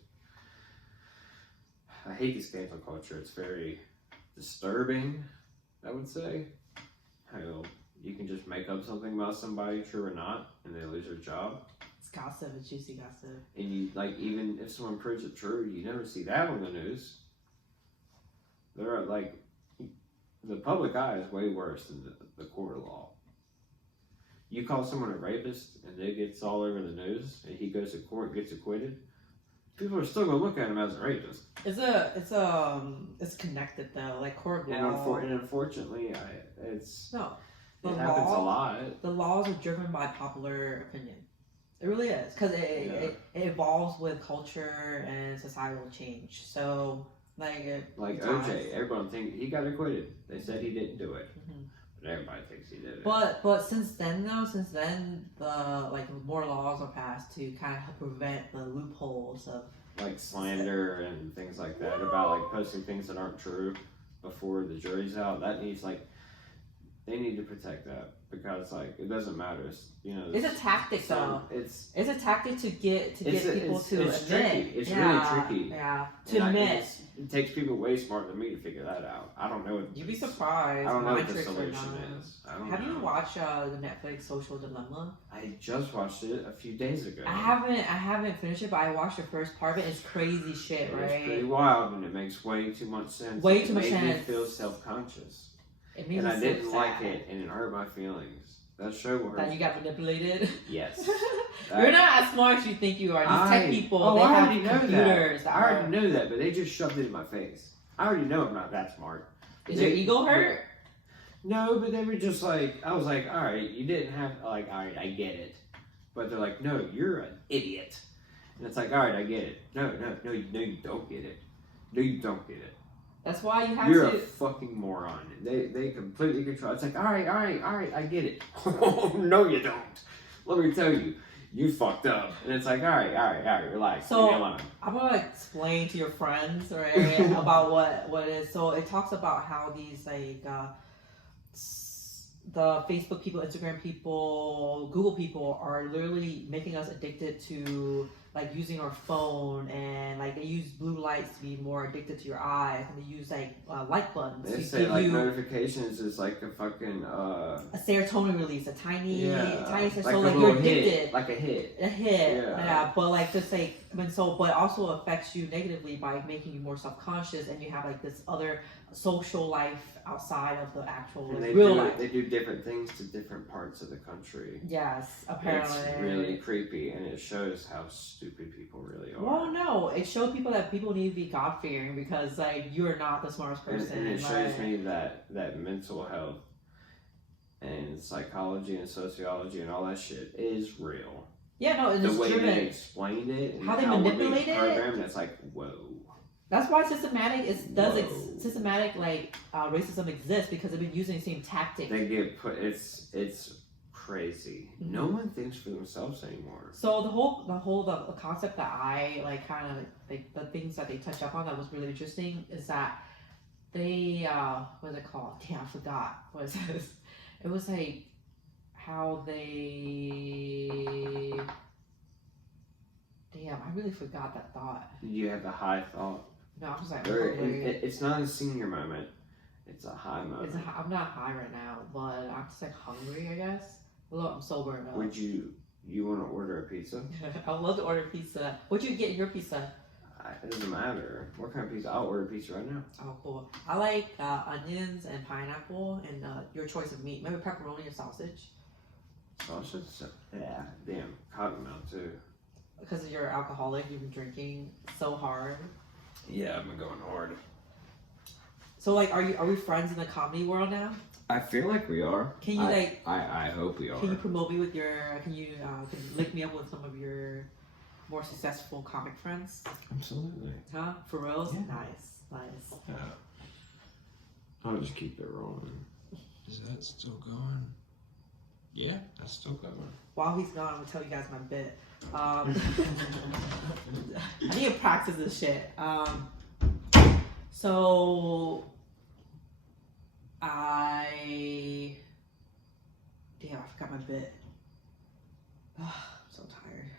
I hate this cancel culture. It's very disturbing, I would say. How you can just make up something about somebody, true or not, and they lose their job. It's gossip. It's juicy gossip. And you, like, even if someone proves it true, you never see that on the news. They're like, the public eye is way worse than the court of law. You call someone a rapist and it gets all over the news and he goes to court, gets acquitted, people are still gonna look at him as a rapist. It's connected though, like court law. And unfortunately, it happens a lot. The laws are driven by popular opinion. It really is, because it evolves with culture and societal change. So, like OJ, everyone thinks he got acquitted. They said he didn't do it, but everybody thinks he did it. But since then, the more laws are passed to kind of help prevent the loopholes of like slander and things like that about like posting things that aren't true before the jury's out. That needs they need to protect that because it doesn't matter. It's a tactic though. It's a tactic to get people to admit. Tricky. It's really tricky. Yeah, to admit. It takes people way smarter than me to figure that out. I don't know. You'd be surprised. I don't know what the solution is. Have you watched the Netflix Social Dilemma? I just watched it a few days ago. I haven't finished it, but I watched the first part of it. It's crazy shit, right? It's pretty wild, and it makes way too much sense. Way too much sense. It made me feel self-conscious. And I didn't like it, and it hurt my feelings. That show was... That you got manipulated? Yes. You're not as smart as you think you are. These tech people, they I have already know computers. that. I already know that, but they just shoved it in my face. I already know I'm not that smart. Is your ego hurt? No, but they were just like... I was like, alright, you didn't have... Like, alright, I get it. But they're like, no, you're an idiot. And it's like, alright, I get it. No, you don't get it. No, you don't get it. That's why you have You're a fucking moron. They completely control. It's like, all right, I get it. No, you don't. Let me tell you, you fucked up. And it's like, all right, relax. So I'm gonna explain to your friends, right, about what it is. So it talks about how these the Facebook people, Instagram people, Google people are literally making us addicted to using our phone, and they use blue lights to be more addicted to your eyes, and they use like buttons. They say notifications is like a fucking a serotonin release, a tiny like so a you're addicted, hit, like a hit, but but also affects you negatively by making you more self-conscious, and you have this other social life outside of the actual real life. They do different things to different parts of the country. Yes, apparently. It's really creepy, and it shows how stupid people really are. Well, no, it shows people that people need to be God-fearing because you're not the smartest person. And it shows me that mental health and psychology and sociology and all that shit is real. Yeah, no, the way they explained it, and how they manipulate it, program, it's like, whoa. That's why systematic racism exists, because they've been using the same tactic. They get put. It's crazy. Mm-hmm. No one thinks for themselves anymore. So the concept that I the things that they touch up on that was really interesting is that they what is it called? Damn, I forgot what it says. It was how they. Damn, I really forgot that thought. Did you have a high thought? No, I'm just it's not a senior moment. It's a high moment. I'm not high right now, but I'm just hungry, I guess. Look, I'm sober enough. Would you want to order a pizza? I would love to order pizza. What'd you get in your pizza? It doesn't matter. What kind of pizza? I'll order pizza right now. Oh, cool. I like onions and pineapple and your choice of meat. Maybe pepperoni or sausage. Sausage? Yeah. Damn. Cottonmouth too. Because you're alcoholic, you've been drinking so hard. Yeah, I've been going hard. So like, are we friends in the comedy world now? I feel like we are. Can you I hope we are. Can you promote me with your? Can you link me up with some of your more successful comic friends? Absolutely. Huh? For real? Yeah. Nice. Yeah. I'll just keep it rolling. Is that still going? Yeah, that's still going. While he's gone, I'm gonna tell you guys my bit. I need to practice this shit. So damn, I forgot my bit. I'm so tired.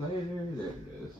later. There it is.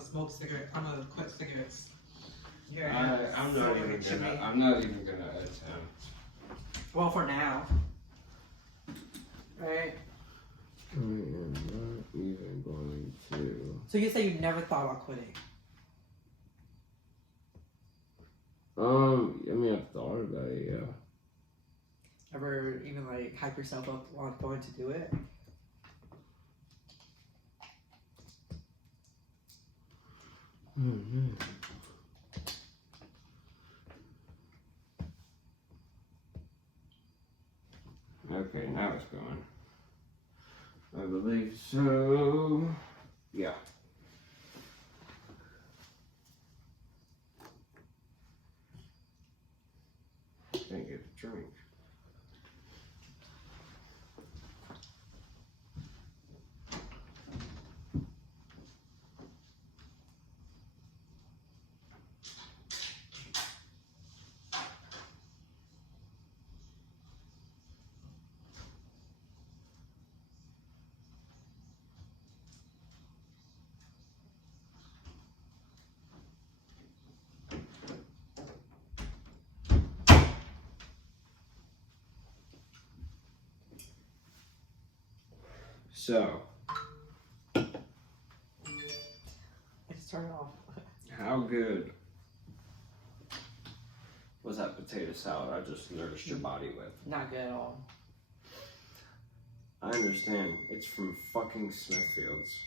gonna smoke cigarettes. I'm gonna quit cigarettes. I'm not even gonna attempt. Well, for now. Right. I am not even going to. So you say you never thought about quitting? I mean, I've thought about it, yeah. Ever even like hype yourself up on going to do it? Mm-hmm. Okay, now it's going. I believe so. Yeah. Didn't get a drink. So, I just turned it off. how good was that potato salad I just nourished your body with? Not good at all. I understand. It's from fucking Smithfield's.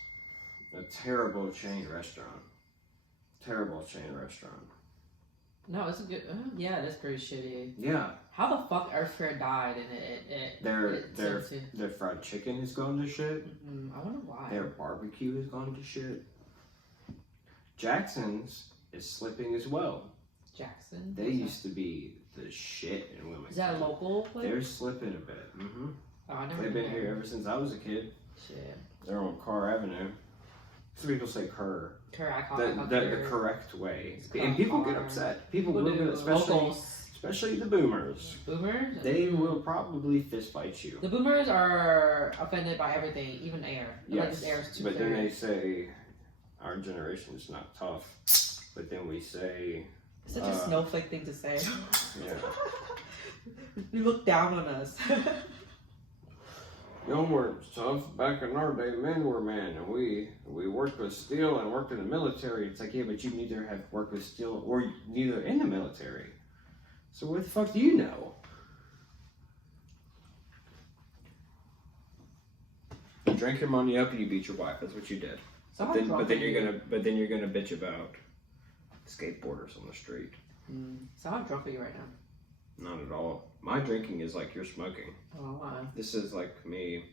A terrible chain restaurant. Terrible chain restaurant. No, it's a good. Yeah, that's pretty shitty. Yeah. How the fuck Earthfare died and Their fried chicken has gone to shit. I wonder why. Their barbecue has gone to shit. Jackson's is slipping as well. Jackson? They used to be the shit in Wilmington. Is that a local place? They're slipping a bit. Mm-hmm. Oh, I never They've been here ever since I was a kid. Shit. They're on Carr Avenue. Some people say Kerr. Kerr, I call The it correct way. It's And people get Carr. upset. People People will do. get, especially Locals. the boomers. Boomers? They will probably fist fight you. The boomers are offended by everything, even air. Like Yes, this air is too but then clear. they say our generation is not tough. But then we say, It's such a snowflake thing to say. yeah, You look down on us. y'all weren't tough. Back in our day, men were men, and we worked with steel and worked in the military. It's like, yeah, but you neither have worked with steel or neither in the military. So what the fuck do you know? You drank your money up and you beat your wife. That's what you did. So how But drunk then are you're you? gonna bitch about skateboarders on the street. So how drunk are you right now? Not at all. My drinking is like you're smoking. Oh, wow. This is like me.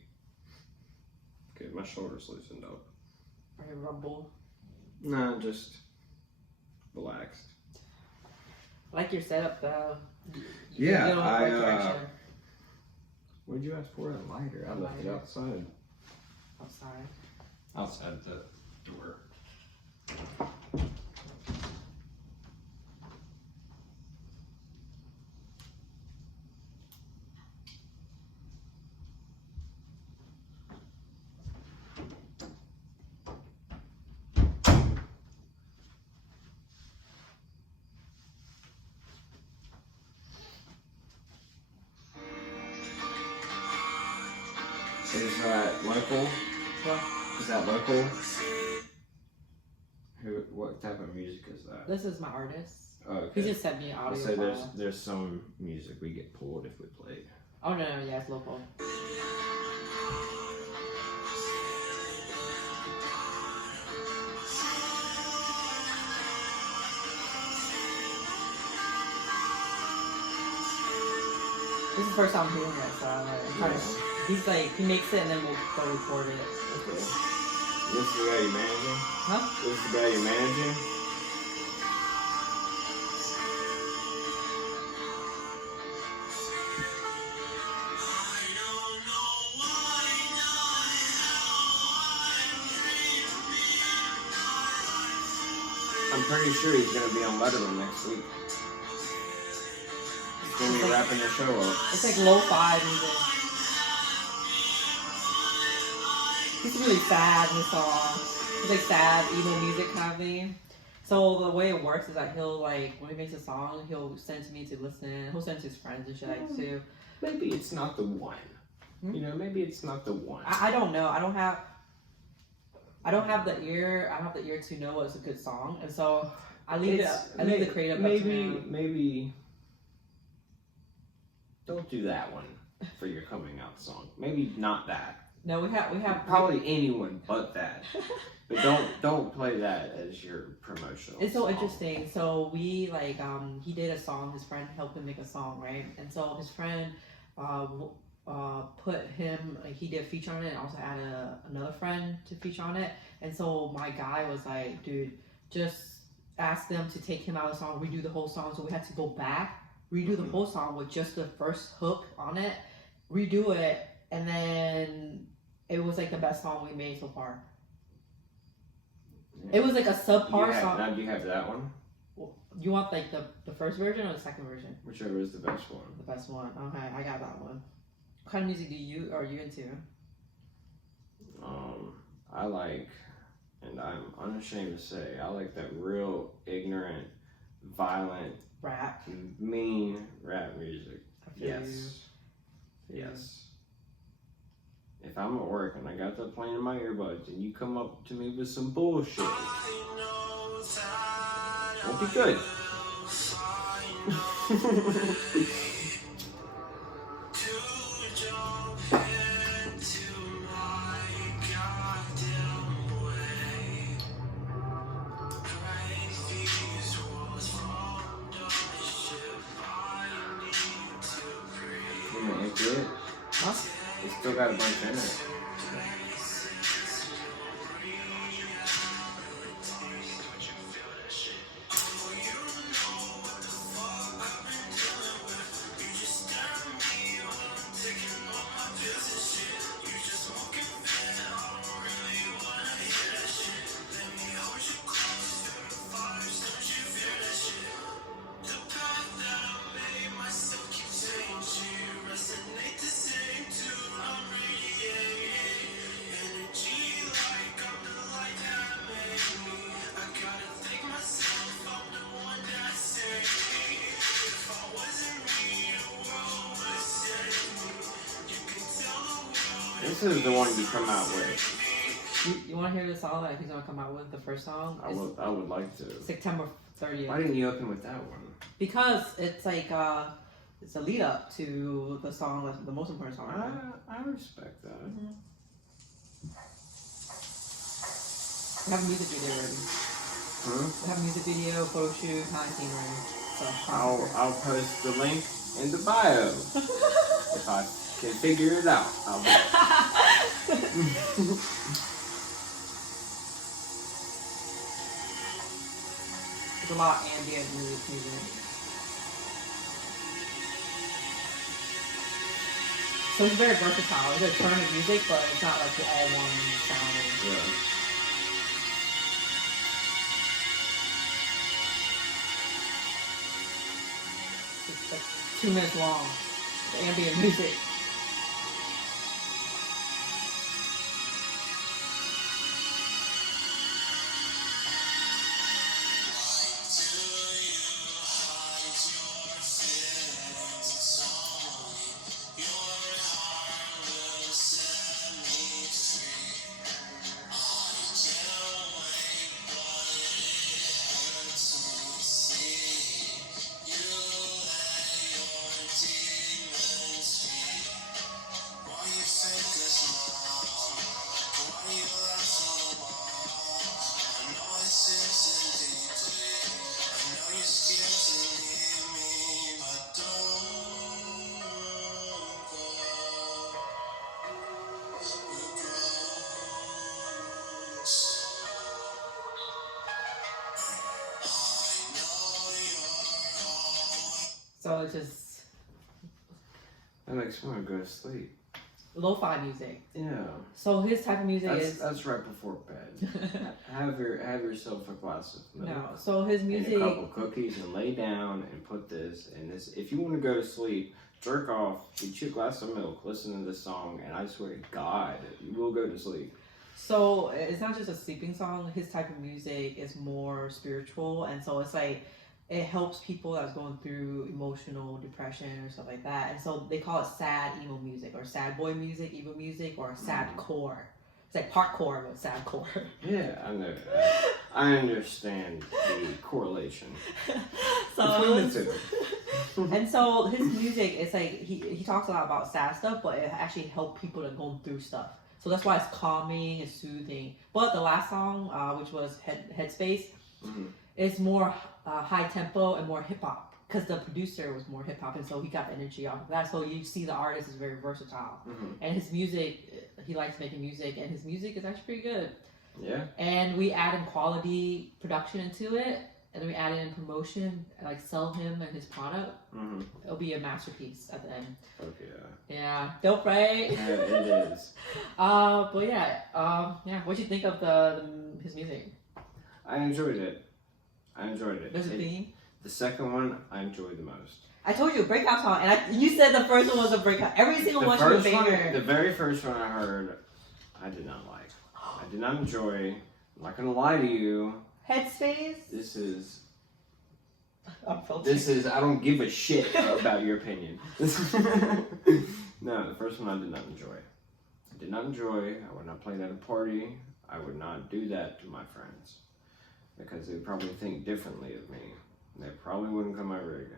Get my shoulders loosened up. Are you rumble? Nah, just relaxed. I like your setup though. Yeah, You don't have I, right direction. What'd you ask for? A lighter. I left it Lighter. outside. Outside. Outside the door. Is that local? What? Is that local? What type of music is that? This is my artist. Oh, okay. He just sent me an audio So file. there's some music we get pulled if we play it. Oh no, yeah, it's local. This is the first time I'm doing it, so I'm trying to. He's like, he makes it and then we'll go record it. Okay. This is the guy you're managing? Huh? This is the guy you're managing? I'm pretty sure he's gonna be on Letterman next week. He's gonna be wrapping the show up. It's like lo-fi music. He's really sad in the song. It's like sad, emo music kind of thing. So the way it works is that he'll like when he makes a song, he'll send to me to listen. He'll send to his friends and shit like too. Maybe it's not the one. You know, maybe it's not the one. I don't know. I don't have the ear. I don't have the ear to know what's a good song, and so I leave the creative. Maybe don't do that one for your coming out song. Maybe not that. No, we have Probably anyone but that. But don't play that as your promotional. It's so song. interesting. So we like he did a song. His friend helped him make a song, right? And so his friend put him. He did a feature on it, and also added another friend to feature on it. And so my guy was like, "Dude, just ask them to take him out of the song, redo the whole song." So we had to go back, redo the whole song with just the first hook on it, redo it, and then it was like the best song we made so far. It was like a subpar song. Now, do you have that one? You want like the first version or the second version? Whichever is the best one. The best one. Okay, I got that one. What kind of music are you into? I like, and I'm unashamed to say, I like that real ignorant, violent, Rap. mean rap music. I feel Yes. Yes. If I'm at work and I got that playing in my earbuds and you come up to me with some bullshit, won't be good. You gonna empty it? Huh? It's still got a bunch in it. This is the one you come out with. You want to hear the song that he's gonna come out with? The first song. I would like to. September 30th. Why didn't you open with that one? Because it's like it's a lead up to the song, like the most important song. Right? I respect that. We have a music video ready. We have a music video, photo shoot, kind of scene ready. So I'll post the link in the bio if I can figure it out. I'll do it. There's a lot of ambient music. So it's very versatile. It's a turn of music, but it's not like all one sound. Yeah. It's like 2 minutes long. The ambient music. So it's just That makes me want to go to sleep. lo-fi music. Yeah. So his type of music That's right before bed. have yourself a glass of milk. no. So his music. And a couple cookies and lay down and put this and this. If you want to go to sleep, jerk off, get you a glass of milk, listen to this song, and I swear to God, you will go to sleep. So it's not just a sleeping song. His type of music is more spiritual, and so it's like it helps people that's going through emotional depression or stuff like that. And so they call it sad emo music or sad boy music, emo music, or sad core. It's like parkour but sad core. Yeah, I know. I understand the correlation So between the two. and so his music is like he talks a lot about sad stuff, but it actually helps people that going through stuff. So that's why it's calming and soothing. But the last song, which was Headspace, is more high tempo and more hip hop because the producer was more hip hop, and so he got the energy off of that. So you see the artist is very versatile, and his music, he likes making music, and his music is actually pretty good. Yeah. And we add in quality production into it, and then we add in promotion, and like sell him and his product. It'll be a masterpiece at the end. Okay. Yeah, dope, right? Yeah, it is. But yeah. What'd you think of his music? I enjoyed it. There's a theme. The second one I enjoyed the most. I told you a breakout song, and you said the first one was a breakout. Every single one's your favorite. The very first one I heard, I did not like. I did not enjoy. I'm not gonna lie to you. Headspace. This is. Unfiltered. I don't give a shit about your opinion. No, the first one I did not enjoy. I would not play that at a party. I would not do that to my friends. Because they would probably think differently of me. And they probably wouldn't come over again.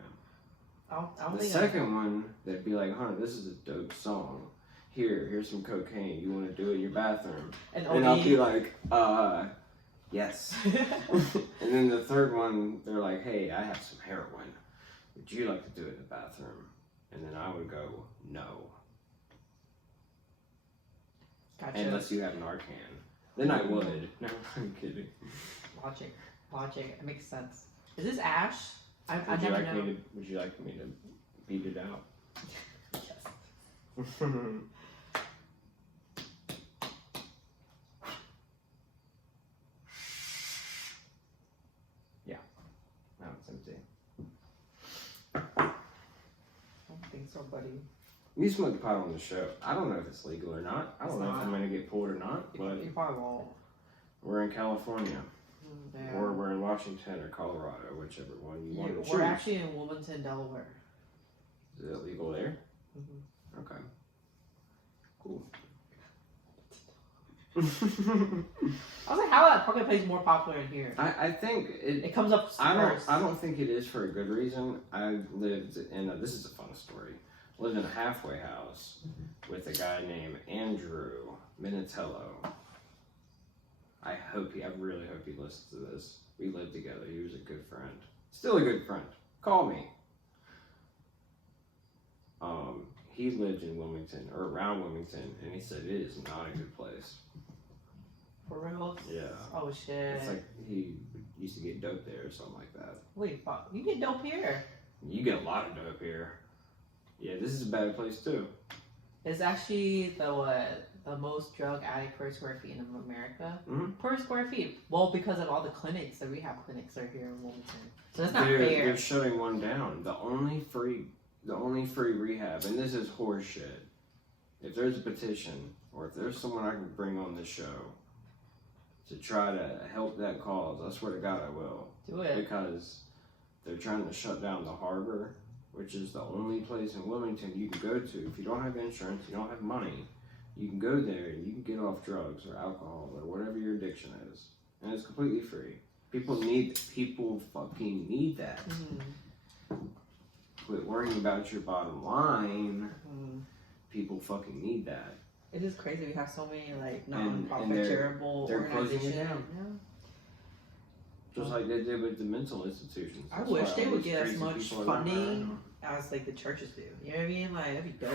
The second one, they'd be like, Hunter, this is a dope song. Here's some cocaine. You want to do it in your bathroom? And I'll be like, yes. And then the third one, they're like, hey, I have some heroin. Would you like to do it in the bathroom? And then I would go, no. Gotcha. Unless you have Narcan. Then I would. No, I'm kidding. Logic. It makes sense. Is this Ash? I Would you never like know. would you like me to beat it out? Yes. Yeah. No, it's empty. I don't think so, buddy. We smoke pot on the show. I don't know if it's legal or not. I don't It's know if not. I'm gonna get pulled or not, but You probably won't. we're in California. Yeah. Or we're in Washington or Colorado, whichever one you want to choose. We're actually in Wilmington, Delaware. Is it legal there? Mm-hmm. Okay. Cool. I was like, how that fucking place more popular in here? I think It comes up first. I don't think it is for a good reason. I lived in this is a fun story. Lived in a halfway house with a guy named Andrew Minatello. I really hope he listens to this. We lived together. He was a good friend. Still a good friend. Call me. He lived in Wilmington, or around Wilmington, and he said it is not a good place. For real? Yeah. Oh shit. It's like he used to get dope there or something like that. Wait, fuck. You get dope here. You get a lot of dope here. Yeah, this is a bad place too. It's actually the most drug addict per square feet in America. Mhm. Per square feet. Well, because of all the clinics, the rehab clinics are here in Wilmington. So that's not They're fair. shutting one down. The only free rehab, and this is horse shit. If there's a petition, or if there's someone I can bring on this show to try to help that cause, I swear to God I will. Do it. Because they're trying to shut down the harbor, which is the only place in Wilmington you can go to. If you don't have insurance, you don't have money, you can go there and you can get off drugs or alcohol or whatever your addiction is. And it's completely free. People fucking need that. Quit worrying about your bottom line. People fucking need that. It is crazy. We have so many like And non-profit charitable they're closing it organizations. down. Yeah. Just like they did with the mental institutions. I That's wish why they all would these get as crazy much people are not funding around. as like the churches do. You know what I mean? Like that'd be dope.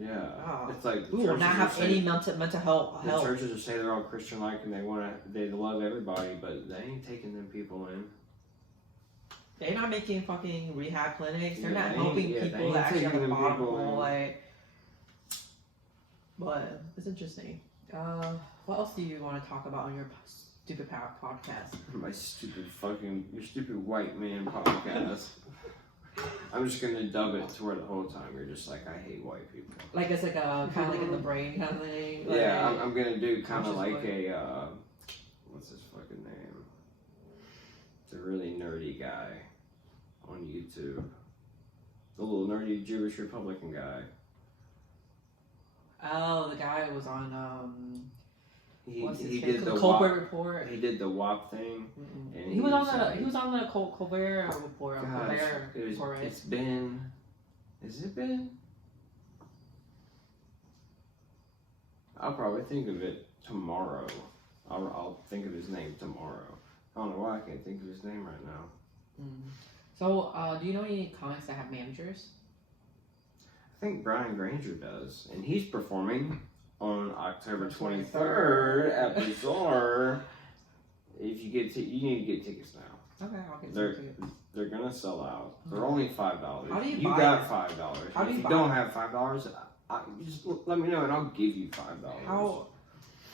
Yeah. Oh. It's like We will not have any mental health. The churches will say they're all Christian like and they love everybody, but they ain't taking them people in. They're not making fucking rehab clinics. They're Yeah, not they helping ain't- yeah, they people ain't that actually have taking a them bottom people hole. in. Like, but it's interesting. What else do you want to talk about on your stupid power podcast? My stupid your stupid white man podcast. I'm just gonna dub it to where the whole time you're just like, I hate white people. Like it's like a kind of like in the brain kind of thing. Like, Yeah, I'm gonna do kind of conscious like way. a what's his fucking name? It's a really nerdy guy on YouTube. The little nerdy Jewish Republican guy. Oh, the guy who was on what's his He name? did the Colbert WAP. Report. He did the WAP thing. Mm-mm. And He was on like, the Colbert Report. Gosh, Colbert Report, right? it's been. Is it been? I'll probably think of it tomorrow. I'll think of his name tomorrow. I don't know why I can't think of his name right now. Mm. So, do you know any comics that have managers? I think Brian Granger does, and he's performing on October 23rd at Bazaar. If you get you need to get tickets now. Okay, I'll get They're some tickets. they're gonna sell out. They're only $5. How do you You buy got it? $5. How do If you you buy don't it? have $5, you just let me know and I'll give you $5.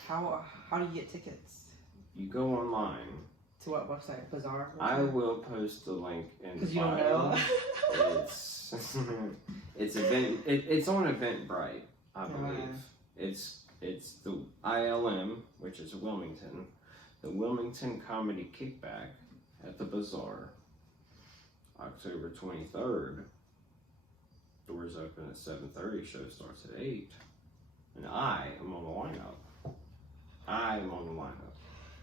How do you get tickets? You go online. To what website? Bazaar? I will post the link in Because the you don't bio. know. It's it's on Eventbrite, I believe. Right. It's the ILM, which is Wilmington, the Wilmington Comedy Kickback at the Bazaar, October 23rd. Doors open at 7:30. Show starts at 8, and I am on the lineup. I am on the lineup.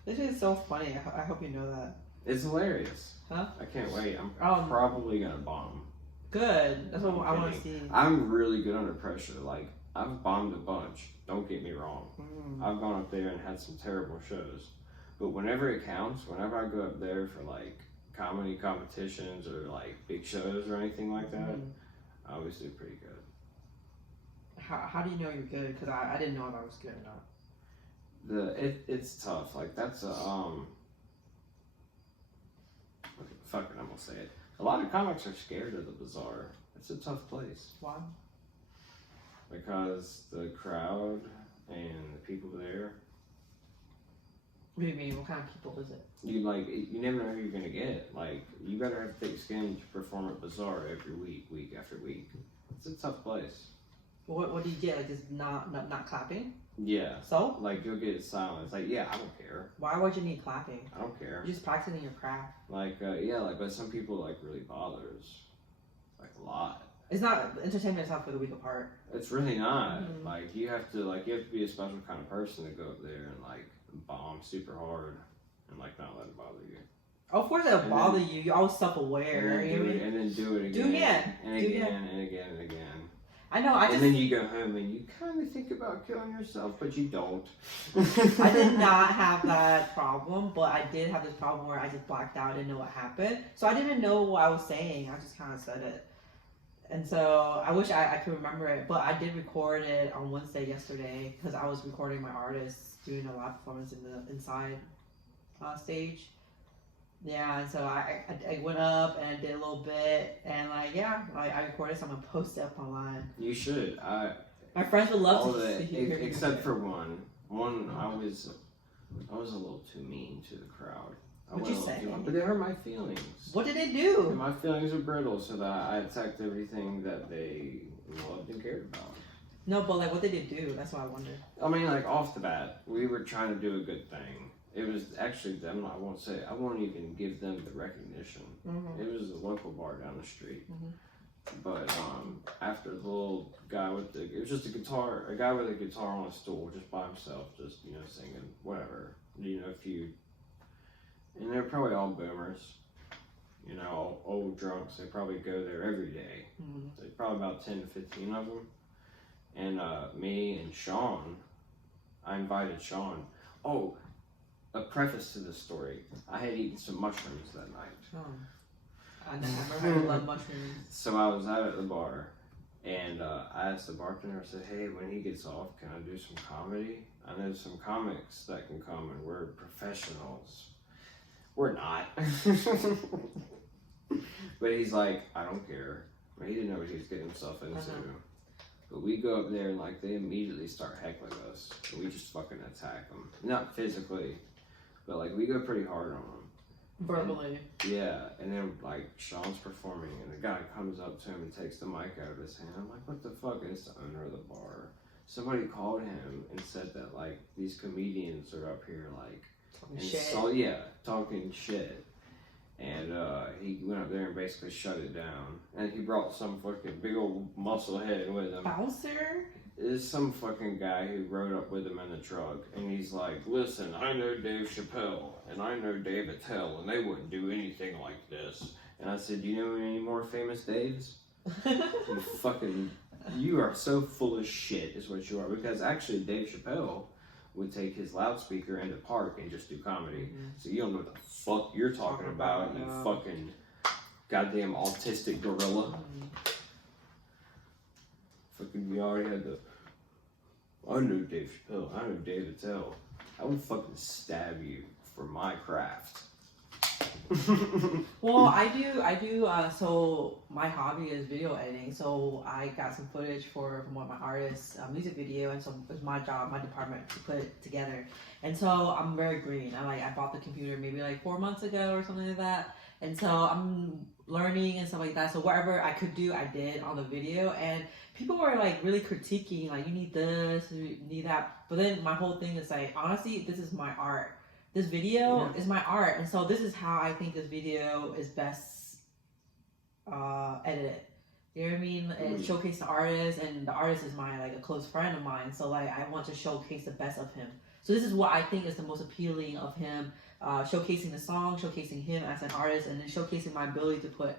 This is so funny. I hope you know that. It's hilarious. Huh? I can't wait. I'm Um, probably gonna bomb. Good. That's what I'm I want to kidding. see. I'm really good under pressure. Like, I've bombed a bunch. Don't get me wrong. Mm. I've gone up there and had some terrible shows. But whenever it counts, whenever I go up there for like comedy competitions or like big shows or anything like that, Mm. I always do pretty good. How do you know you're good? Because I didn't know if I was good or not. It's tough. Like that's a fuck it, I'm gonna say it. A lot of comics are scared of the Bazaar. It's a tough place. Why? Because the crowd and the people there, What do you mean? What kind of people is it? you never know who you're gonna get. Like, you better have thick skin to perform at Bazaar every week after week. It's a tough place. What do you get? Like just not clapping? Yeah. So Like, you'll get silence. Like, yeah, I don't care. why would you need clapping? I don't care. You're just practicing your craft. Like, yeah, like, but some people, like, really bothers. Like, a lot. It's not entertainment. It's not for the weak of heart. It's really not. Mhm. Like, you have to be a special kind of person to go up there and, like, bomb super hard and, like, not let it bother you. Of course, it'll And bother then- you. You're always self-aware. And You know what I mean? then do it again. Do it again. And Do it again and again and again. I know. I And just then you go home and you kind of think about killing yourself, but you don't. I did not have that problem, but I did have this problem where I just blacked out. I didn't know what happened, so I didn't know what I was saying. I just kind of said it, and so I wish I could remember it. But I did record it on Wednesday yesterday because I was recording my artists doing a live performance in the inside stage. Yeah, and so I went up and I did a little bit, and I recorded some and posted up online. You should. My friends would love All to that, hear me except say for one. One, I was a little too mean to the crowd. I What'd went you a little say? too long, but they hurt my feelings. What did they And do? my feelings are brittle, so that I attacked everything that they loved and cared about. No, but like, what did they do? That's what I wonder. I mean, like, off the bat, we were trying to do a good thing. It was actually them. I won't even give them the recognition. Mm-hmm. It was a local bar down the street. Mhm. But after the little guy it was just a guy with a guitar on a stool, just by himself, just singing whatever, and they're probably all boomers, old drunks. They probably go there every day. Mm-hmm. There's probably about 10 to 15 of them, and me and Sean, I invited Sean. Oh. A preface to this story. I had eaten some mushrooms that night. Oh. I never love mushrooms. So I was out at the bar, and I asked the bartender, I said, hey, when he gets off, can I do some comedy? I know some comics that can come, and we're professionals. We're not. But he's like, I don't care. But he didn't know what he was getting himself into. But we go up there, and like they immediately start heckling us. And we just fucking attack them. Not physically. But like we go pretty hard on them, verbally. Yeah, and then like Sean's performing, and the guy comes up to him and takes the mic out of his hand. I'm like, what the fuck? And it's the owner of the bar. Somebody called him and said that like these comedians are up here like talking shit. And he went up there and basically shut it down. And he brought some fucking big old muscle head with him. Bouncer? There's some fucking guy who rode up with him in the truck, and he's like, listen, I know Dave Chappelle, and I know Dave Attell, and they wouldn't do anything like this. And I said, do you know any more famous Daves? You are so full of shit, is what you are. Because actually, Dave Chappelle would take his loudspeaker in the park and just do comedy. Mm-hmm. So you don't know what the fuck you're talking about, you fucking goddamn autistic gorilla. Fucking, we already had I know Dave Chappelle, I know Dave Attell. I would fucking stab you for my craft. Well, I do, so my hobby is video editing, so I got some footage from one of my artists' music video, and so it's my job, my department to put it together. And so I'm very green. I bought the computer maybe like 4 months ago or something like that, and so I'm learning and stuff like that. So whatever I could do, I did on the video, and people were like really critiquing, like, you need this, you need that. But then my whole thing is like, honestly, this is my art. This video is my art, and so this is how I think this video is best edited. You know what I mean? And showcase the artist, and the artist is a close friend of mine. So like, I want to showcase the best of him. So this is what I think is the most appealing of him, showcasing the song, showcasing him as an artist, and then showcasing my ability to put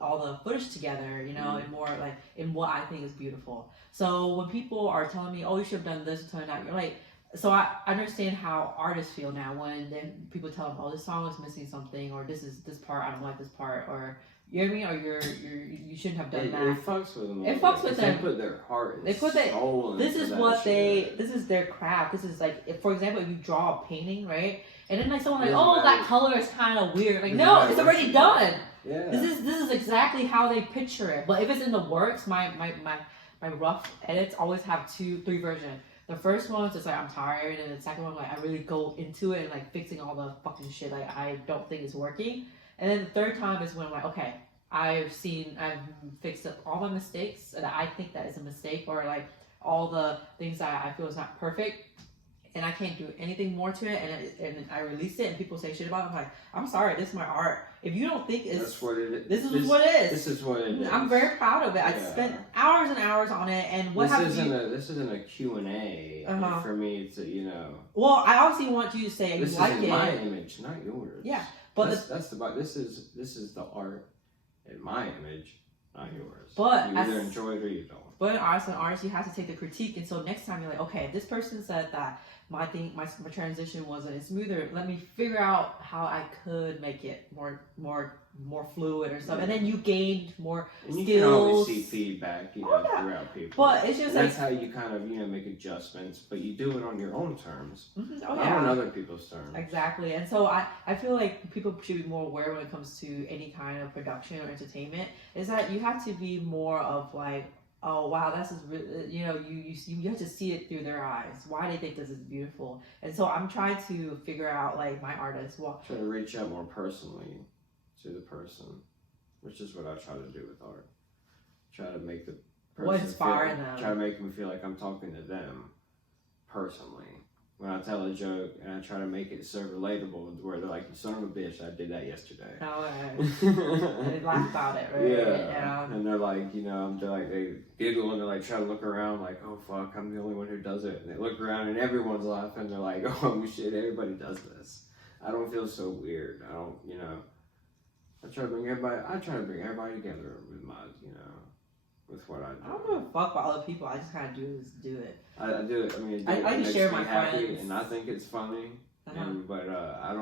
all the footage together, you know, and more like in what I think is beautiful. So when people are telling me, oh, you should have done this, turn that, you're like. So I understand how artists feel now when people tell them, oh, this song is missing something, or this part, I don't like this part, or you know what I mean, or you shouldn't have done that. It fucks with them. It fucks with them. They put their heart and they put soul this is that what shit. this is their craft. This is like, if, for example, if you draw a painting, right, and then like someone like, Doesn't oh, matter. that color is kind of weird. Like, Doesn't no, matter it's what already you done. Yeah. This is exactly how they picture it. But if it's in the works, my rough edits always have 2-3 versions. The first one is just like, I'm tired, and the second one, like, I really go into it and like fixing all the fucking shit like I don't think is working. And then the third time is when I'm like, okay, I've fixed up all my mistakes that I think that is a mistake, or like all the things that I feel is not perfect, and I can't do anything more to it, and I release it, and people say shit about it. I'm like, I'm sorry, this is my art. If you don't think That's what it is. this is what it is. This is what it is. I'm very proud of it. I spent hours and hours on it, and what this isn't a Q&A. For me, it's a, you know. Well, I obviously want you to say this you like is it. my image, not yours. Yeah, but this is the art in my image, not yours. But you either enjoy it or you don't. But as an artist, you have to take the critique, and so next time you're like, okay, this person said that my transition wasn't smoother. Let me figure out how I could make it more fluid or something. And then you gained more skills. You can always see feedback, throughout people. But it's just that's how you kind of make adjustments, but you do it on your own terms, not on other people's terms. Exactly. And so I feel like people should be more aware when it comes to any kind of production or entertainment, is that you have to be more of like, oh wow, this is really, you have to see it through their eyes. Why they think this is beautiful. And so I'm trying to figure out, like, my artists. Try to reach out more personally to the person, which is what I try to do with art. Try to make the person try to make them feel like I'm talking to them personally. When I tell a joke and I try to make it so relatable, where they're like, "You son of a bitch, I did that yesterday." Oh, and they laugh about it, right? Yeah. And they're like, they giggle and they're like, try to look around, like, "Oh fuck, I'm the only one who does it." And they look around and everyone's laughing. They're like, "Oh shit, everybody does this." I don't feel so weird. I don't, I try to bring everybody together with my, with what I do. I don't give a fuck about other people. I just kind of do it. I do it. I mean, I makes share me my happy, friends. and I think it's funny. But I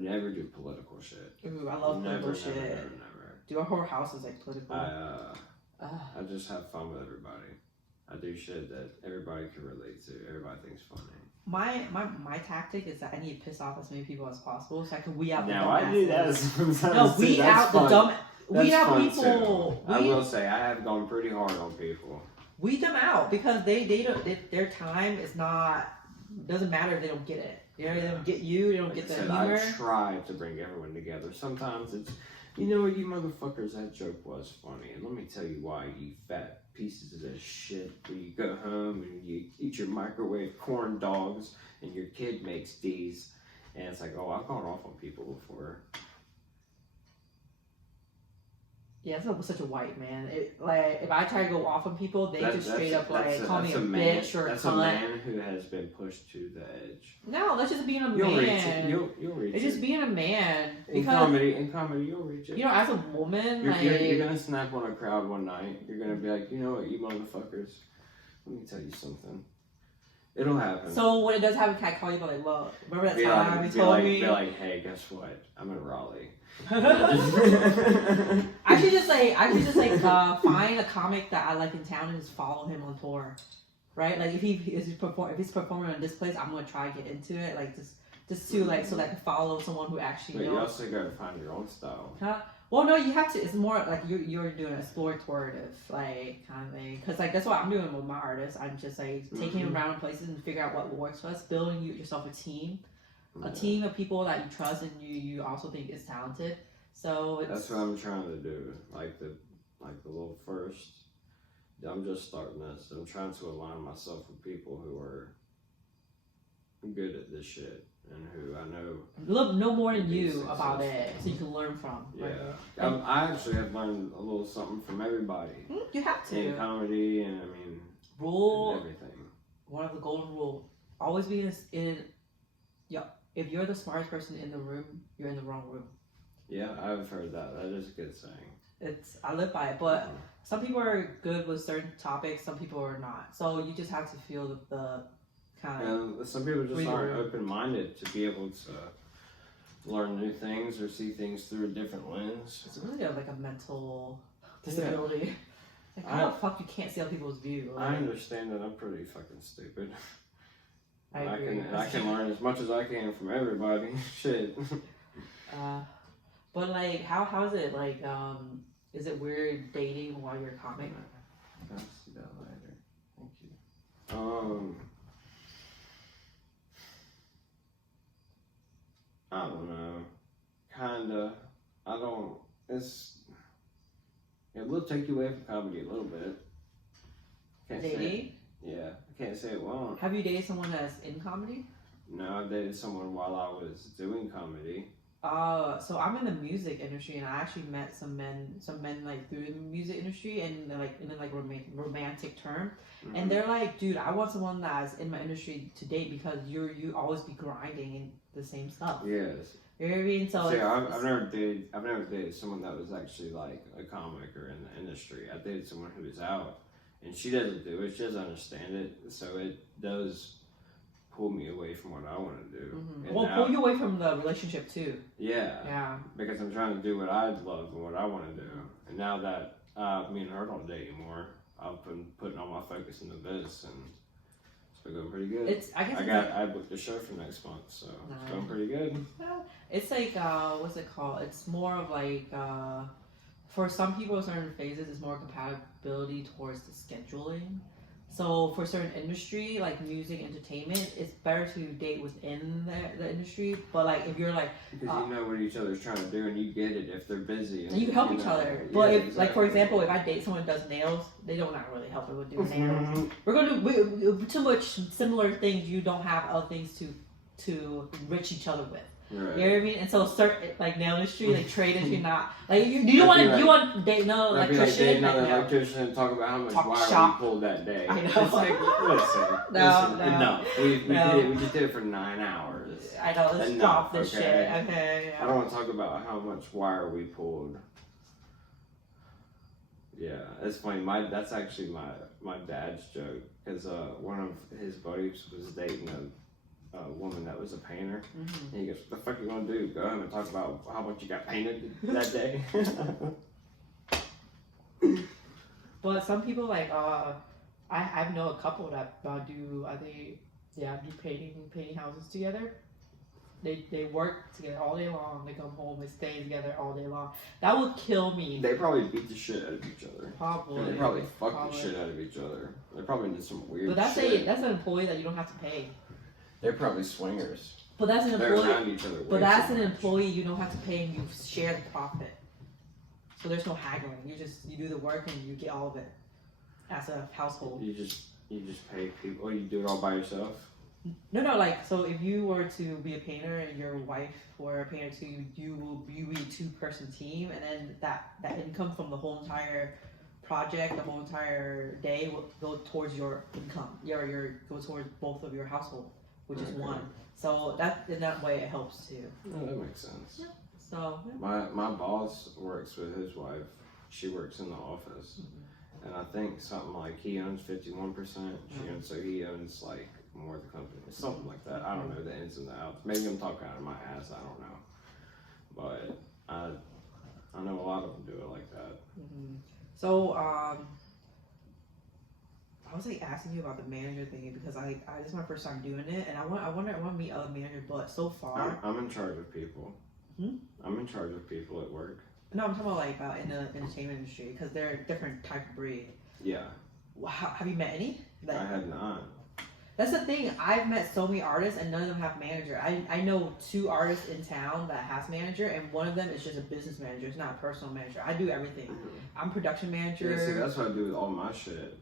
never do political shit. Ooh, I love political shit. Never. Do our whole house is like political. I just have fun with everybody. I do shit that everybody can relate to. Everybody thinks funny. My tactic is that I need to piss off as many people as possible so I can weed out the now dumbasses. I do that sometimes. No, weed out the dumb. Weed out people. I will say I have gone pretty hard on people. Weed them out because they don't. Their time is not. Doesn't matter if they don't get it. Yeah, they don't get you. They don't Like get I the said, humor. I try to bring everyone together. Sometimes it's, you know what, you motherfuckers, that joke was funny. And let me tell you why, you fat pieces of shit. When you go home and you eat your microwave corn dogs and your kid makes these. And it's like, oh, I've gone off on people before. Yeah, it's such a white man. Like if I try to go off on people, they just straight up call me a man, bitch or that's cunt. a man who has been pushed to the edge. No, that's just being a You'll reach man. it. You'll reach It's it. just being a man. In comedy, you'll reach it. You know, as a woman, You're gonna snap on a crowd one night. You're gonna be like, you know what, you motherfuckers. Let me tell you something. It'll happen. So when it does happen, can I call you? But like, look, remember that time you be told like, me? Be like, hey, guess what? I'm in Raleigh. I should just find a comic that I like in town and just follow him on tour, right? Like if he's performing on this place, I'm gonna try to get into it, like just to like so that I can follow someone who actually But knows. you also gotta find your own style. Huh? Well, no, you have to. It's more like you're doing explorative, like kind of thing. Cause like that's what I'm doing with my artists. I'm just like taking them around places and figure out what works for us. Building yourself a team of people that you trust and you also think is talented. So that's what I'm trying to do. Like the little first. I'm just starting this. I'm trying to align myself with people who are good at this shit. And who I know more than you about it, so you can learn from. Yeah, right? I actually have learned a little something from everybody. You have to. In comedy and rule and everything. One of the golden rule: always be if you're the smartest person in the room, you're in the wrong room. Yeah, I've heard that. That is a good saying. I live by it, but some people are good with certain topics, some people are not. So you just have to feel the kind of. And some people just aren't open-minded to be able to learn new things or see things through a different lens. It's really like a mental disability. Like how the fuck you can't see other people's view? Like, I understand that I'm pretty fucking stupid. I agree. I can learn as much as I can from everybody. Shit. But like, how is it like? Is it weird dating while you're a comic? I'll see that later. Thank you. I don't know. Kinda. I don't. It will take you away from comedy a little bit. Can't say Dating? Yeah, I can't say it won't. Have you dated someone that's in comedy? No, I dated someone while I was doing comedy. So I'm in the music industry, and I actually met some men like through the music industry, and like in a like romantic term, and they're like, dude, I want someone that's in my industry to date because you always be grinding in the same stuff. Yes. You know what I mean? So see, I've never dated someone that was actually like a comic or in the industry. I dated someone who was out, and she doesn't do it. She doesn't understand it, so it does pull me away from what I want to do. Mm-hmm. Well, pull you away from the relationship too. Yeah. Yeah. Because I'm trying to do what I love and what I want to do. And now that me and her don't date anymore, I've been putting all my focus into this, and it's been going pretty good. I booked a show for next month, so it's going pretty good. It's like what's it called? It's more of like for some people, certain phases, it's more compatibility towards the scheduling. So for certain industry, like music, entertainment, it's better to date within the industry. But like if you're like, because you know what each other's trying to do, and you get it if they're busy. And you can help each other. But if exactly. like for example, if I date someone who does nails, they don't not really help me with doing nails. We're gonna do too much similar things. You don't have other things to enrich each other with. Right. You know what I mean? And so certain like nail industry, like trade industry, not like you don't want to you want to date no electrician. Like another electrician and talk about how much wire we pulled that day. I know. It's like listen, enough. We just did it for 9 hours. I know. Let's drop this shit. Okay. Yeah. I don't want to talk about how much wire we pulled. Yeah, it's funny. That's actually my dad's joke because one of his buddies was dating a woman that was a painter, and he goes, "What the fuck are you gonna do? Go home and talk about how much you got painted that day?" But some people like I know a couple that do painting houses together. They work together all day long. They come home and stay together all day long. That would kill me. They probably beat the shit out of each other. Probably. And they probably fuck the shit out of each other. They're probably into some weird. But shit. that's an employee that you don't have to pay. They're probably swingers. But that's an They're employee. around each other. But that's an employee you don't have to pay, and you share the profit. So there's no haggling. You do the work and you get all of it as a household. You just pay people. Oh, you do it all by yourself. No, like, so if you were to be a painter and your wife were a painter too, you be a 2-person team, and then that income from the whole entire project, the whole entire day will go towards your income. Your go towards both of your household, which is one. So that in that way it helps too. Oh, that makes sense. Yeah. So My boss works with his wife. She works in the office, and I think something like he owns 51%. She owns, so he owns like more of the company, something like that. I don't know the ins and the outs. Maybe I'm talking out of my ass. I don't know, but I know a lot of them do it like that. So I was like asking you about the manager thing because I this is my first time doing it, and I want to meet other managers, but so far I'm in charge of people. I'm in charge of people at work. no, I'm talking about like in the entertainment industry because they're a different type of breed. Yeah. Have you met any? Like, I had not. that's the thing. I've met so many artists and none of them have manager. I know 2 artists in town that has manager, and one of them is just a business manager. It's not a personal manager. I do everything. I'm production manager. Yeah, see, that's what I do with all my shit.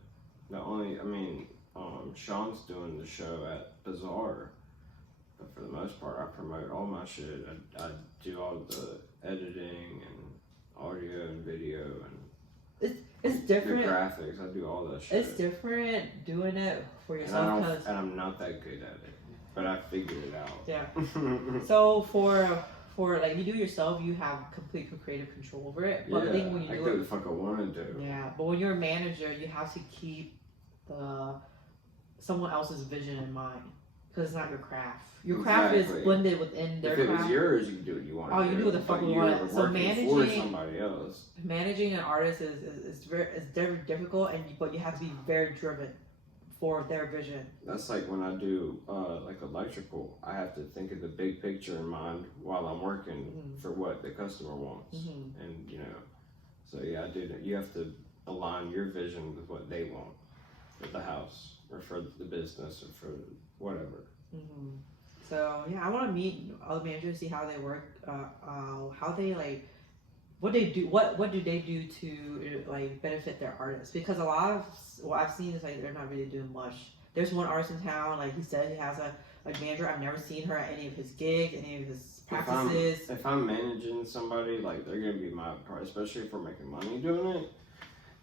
Sean's doing the show at Bazaar, but for the most part, I promote all my shit. I do all the editing and audio and video and It's different. the graphics. I do all that shit. It's different doing it for yourself because and I'm not that good at it, but I figured it out. yeah. So for like you do it yourself, you have complete creative control over it. But the thing when you I do do it, the fuck I want to do. yeah. But when you're a manager, you have to keep someone else's vision in mind because it's not your craft. Your craft is blended within their If it craft. was yours, you can do what you want. Oh, you do what the fuck you want. So for somebody else. Managing an artist is very difficult, but you have to be very driven for their vision. That's like when I do like electrical, I have to think of the big picture in mind while I'm working for what the customer wants, and so yeah, I do that. You have to align your vision with what they want for the house or for the business or for whatever. So yeah, I want to meet other managers, see how they work, how they like, what they do, what do they do to like benefit their artists? Because a lot of what I've seen is like they're not really doing much. There's one artist in town, like he said, he has a manager. I've never seen her at any of his gigs, any of his practices. If I'm managing somebody, like they're gonna be my part, especially if we're making money doing it.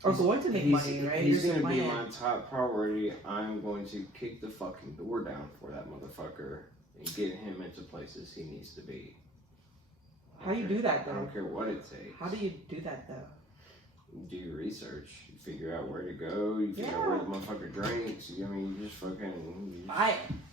Or going to make money, right? He's gonna be my top priority. I'm going to kick the fucking door down for that motherfucker and get him into places he needs to be. How do you do that though? I don't care what it takes. How do you do that though? Do your research. You figure out where to go. You figure out where the motherfucker drinks. You just fucking.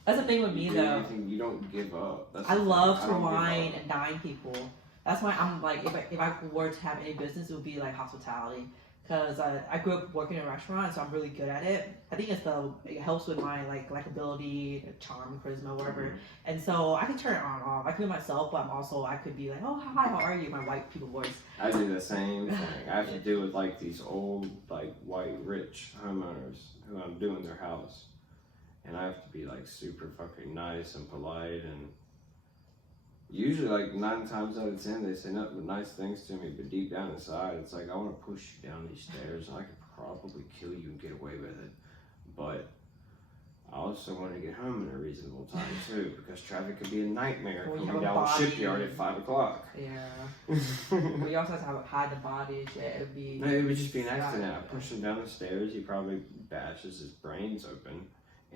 That's the thing with me though. You don't give up. I love to wine and dine people. That's why I'm like, if I were to have any business, it would be like hospitality. Because I grew up working in a restaurant, so I'm really good at it. I think it helps with my like likability, charm, charisma, whatever. And so I can turn it on and off. I can be myself, but I could be like, oh hi, how are you? My white people voice. I do the same thing. I have to deal with like these old like white rich homeowners who I'm doing their house, and I have to be like super fucking nice and polite, and usually like 9 times out of 10 they say nothing but nice things to me, but deep down inside it's like I want to push you down these stairs and I could probably kill you and get away with it, but I also want to get home in a reasonable time too, because traffic could be a nightmare coming down the shipyard at 5 o'clock. Yeah. Well, you also have to hide the body. It would be. No, it would just be an accident. I push him down the stairs. He probably bashes his brains open.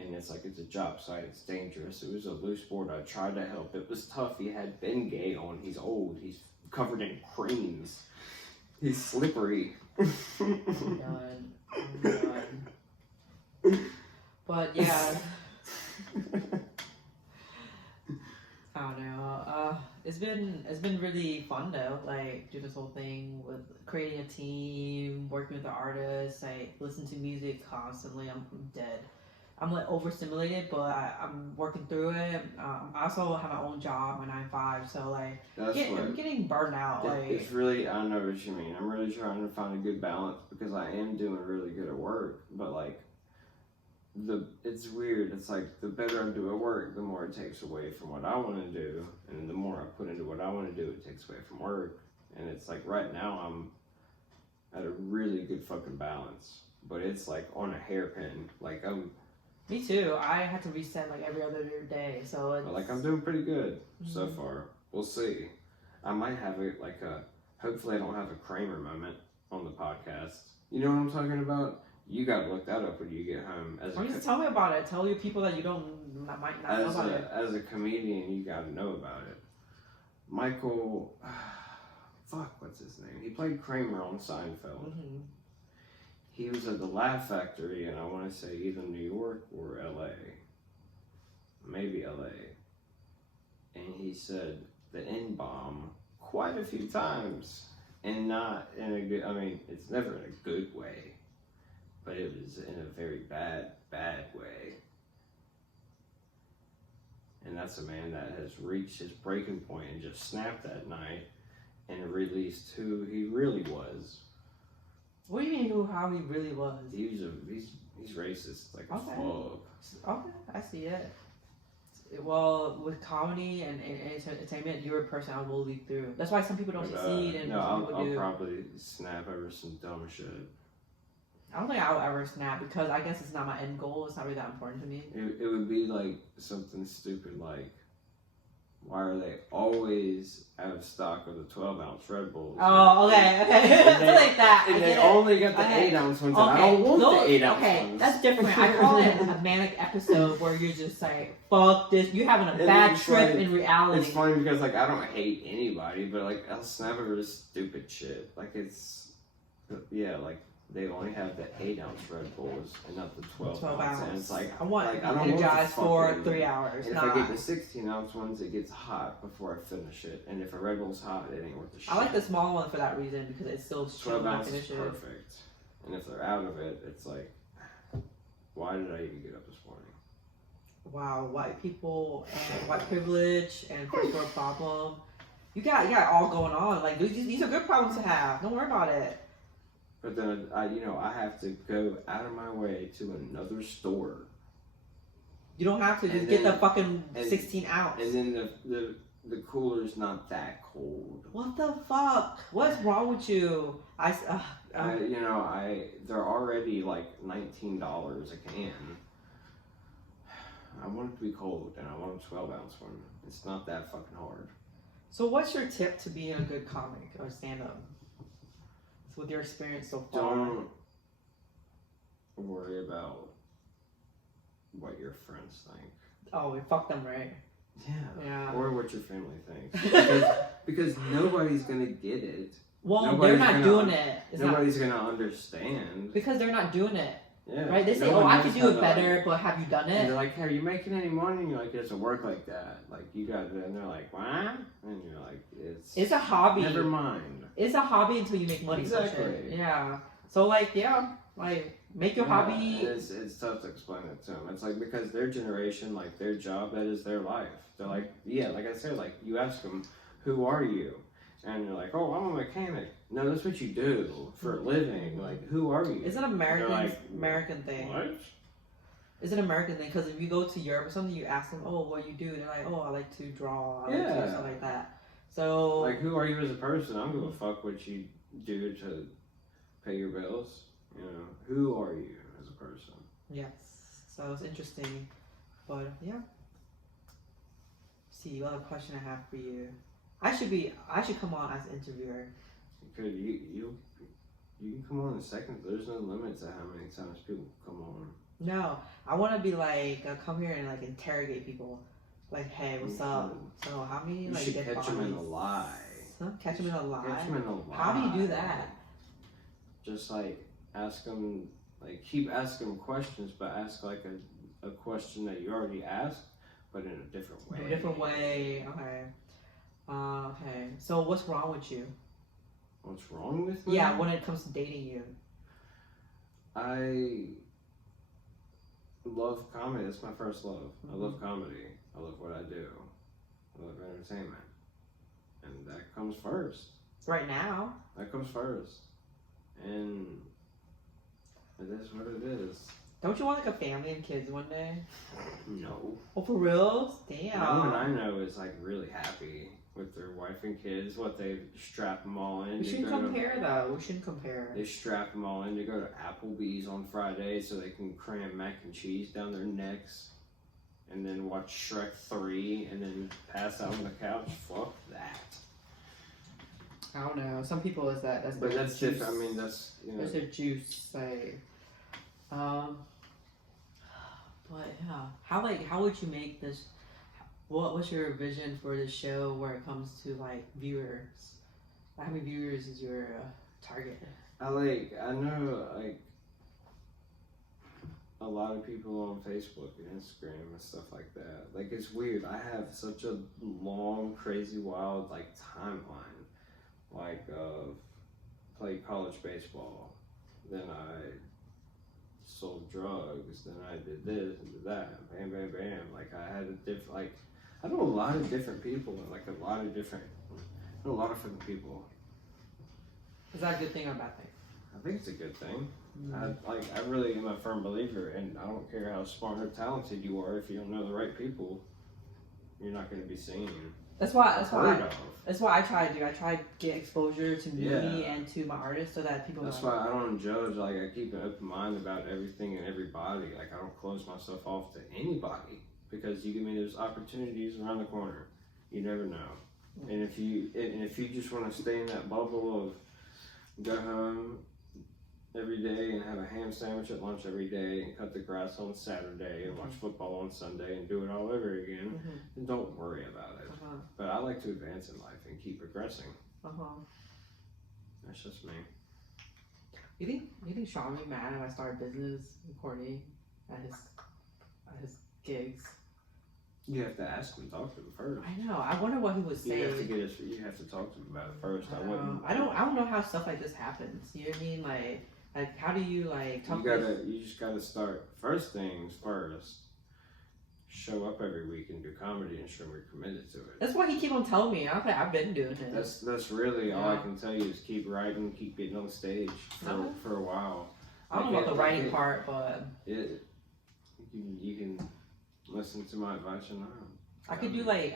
And it's like, it's a job site, it's dangerous. It was a loose board. I tried to help. It was tough. He had Bengay on. He's old. He's covered in creams. He's slippery. Oh my God. But yeah. I don't know. It's been really fun though. Like do this whole thing with creating a team, working with the artists. I listen to music constantly. I'm dead. I'm like overstimulated, but I'm working through it. I also have my own job, my 9-to-5, so like I'm getting burned out. It's really, I know what you mean. I'm really trying to find a good balance because I am doing really good at work, but like it's weird. It's like the better I do at work, the more it takes away from what I want to do, and the more I put into what I want to do, it takes away from work. And it's like right now I'm at a really good fucking balance, but it's like on a hairpin. Like Me too. I had to reset like every other day, so it's... but like I'm doing pretty good so far. We'll see. I might have it like a. Hopefully, I don't have a Kramer moment on the podcast. You know what I'm talking about? You gotta look that up when you get home. Or just tell me about it. Tell your people that you might not know about it. As a comedian, you gotta know about it. Michael, fuck, what's his name? He played Kramer on Seinfeld. Mm-hmm. He was at the Laugh Factory, and I want to say either New York or L.A. Maybe L.A. And he said the N-bomb quite a few times, and not in a good. I mean, it's never in a good way, but it was in a very bad way. And that's a man that has reached his breaking point and just snapped that night and released who he really was. What do you mean how he really was? He's racist like a Okay. fuck. Okay, I see it. Well, with comedy and entertainment, you're a person I will lead through. That's why some people don't succeed and no, some people I'll do. probably snap over some dumb shit. I don't think I'll ever snap because I guess it's not my end goal. It's not really that important to me. It would be like something stupid like, why are they always out of stock of the 12-ounce Red Bulls? Oh, okay. Something like that. And I they get it. only got the Okay. 8-ounce ones, and I don't want the 8-ounce okay, ones. that's different. I call it a manic episode where you're just like, fuck this. You're having a And bad it's trip like- in reality. It's funny because like I don't hate anybody, but like I'll snap over this stupid shit. Like it's, yeah, like they only have the 8-ounce Red Bulls and not the 12 ounce. And it's like I want like, to I be don't want the energized for fucking- 3 hours. And if Nah. I get the 16-ounce ones, it gets hot before I finish it. And if a Red Bull's hot, it ain't worth the shit. I like the small one for that reason because it's still 12 chill. I ounce is finish it. perfect. And if they're out of it, it's like, why did I even get up this morning? Wow, white people and white privilege and first world problem. You got it all going on. Like these are good problems to have. Don't worry about it. But then I have to go out of my way to another store. You don't have to just And get the then- fucking and- 16 ounce. And then the cooler's not that cold. What the fuck? What's wrong with you? They're already like $19 a can. I want it to be cold, and I want a 12-ounce one. It's not that fucking hard. So what's your tip to being a good comic or stand-up? With your experience so far. Don't worry about what your friends think. Oh, fuck them, right? Yeah. Or what your family thinks. Because nobody's gonna get it. Well, Nobody's they're not gonna- doing it. It's not Nobody's gonna understand. because they're not doing it. Yeah. Right? They say, No "Oh, one I knows could do how it to, better," like- but have you done And it? they're like, "Hey, are you making any money?" And you're like, "It doesn't work like that. Like, you got it." And they're like, "What?" And you're like, It's a hobby. Never mind. It's a hobby until you make money. from Exactly. it. Yeah. So like, make your hobby. It's tough to explain it to them. It's like because their generation, like their job, that is their life. They're like, yeah, like I said, like you ask them, "Who are you?" And you're like, "Oh, I'm a mechanic." No, that's what you do for a living. Like, who are you? It's an They're American like, American thing. What? It's an American thing because if you go to Europe or something, you ask them, "Oh, what you do?" They're like, "Oh, I like to draw. I like to do Yeah. stuff like that." So Like, who are you as a person? I don't give a fuck what you do to pay your bills. You know, who are you as a person? yes, so it's interesting, but yeah. See, what other question I have for you? I should come on as an interviewer. Because you can come on in seconds. There's no limit to how many times people come on. No, I want to be like come here and like interrogate people. Like, hey, what's You up? should. So how many You like should dead catch them in a bodies? lie. Huh? Catch them in a lie. Catch them in a lie. How do you do that? Just like ask them, like keep asking them questions, but ask like a question that you already asked, but in a different way. In a different way. Okay. Okay. So what's wrong with you? What's wrong with me? Yeah, when it comes to dating you. I love comedy. That's my first love. I love comedy. I love what I do. I love entertainment. And that comes first. Right now. That comes first. And it is what it is. Don't you want like a family and kids one day? No. Oh, for real? Damn. No one I know is like really happy with their wife and kids. What they strap them all in. We to shouldn't go to- compare though. We shouldn't compare. They strap them all in to go to Applebee's on Friday so they can cram mac and cheese down their necks and then watch Shrek 3 and then pass out on the couch. Fuck that. I don't know. Some people is that. But their that's juice. different. I mean, that's, you know. There's their juice. Like, but yeah, how would you make this? What's your vision for the show where it comes to like viewers? How many viewers is your target? I know like a lot of people on Facebook and Instagram and stuff like that. Like it's weird. I have such a long, crazy, wild like timeline. Like played college baseball, then I sold drugs, then I did this and did that, bam, bam, bam. Like I had a different, like I know a lot of different people and like a lot of different, I know a lot of fucking people. Is that a good thing or a bad thing? I think it's a good thing. Mm-hmm. I really am a firm believer, and I don't care how smart or talented you are. If you don't know the right people, you're not going to be seen. That's why I try to do. I try to get exposure to me Yeah. and to my artists so that people. That's know. why I don't judge. Like I keep an open mind about everything and everybody. Like I don't close myself off to anybody because you give me those opportunities around the corner. You never know. And if you just want to stay in that bubble of go home every day and have a ham sandwich at lunch every day and cut the grass on Saturday and watch football on Sunday and do it all over again, then don't worry about it. But I like to advance in life and keep progressing. That's just me. You think Sean would be mad if I start a business with Courtney at his gigs? You have to ask him, talk to him first. I know. I wonder what he would say. You have to talk to him about it first. I don't know how stuff like this happens. You know what I mean? Like how do you like talk You just gotta start. First things first. Show up every week and do comedy and show we're committed to it. That's why he keep on telling me. I've been doing it. That's really all I can tell you is keep writing, keep getting on stage for a while. I don't know about the writing part, but you can listen to my advice or not. I could do like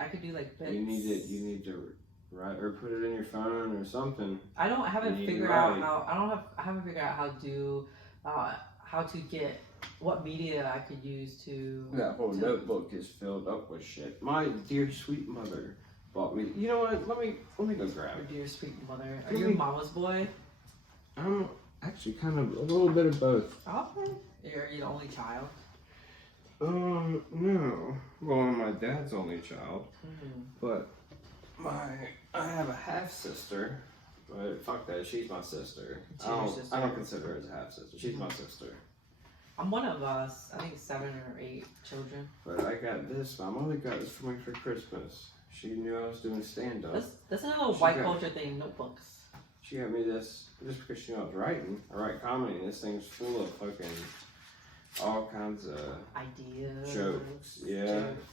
bits. You need to write or put it in your phone or something. I haven't figured out how to get what media I could use to. That whole notebook is filled up with shit. My dear sweet mother bought me. You know what? Let me go grab Your it. dear sweet mother. Are you a mama's boy? I'm actually kind of a little bit of both. Okay. You're the only child. No. Well, I'm my dad's only child, but I have a half sister. But fuck that, she's my sister. I don't consider her as a half sister. She's my sister. I'm one of us. I think 7 or 8 children. But I got this. My mother got this for me for Christmas. She knew I was doing stand up. That's another white culture thing. Notebooks. She got me this just because she knew I was writing. I write comedy, and this thing's full of fucking all kinds of ideas, jokes. Yeah. Jokes.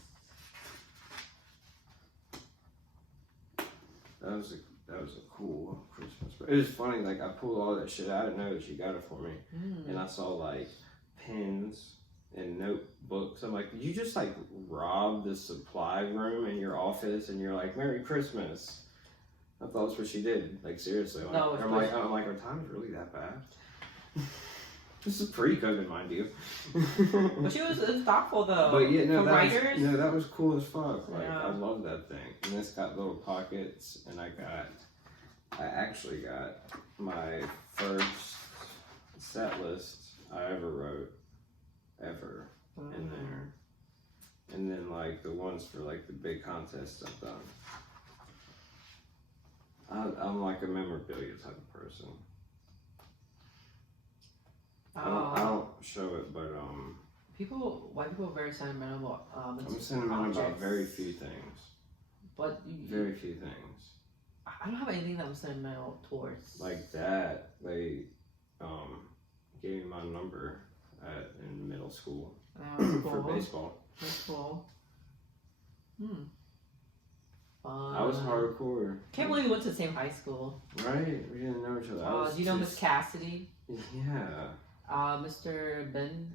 That was a cool Christmas. But it was funny. Like I pulled all that shit out. I didn't know that she got it for me, and I saw like pens and notebooks. I'm like, did you just like rob the supply room in your office? And you're like, Merry Christmas. I thought that's what she did. Like seriously. Like, No, I'm like, our time's really that bad. This is pre-COVID, mind you. But she was thoughtful though. But yeah, no, for writers. that was cool as fuck. Like Yeah. I love that thing. And it's got little pockets, and I actually got my first set list I ever wrote, ever, in there. And then like the ones for like the big contests I've done. I'm like a memorabilia type of person. I don't show it, but white people are very sentimental. I'm sentimental about very few things. But Very few things. I don't have anything that I'm sentimental towards. Like that, they gave me my number in middle school for baseball. That's cool. Fun. I was hardcore. Can't believe we went to the same high school. Right? We didn't know each other. Do you know Miss Cassidy? Yeah. Mr. Ben,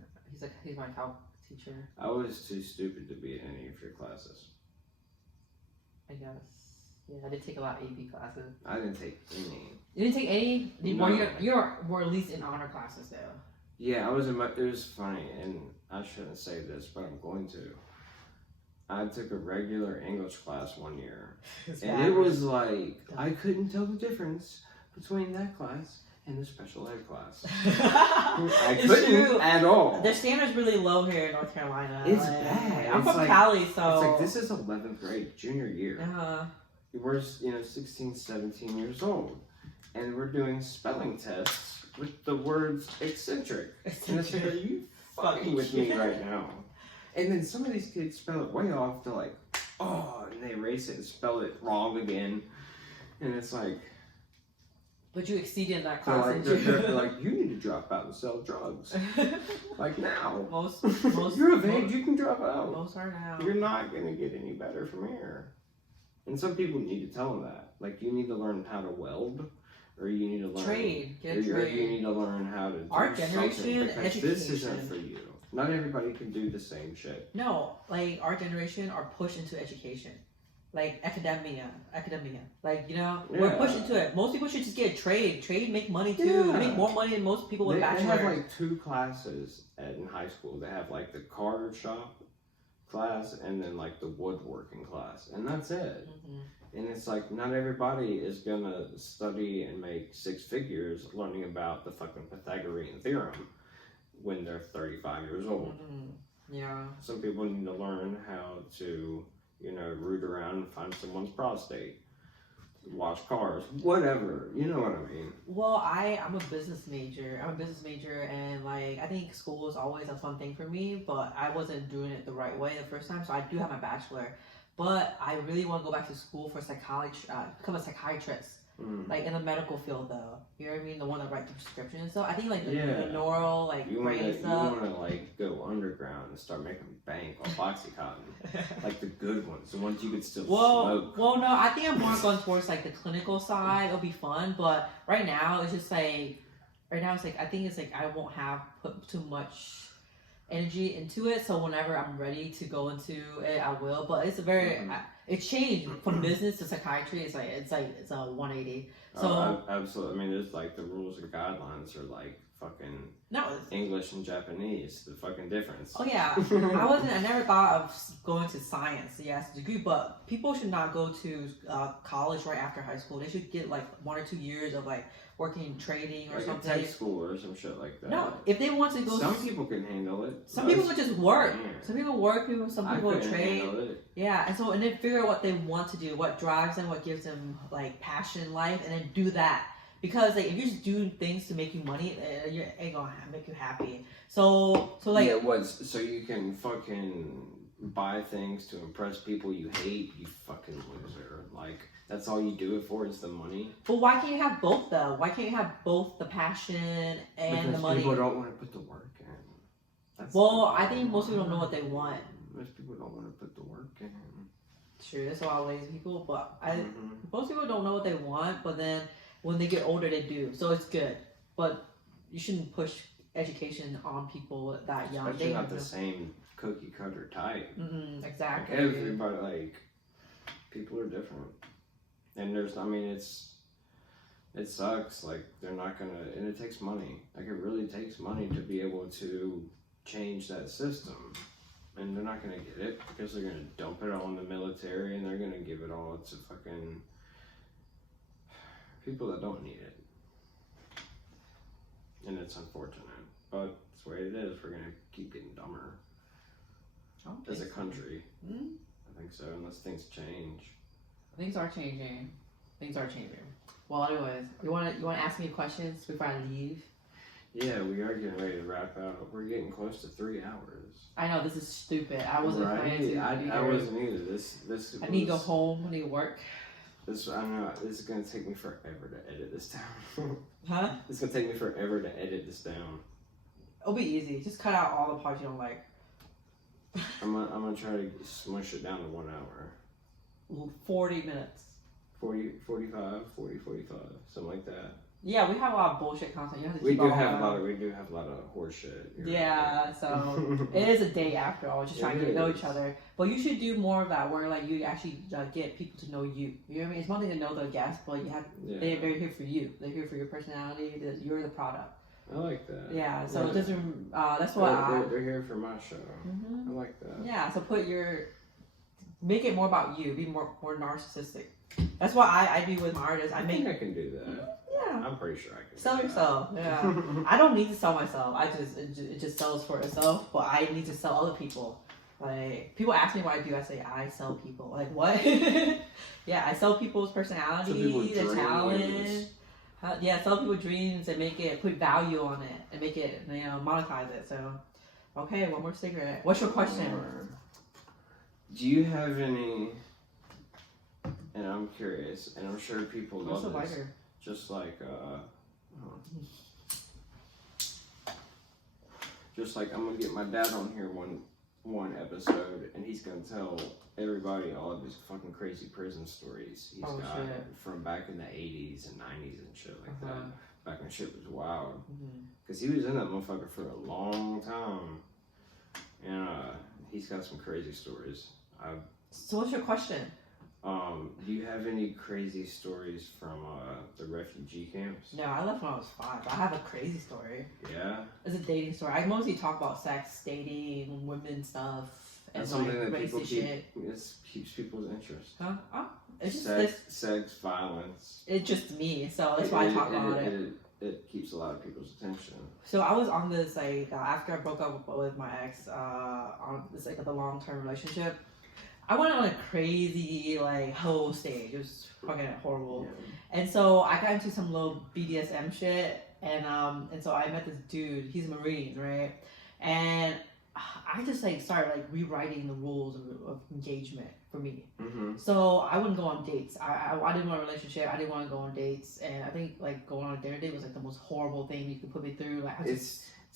He's my calc teacher, I was too stupid to be in any of your classes. I guess. Yeah, I did take a lot of AP classes. I didn't take any. You didn't take any? No. Were at least in honor classes though. Yeah, I was in my. It was funny, and I shouldn't say this, but I'm going to. I took a regular English class one year, and it was like I couldn't tell the difference between that class and the special ed class. I It's couldn't true. at all. Their standard's really low here in North Carolina. It's like, bad. I'm It's from like- Cali, so. It's like this is 11th grade, junior year. Uh-huh. We're 16, 17 years old, and we're doing spelling tests with the words eccentric. And it's like, are you fucking with me right now? And then some of these kids spell it way off. They're like, oh, and they erase it and spell it wrong again. And it's like, But you exceeded that they're class, like, didn't you? they're like, you need to drop out and sell drugs. Like now. most You're of age, you can drop out. most are now. You're not going to get any better from here. And some people need to tell them that. Like, you need to learn how to weld, or you need to learn... Trade. Get a or trade. you need to learn how to do Art something, generation, because this education. isn't for you. Not everybody can do the same shit. No, like our generation are pushed into education, like academia. Like we're Yeah. pushed into it. Most people should just get a trade. Trade make money too. Yeah. You make more money than most people with They bachelor. have like 2 classes in high school. They have like the car shop class and then like the woodworking class, and that's it. Mhm. And it's like, not everybody is gonna study and make 6 figures learning about the fucking Pythagorean theorem when they're 35 years old. Mhm. Yeah. Some people need to learn how to, root around and find someone's prostate, wash cars, whatever. You know what I mean? Well, I'm a business major. And like I think school is always a fun thing for me, but I wasn't doing it the right way the first time. So I do have my bachelor, but I really want to go back to school for psychology, become a psychiatrist. Mm. Like in the medical field, though, you know what I mean, the one that writes the prescription and stuff. I think like the Yeah. neural, like You brain stuff. want to like go underground and start making bank off OxyContin, like the good ones, the ones you could still smoke. Well, no, I think I'm more going towards like the clinical side. It'll be fun, but right now it's just like, I think it's like I won't have put too much energy into it. So whenever I'm ready to go into it, I will. But it's a very, it changed from business to psychiatry. It's a 180. So Absolutely. I mean, there's like the rules and guidelines are like fucking no. English and Japanese. The fucking difference. Oh yeah, I never thought of going to science, yes, degree, but people should not go to college right after high school. They should get like 1 or 2 years of like working trading or Like a something. tech school or some shit like that. No, if they want to go, Some people can handle it. some people would just work. Yeah. Some people work. Some people I couldn't trade. handle it. Yeah, and then figure out what they want to do, what drives them, what gives them like passion in life, and then do that. Because like if you're just doing things to make you money, it ain't gonna make you happy. So like yeah, so you can fucking buy things to impress people you hate, you fucking loser. Like that's all you do it for is the money. But why can't you have both though? Why can't you have both the passion and Because the money? people don't want to put the work in. That's Well, the I think most people don't know what they want. Most people don't want to put the work in. True, that's why lazy people. But Mhm. most people don't know what they want. But then when they get older, they do. So it's good. But you shouldn't push education on people that young. Especially They not have the to- same cookie cutter type. Like exactly. everybody, like people are different, and it sucks. Like they're not gonna, and it takes money. Like it really takes money to be able to change that system, and they're not gonna get it because they're gonna dump it all in the military, and they're gonna give it all to fucking people that don't need it. And it's unfortunate, but it's the way it is. We're gonna keep getting dumber as a country. Mm-hmm. I think so, unless things change. Things are changing. Well, anyways, you want to ask me questions before I leave? Yeah, we are getting ready to wrap out. We're getting close to 3 hours. I know this is stupid. I wasn't planning to. be I here. wasn't either. This. I need to go home. I need to work. I know this is gonna take me forever to edit this down. Huh? It's gonna take me forever to edit this down. It'll be easy. Just cut out all the parts you don't like. I'm gonna try to smush it down to 1 hour. 40 minutes. 40, 45, 40, 45, something like that. Yeah, we have a lot of bullshit content. You have to We keep do all have that. a lot of horse shit. You're Yeah, right. so it is a date after all, just trying to It get to know is. each other. But you should do more of that, where like you actually get people to know you. You know what I mean? It's one thing to know the guest, but you have Yeah. they're here for you. They're here for your personality. You're the product. I like that. Yeah, so Yeah. it doesn't. That's what They're here for my show. Mhm. I like that. Yeah, so make it more about you. Be more narcissistic. That's what I do with my artists. I think I can do that. Yeah. I'm pretty sure I can. Sell do that. yourself. Yeah. I don't need to sell myself. It just sells for itself. But I need to sell other people. Like people ask me what I do. I say I sell people. Like what? Yeah, I sell people's personality, their dreams. talent. Yeah, sell people dreams and put value on it and make it monetize it. So, okay, one more cigarette. What's your question? Do you have any? And I'm curious, and I'm sure people What's love the this. lighter? Just like I'm gonna get my dad on here one episode, and he's gonna tell everybody all of his fucking crazy prison stories he's Oh, got shit. from back in the 80s and 90s and shit like Uh-huh. that. Back when shit was wild, Mhm. because he was in that motherfucker for a long time, and he's got some crazy stories. So, what's your question? Do you have any crazy stories from the refugee camps? No, I left when I was 5. I have a crazy story. Yeah, It's a dating story. I mostly talk about sex, dating, women stuff, and that's something like that people racist keep. shit. It keeps people's interest. Huh? Oh, it's just Sex, violence. it's just me, so that's why I talk about it. It keeps a lot of people's attention. So I was on this like after I broke up with my ex on this like the long term relationship. I went on a crazy like whole stage. It was fucking horrible. And so I got into some little BDSM shit, and so I met this dude. He's a Marine, right? And I just like started like rewriting the rules of engagement for me. Mm-hmm. So I wouldn't go on dates. I didn't want a relationship. I didn't want to go on dates, and I think like going on a dinner date was like the most horrible thing you could put me through. Like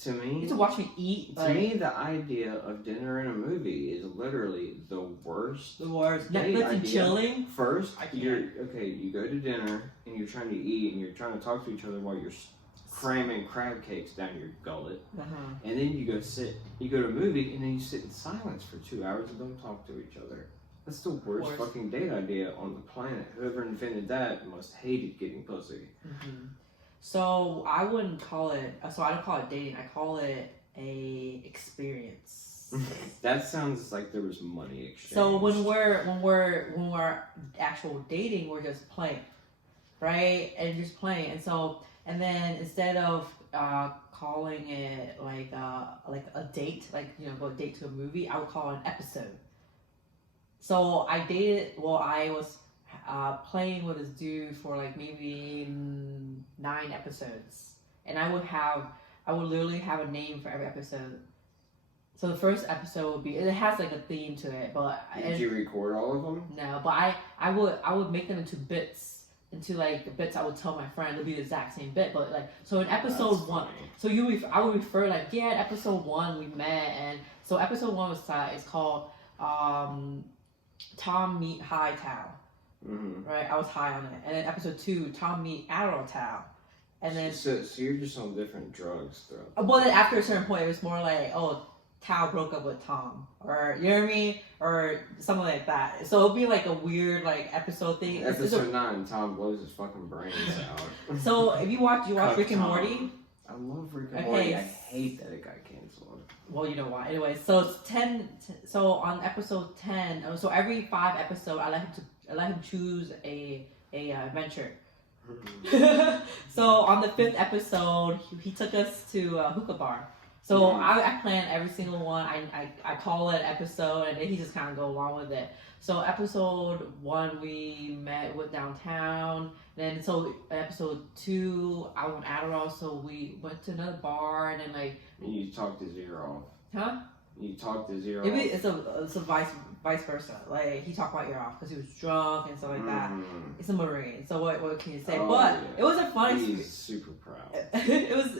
To me, you to watch me eat. To me, the idea of dinner and a movie is literally the worst. The worst. date Netflix and idea. chilling. First, I can't. you go to dinner and you're trying to eat and you're trying to talk to each other while you're cramming crab cakes down your gullet, and then you go to a movie and then you sit in silence for 2 hours and don't talk to each other. That's the worst fucking date idea on the planet. Whoever invented that must hated getting pussy. Mm-hmm. So I wouldn't call it. So I don't call it dating. I call it a experience. That sounds like there was money exchange. So when we're actual dating, we're just playing, right? And just playing. And then instead of calling it like a date, like go date to a movie, I would call it an episode. So I dated. Well, I was playing with this dude for like maybe 9 episodes, and I would literally have a name for every episode. So the first episode would be, it has like a theme to it, but Did you record all of them? no, but I would make them into bits, into like the bits I would tell my friend. It'll be the exact same bit, but like so in episode That's 1. funny. So I would refer like episode 1 we met, and so episode 1 was it's called Tom Meet High Tao. Mm-hmm. Right, I was high on it, and then episode 2 Tom Meet Adderall Tao, and then So you're just on different drugs throughout. well then after a certain point it was more like Tao broke up with Tom, or you know what I mean, or something like that. So it'll be like a weird like episode thing. Episode 9, Tom blows his fucking brains out. So if you watch Cut Rick and Tom. Morty. I love Rick and Okay. Morty. I hate that it got canceled. Well, you know why. Anyway, so it's 10. So on episode 10, so every 5 episodes, I let him choose a adventure. So on the 5th episode, he took us to a hookah bar. So I plan every single one. I call it episode, and then he just kind of go along with it. So episode 1 we met with downtown. Then so episode 2 I went Adderall, so we went to another bar, and then like You talked his ear off. huh? You talked his ear Maybe off. it's a vice versa. Like he talked my ear off because he was drunk and stuff like that. Mhm. It's a Marine, so what can you say? Oh, but yeah. it was a fun He's experience. super proud. it was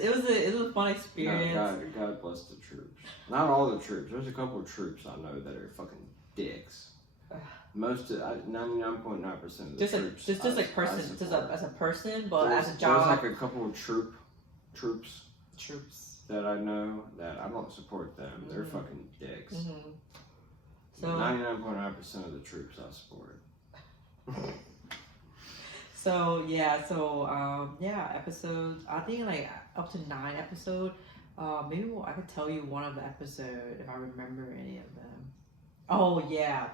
a fun experience. God bless the troops. Not all the troops. There's a couple of troops I know that are fucking dicks. Most 99.9% of the Just troops. just I like person, just support. as a person, but There's- as a job. There's like a couple of troops Troops. that I know that I don't support them. They're Mhm. fucking dicks. Mm-hmm. So 99.9% of the troops I support. episodes. I think like up to 9 episodes. Maybe I could tell you one of the episode if I remember any of them. Oh yeah,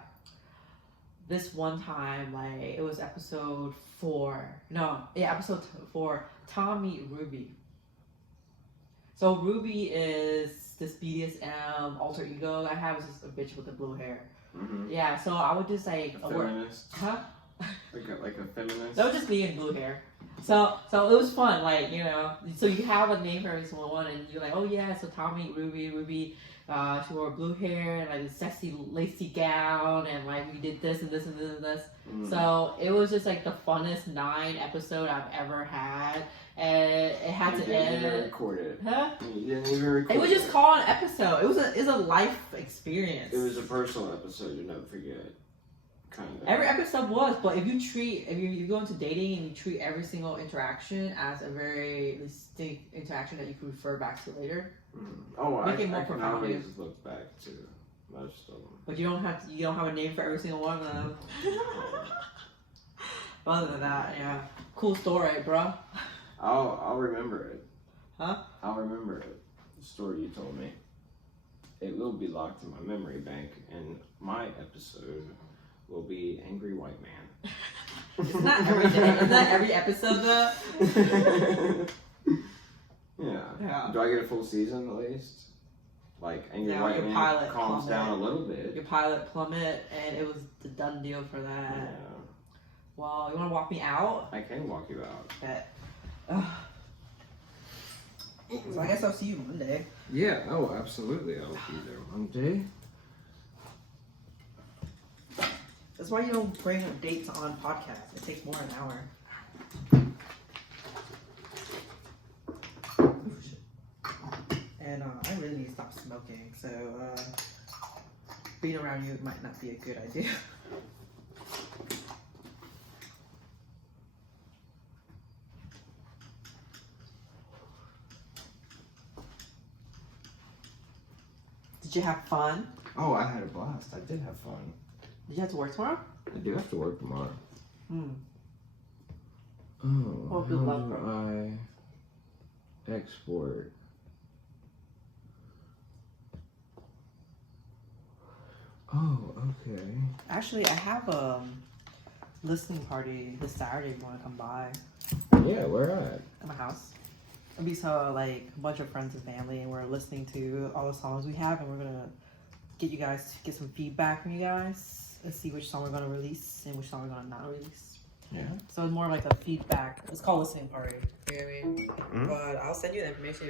this one time like it was episode 4. No, yeah, episode 4. Tom meet Ruby. So Ruby is this BDSM alter ego I have. Is just a bitch with the blue hair. Mm-hmm. Yeah, so I would just like A feminist. huh? Like a feminist. That was just me in blue hair. So it was fun, like, you know. So you have a name for every single one, and you're like, oh yeah, so Tommy, Ruby, she wore blue hair and like a sexy lacy gown, and like we did this and this and this and this. Mm. So it was just like the funnest 9 episode I've ever had, and it had You to didn't even end. record it. Huh? You didn't even record It was just called an episode. It was a life experience. It was a personal episode you never forget. Kind of. Every episode was, but if you go into dating and you treat every single interaction as a very distinct interaction that you can refer back to later, Oh, Make it more I can profound. always look back to most of them. but you don't have a name for every single one of them. Other than that, yeah, cool story, bro. I'll remember it. Huh? I'll remember it. The story you told me. It will be locked in my memory bank, and my episode will be Angry White Man. It's not every day. It's not every episode though. Yeah. Yeah. Do I get a full season at least? Like Angry No, White your Man pilot calms plummet. down a little bit. Your pilot plummet, and it was the done deal for that. Yeah. Well, you want to walk me out? I can walk you out. Okay. So I guess I'll see you Monday. Yeah. Oh, absolutely. I'll be there Monday. That's why you don't bring dates on podcasts. It takes more than an hour. And I really need to stop smoking, so being around you might not be a good idea. Did you have fun? Oh, I had a blast. I did have fun. Did you have to work tomorrow? I do have to work tomorrow. Hmm. Oh, Well, good luck, how bro. do I export? Oh, okay. Actually, I have a listening party this Saturday if you want to come by Yeah, where at? at my house. It'll be so like a bunch of friends and family, and we're listening to all the songs we have, and we're gonna get you guys to get some feedback from you guys and see which song we're gonna release and which song we're gonna not release. Yeah. So it's more like a feedback. It's called listening party. You know what I mean? Mhm. But I'll send you the information.